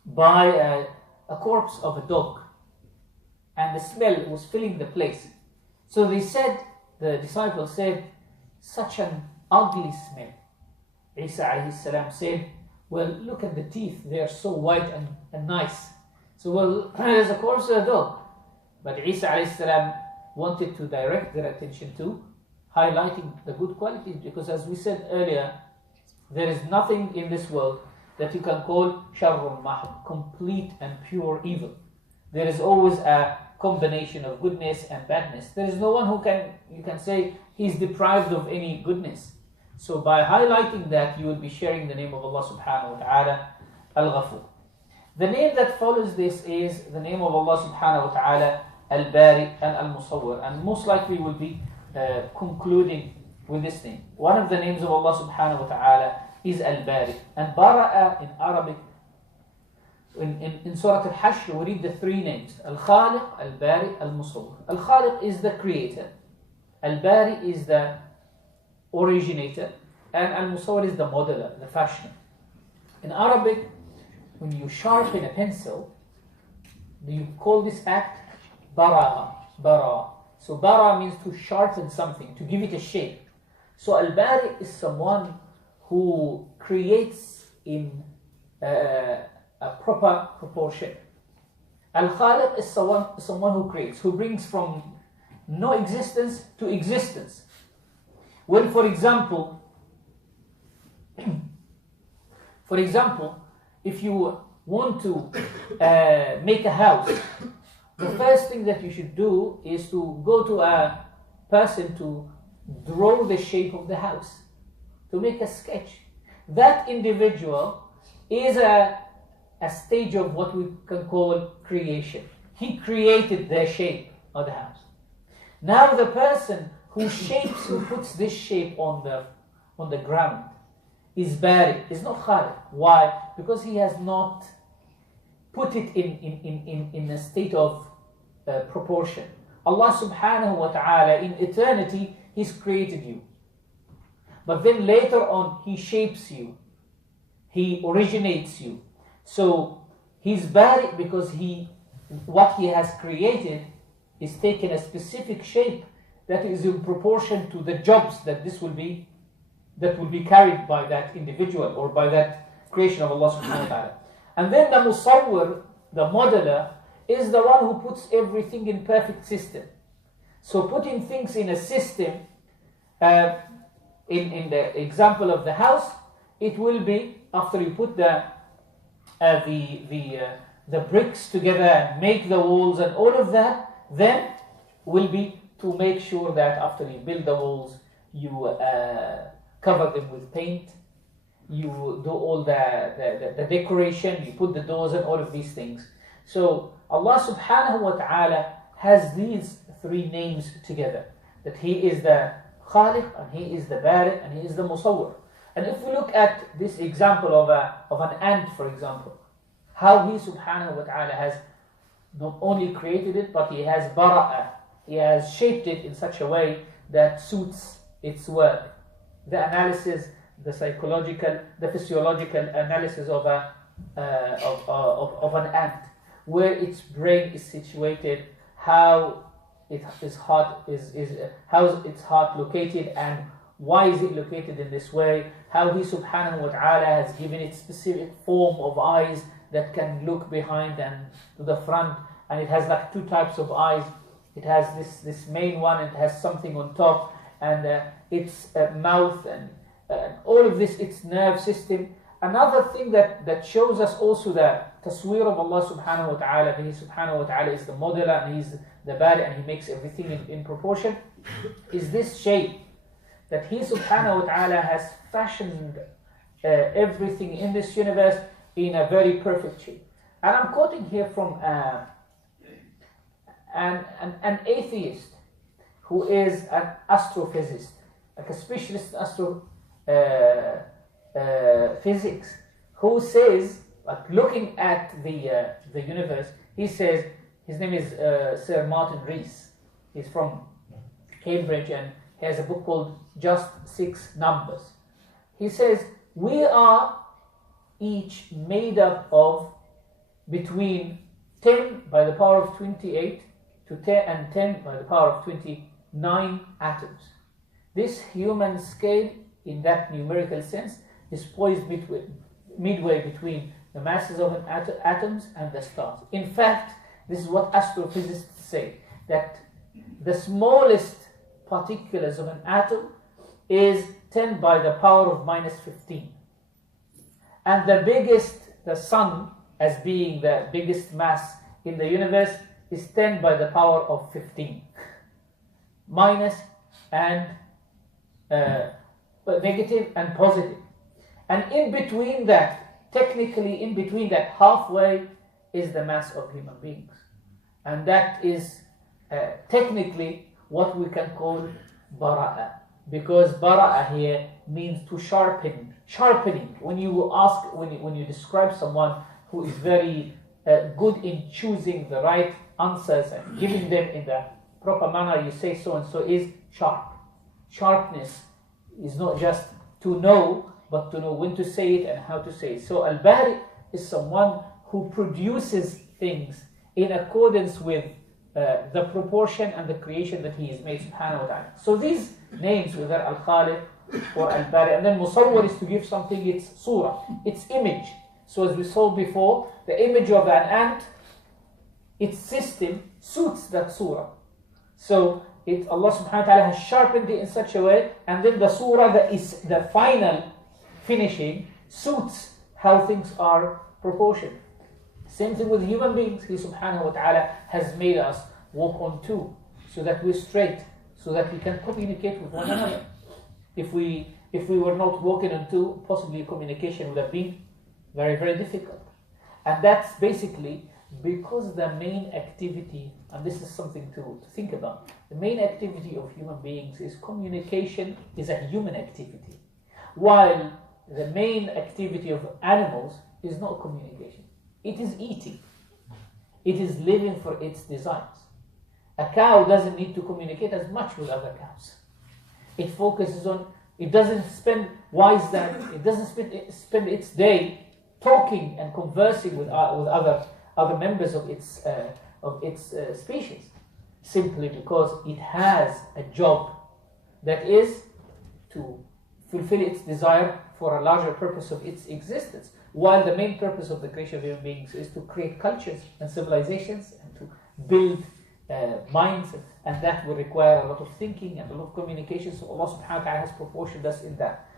by a corpse of a dog, and the smell was filling the place. So the disciples said, such an ugly smell. Isa alayhi salam said, well, look at the teeth, they are so white and nice. So, well, there's a corpse of a dog. But Isa alayhi salam wanted to direct their attention to highlighting the good qualities, because as we said earlier, there is nothing in this world that you can call sharrun mahd, complete and pure evil. There is always a combination of goodness and badness. There is no one you can say he's deprived of any goodness. So by highlighting that, you will be sharing the name of Allah subhanahu wa ta'ala, Al-Ghafur. The name that follows this is the name of Allah subhanahu wa ta'ala, Al-Bari and Al-Musawwir, and most likely will be concluding with this name. One of the names of Allah subhanahu wa ta'ala is Al-Bari. And Bara'a in Arabic, in Surah Al-Hashr, we read the three names: Al-Khaliq, Al-Bari, Al-Musawwir. Al-Khaliq is the creator, Al-Bari is the originator, and Al-Musawwir is the modeler, the fashioner. In Arabic, when you sharpen a pencil, you call this act Bara'a. So bara means to sharpen something, to give it a shape. So al-bari is someone who creates in a proper proportion. Al-khaliq is someone who creates, who brings from no existence to existence. When, for example, if you want to make a house, the first thing that you should do is to go to a person to draw the shape of the house, to make a sketch. That individual is a stage of what we can call creation. He created the shape of the house. Now the person who puts this shape on the ground is bari, is not khaliq. Why? Because he has not put it in a state of proportion. Allah subhanahu wa ta'ala in eternity, He's created you. But then later on, He shapes you. He originates you. So He's bari because what He has created is taken a specific shape that is in proportion to the jobs that will be carried by that individual or by that creation of Allah subhanahu wa ta'ala. And then the musawwir, the modeler, is the one who puts everything in perfect system. So putting things in a system, in the example of the house, it will be after you put the bricks together and make the walls and all of that, then will be to make sure that after you build the walls, you cover them with paint, you do all the decoration, you put the doors and all of these things. So Allah subhanahu wa ta'ala has these three names together, that He is the Khaliq, and He is the Bari, and He is the Musawwir. And if we look at this example of an ant, for example, how He subhanahu wa ta'ala has not only created it, but He has bara'a, He has shaped it in such a way that suits its work. The analysis, the psychological, the physiological analysis of an ant, where its brain is situated, how its heart is located, and why is it located in this way, how He subhanahu wa ta'ala has given it specific form of eyes that can look behind and to the front, and it has like two types of eyes. It has this main one, it has something on top, and its mouth and all of this, its nerve system. Another thing that shows us also that tasweer of Allah subhanahu wa ta'ala, He subhanahu wa ta'ala is the modeler and He's the bari and He makes everything in proportion, is this shape that He subhanahu wa ta'ala has fashioned everything in this universe in a very perfect shape. And I'm quoting here from an atheist who is an astrophysicist, like a specialist in astrophysics, who says, like looking at the universe, he says, his name is Sir Martin Rees. He's from Cambridge and he has a book called Just 6 Numbers. He says, we are each made up of between 10 by the power of 28 to 10 and 10 by the power of 29 atoms. This human scale, in that numerical sense, is poised midway between the masses of atoms and the stars. In fact, this is what astrophysicists say, that the smallest particulars of an atom is 10 by the power of minus 15. And the biggest, the sun, as being the biggest mass in the universe, is 10 by the power of 15. Minus and negative and positive. And in between that, technically in between that, halfway is the mass of human beings. And that is technically what we can call bara'a. Because bara'a here means to sharpen. Sharpening. When you ask, when you describe someone who is very good in choosing the right answers and giving them in the proper manner, you say so and so is sharp. Sharpness is not just to know, but to know when to say it and how to say it. So Al-Bari is someone who produces things in accordance with the proportion and the creation that He has made, subhanahu wa ta'ala. So these names, whether Al-Khaliq or Al-Bari, and then Musawwar is to give something its surah, its image. So as we saw before, the image of an ant, its system suits that surah. So Allah subhanahu wa ta'ala has sharpened it in such a way, and then the surah that is the final finishing suits how things are proportioned. Same thing with human beings. He subhanahu wa ta'ala has made us walk on two, so that we're straight, so that we can communicate with one another. If we were not walking on two, possibly communication would have been very, very difficult. And that's basically because the main activity, and this is something to think about, the main activity of human beings is communication, is a human activity. While the main activity of animals is not communication. It is eating. It is living for its desires. A cow doesn't need to communicate as much with other cows. It focuses on, it doesn't spend, why is that? It doesn't spend its day talking and conversing with other members of its species, simply because it has a job that is to fulfill its desire for a larger purpose of its existence, while the main purpose of the creation of human beings is to create cultures and civilizations and to build minds, and that will require a lot of thinking and a lot of communication. So Allah subhanahu wa ta'ala has proportioned us in that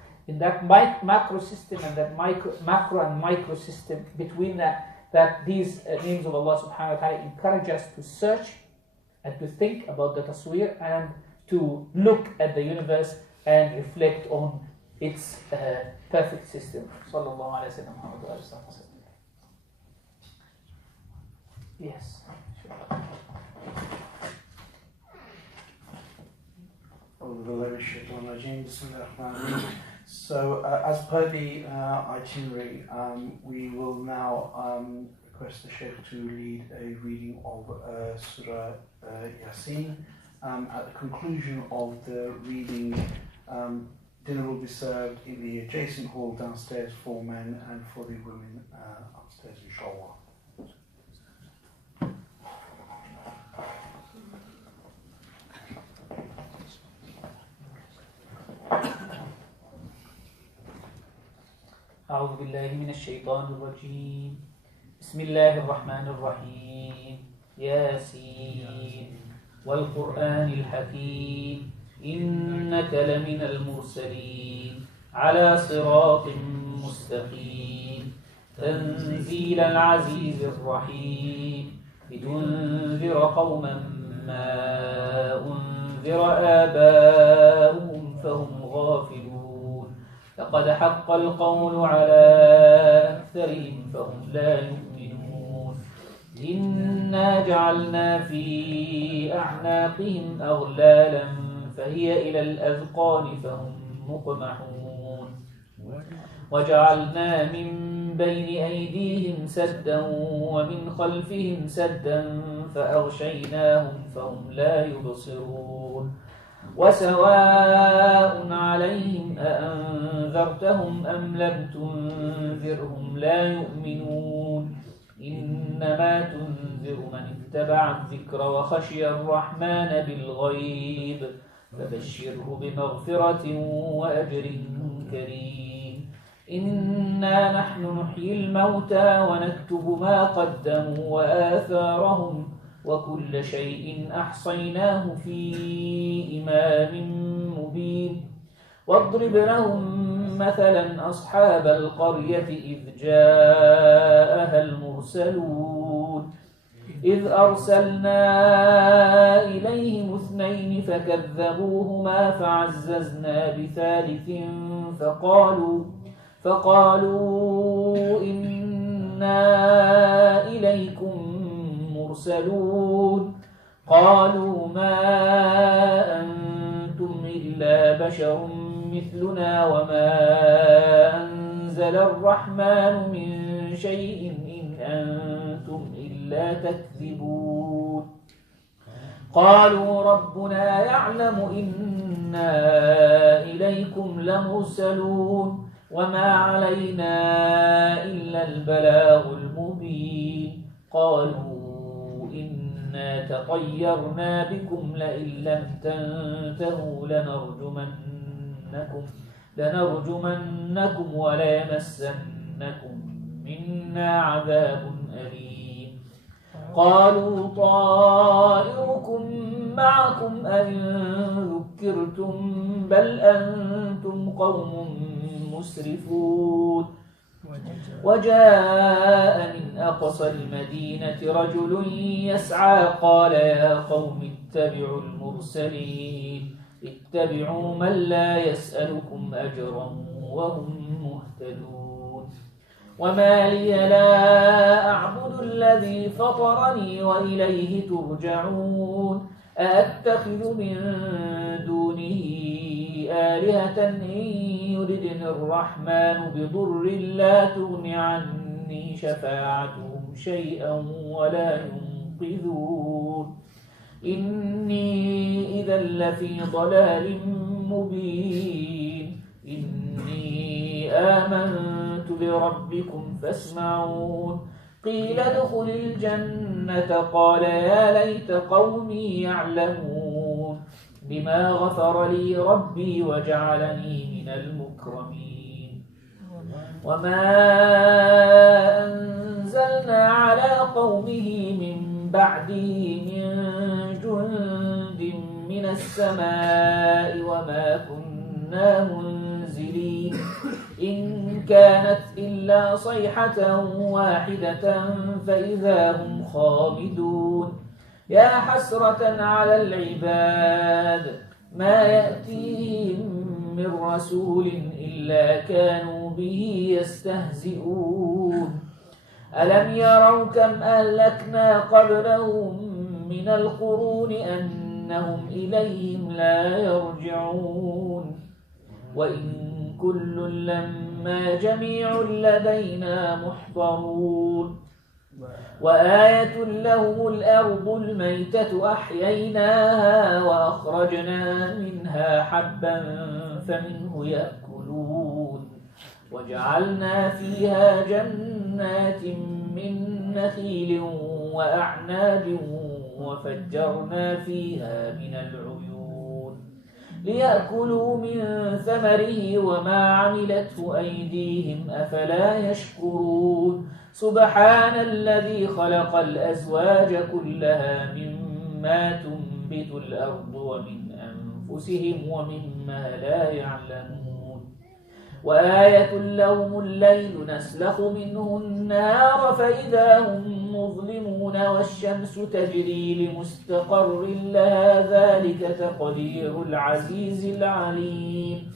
macro system and that macro and micro system between that these names of Allah subhanahu wa ta'ala encourage us to search and to think about the tasweer and to look at the universe and reflect on its perfect system. Sallallahu alayhi wa sallam. Yes. So, as per the itinerary, we will now request the Shaykh to lead a reading of Surah Yasin. At the conclusion of the reading, dinner will be served in the adjacent hall downstairs for men and for the women upstairs, inshallah. أعوذ بالله من الشيطان الرجيم. بسم الله الرحمن الرحيم. ياسين والقرآن الحكيم إنك لمن المرسلين على صراط مستقيم تنزيل العزيز الرحيم لتنذر قوما ما أنذر آباؤهم فهم غافلون لقد حق القول على أكثرهم فهم لا يؤمنون إنا جعلنا في أعناقهم أغلالا فهي إلى الأذقان فهم مقمحون وجعلنا من بين أيديهم سدا ومن خلفهم سدا فأغشيناهم فهم لا يبصرون وسواء عليهم أأنذرتهم أم لم تنذرهم لا يؤمنون إنما تنذر من اتبع الذكر وخشي الرحمن بالغيب فبشره بمغفرة وأجر كريم إنا نحن نحيي الموتى ونكتب ما قدموا وآثارهم وكل شيء أحصيناه في إمام مبين واضرب لهم مثلا أصحاب القرية إذ جاءها المرسلون إذ أرسلنا إليهم اثنين فكذبوهما فعززنا بثالث فقالوا إنا إليكم مرسلون قالوا ما أنتم إلا بشر مثلنا وما أنزل الرحمن من شيء إن أنتم إلا تكذبون قالوا ربنا يعلم إنا إليكم لمرسلون وما علينا إلا البلاغ المبين قالوا إنا تطيرنا بكم لئن لم تنتهوا لنرجمنكم وليمسنكم منا عذاب أليم قالوا طائركم معكم أئن ذكرتم بل أنتم قوم مسرفون وجاء من أقصى المدينة رجل يسعى قال يا قوم اتبعوا المرسلين اتبعوا من لا يسألكم أجرا وهم مهتدون وما لي لا أعبد الذي فطرني وإليه ترجعون أأتخذ من دونه آلهة إن يردني الرحمن بضر لا تغن عني شفاعتهم شيئا ولا ينقذون إني إذا لفي ضلال مبين إني آمنت بربكم فاسمعون قيل ادخل الجنة قال يا ليت قومي يعلمون بما غفر لي ربي وجعلني من المكرمين وما أنزلنا على قومه من بعده من جند من السماء وما كنا منزلين إن كانت إلا صيحة واحدة فإذا هم خامدون يا حسرة على العباد ما يأتيهم من رسول إلا كانوا به يستهزئون ألم يروا كم أهلكنا قبلهم من القرون أنهم إليهم لا يرجعون وإن كل لما جميع لدينا محضرون وآية لهم الأرض الميتة أحييناها وأخرجنا منها حبا فمنه يأكلون وجعلنا فيها جنات من نخيل وأعناب وفجرنا فيها من العيون ليأكلوا من ثمره وما عملته أيديهم أفلا يشكرون سبحان الذي خلق الأزواج كلها مما تنبت الأرض ومن أنفسهم ومما لا يعلمون وآية لهم الليل نسلخ منه النهار فإذا هم مظلمون والشمس تجري لمستقر لها ذلك تقدير العزيز العليم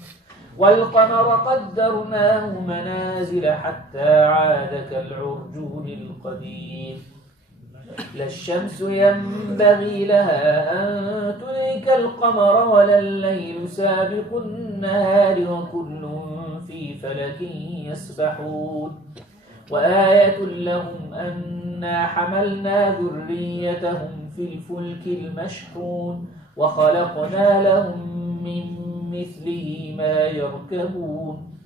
والقمر قدرناه منازل حتى عاد كالعرجون القديم لا الشمس ينبغي لها أن تدرك القمر ولا الليل سابق النهار وكل في فلك يسبحون وآية لهم أنا حملنا ذريتهم في الفلك المشحون وخلقنا لهم من مثله ما يركبون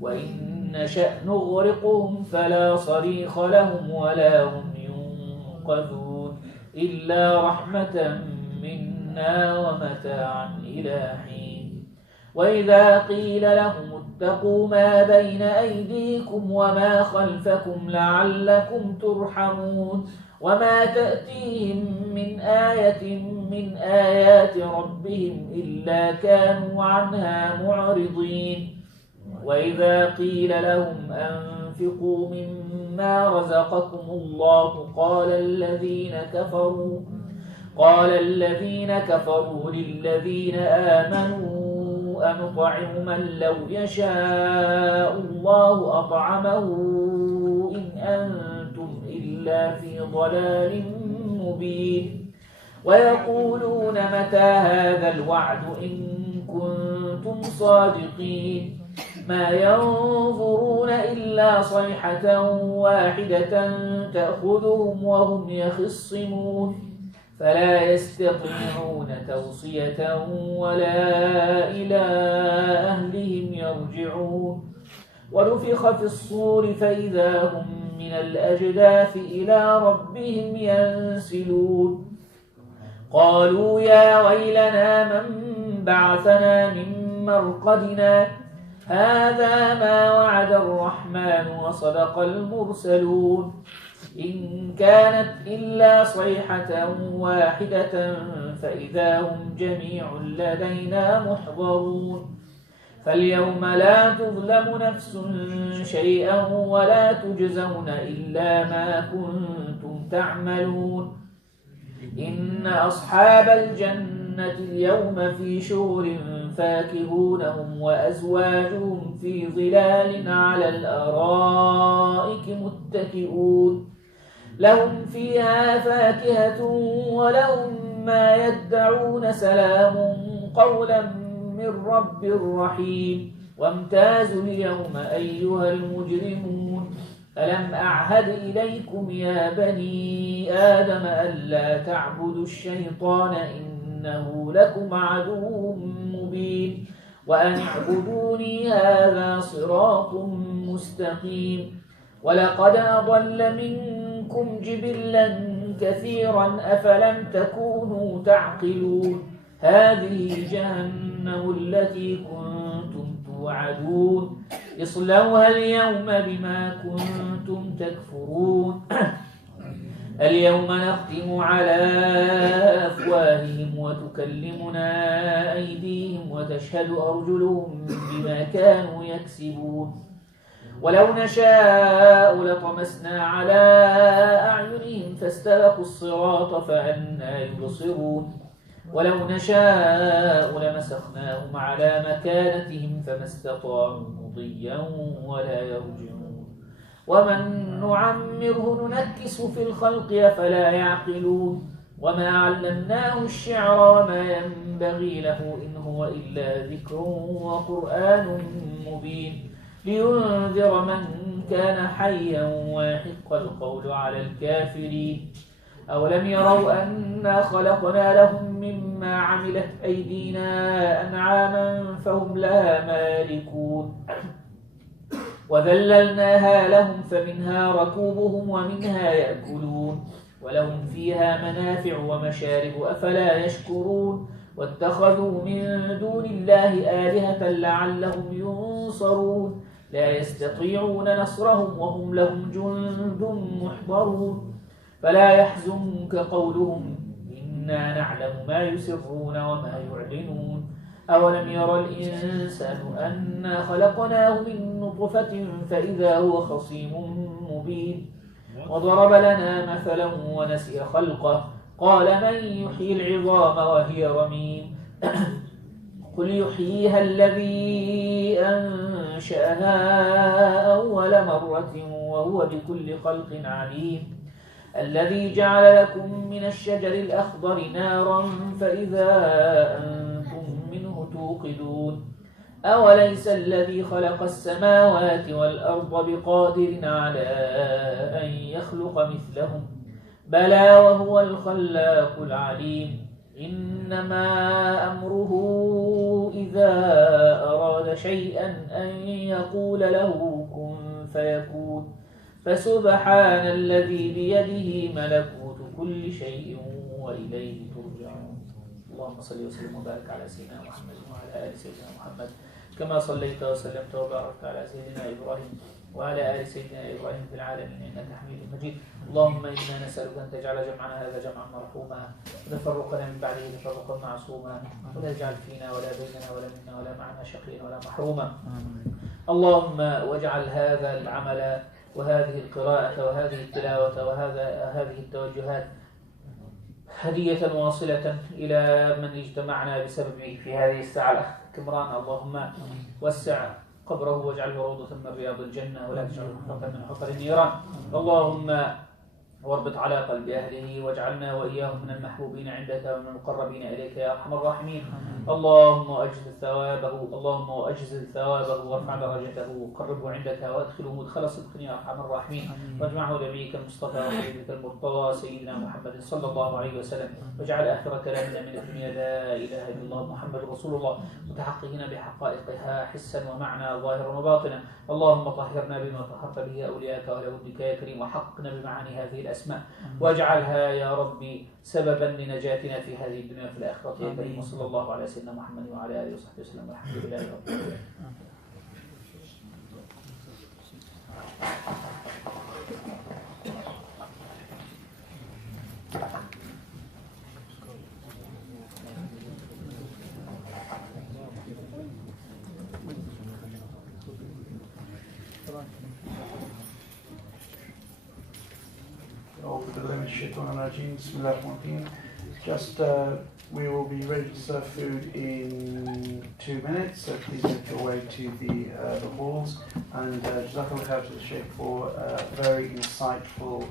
وإن نشأ نغرقهم فلا صريخ لهم ولا هم ينقذون إلا رحمة منا ومتاعا إلى حين وإذا قيل لهم اتقوا ما بين أيديكم وما خلفكم لعلكم ترحمون وما تأتيهم من آية من آيات ربهم إلا كانوا عنها معرضين وإذا قيل لهم أنفقوا مما رزقكم الله قال الذين كفروا للذين آمنوا أنطعم من لو يشاء الله أطعمه إن أنتم إلا في ضلال مبين ويقولون متى هذا الوعد إن كنتم صادقين ما ينظرون إلا صيحة واحدة تأخذهم وهم يخصمون فلا يستطيعون توصية ولا إلى أهلهم يرجعون ونفخ في الصور فإذا هم من الأجداث إلى ربهم ينسلون قالوا يا ويلنا من بعثنا من مرقدنا هذا ما وعد الرحمن وصدق المرسلون إن كانت إلا صيحة واحدة فإذا هم جميع لدينا محضرون فاليوم لا تظلم نفس شيئا ولا تجزون إلا ما كنتم تعملون إن أصحاب الجنة اليوم في شغل فاكهون هم وأزواجهم في ظلال على الأرائك متكئون لهم فيها فاكهة ولهم ما يدعون سلام قولا من رب رحيم وامتازوا اليوم أيها المجرمون ألم أعهد إليكم يا بني آدم ألا تعبدوا الشيطان إنه لكم عدو مبين وأن اعبدوني هذا صراط مستقيم ولقد أضل منكم جبلا كثيرا أفلم تكونوا تعقلون هذه جهنم التي كنتم توعدون اصلوها اليوم بما كنتم تكفرون اليوم نختم على أفواههم وتكلمنا أيديهم وتشهد أرجلهم بما كانوا يكسبون ولو نشاء لطمسنا على أعينهم فاستبقوا الصراط فأنى يبصرون ولو نشاء لمسخناهم على مكانتهم فما استطاعوا مضيا ولا يرجعون ومن نعمره ننكس في الخلق أفلا يعقلون وما علمناه الشعر وما ينبغي له إن هو إلا ذكر وقرآن مبين لينذر من كان حيا ويحق القول على الكافرين أولم يروا أنا خلقنا لهم مما عملت أيدينا أنعاما فهم لها مالكون وذللناها لهم فمنها ركوبهم ومنها يأكلون ولهم فيها منافع ومشارب أفلا يشكرون واتخذوا من دون الله آلهة لعلهم ينصرون لا يستطيعون نصرهم وهم لهم جند محضرون فلا يحزنك قولهم إنا نعلم ما يسرون وما يعلنون أولم يرى الإنسان أنا خلقناه من نطفة فإذا هو خصيم مبين وضرب لنا مثلا ونسي خلقه قال من يحيي العظام وهي رميم قل يحييها الذي أنشأها أول مرة وهو بكل خلق عليم الذي جعل لكم من الشجر الأخضر نارا فإذا أنتم منه توقدون أوليس الذي خلق السماوات والأرض بقادر على أن يخلق مثلهم بلى وهو الخلاق العليم إنما أمره إذا أراد شيئا أن يقول له كن فيكون فسبحان الذي بيده ملكوت كل شيء وإليه ترجعون اللهم صل وسلم وبارك على سيدنا محمد وعلى آل سيدنا محمد كما صليت وسلمت وباركت على سيدنا إبراهيم وعلى آل سيدنا إبراهيم في العالمين إنك حميد مجيد اللهم إنا نسألك أن تجعل جمعنا هذا جمعا مرحوما وتفرقنا من بعده تفرقا معصوما ولا تجعل فينا ولا بيننا ولا منا ولا معنا شقيا ولا محروما اللهم واجعل هذا العمل وهذه القراءة وهذه التلاوة وهذه التوجهات هدية واصلة إلى من اجتمعنا بسببه في هذه الساعة الأخ كمران اللهم وسع قبره واجعله روضة من رياض الجنة ولا تجعله حفرة من حفر النيران اللهم واربط على قلب أهله واجعلنا وإياهم من المحبوبين عندك ومن المقربين إليك يا أرحم الراحمين اللهم أجزل ثوابه وارفع درجته وقربه عندك وادخله مدخل صدق يا أرحم الراحمين واجمعه لنبيك المصطفى وحبيبك المرتضى سيدنا محمد صلى الله عليه وسلم واجعل آخر كلامنا من الدنيا لا إله إلا الله محمد رسول الله متحققين بحقائقها حسا ومعنى ظاهرا وباطنا اللهم طهرنا بما طهرت به أولياءك وأهل ودك يا كريم وحققنا بمعاني هذه الأسماء واجعلها يا ربي سببا لنجاتنا في هذه الدنيا وفي الآخرة يا كريم وصلى الله على سيدنا محمد وعلى آله وصحبه وسلم والحمد لله رب العالمين Just we will be ready to serve food in 2 minutes, so please make your way to the halls. And Jazakallah khair to the Shaykh for very insightful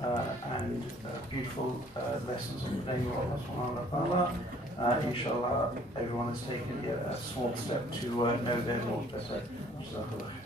and beautiful lessons on the name of Allah subhanahu wa ta'ala. Inshallah, everyone has taken a small step to know their Lord better. Jazakallah khair.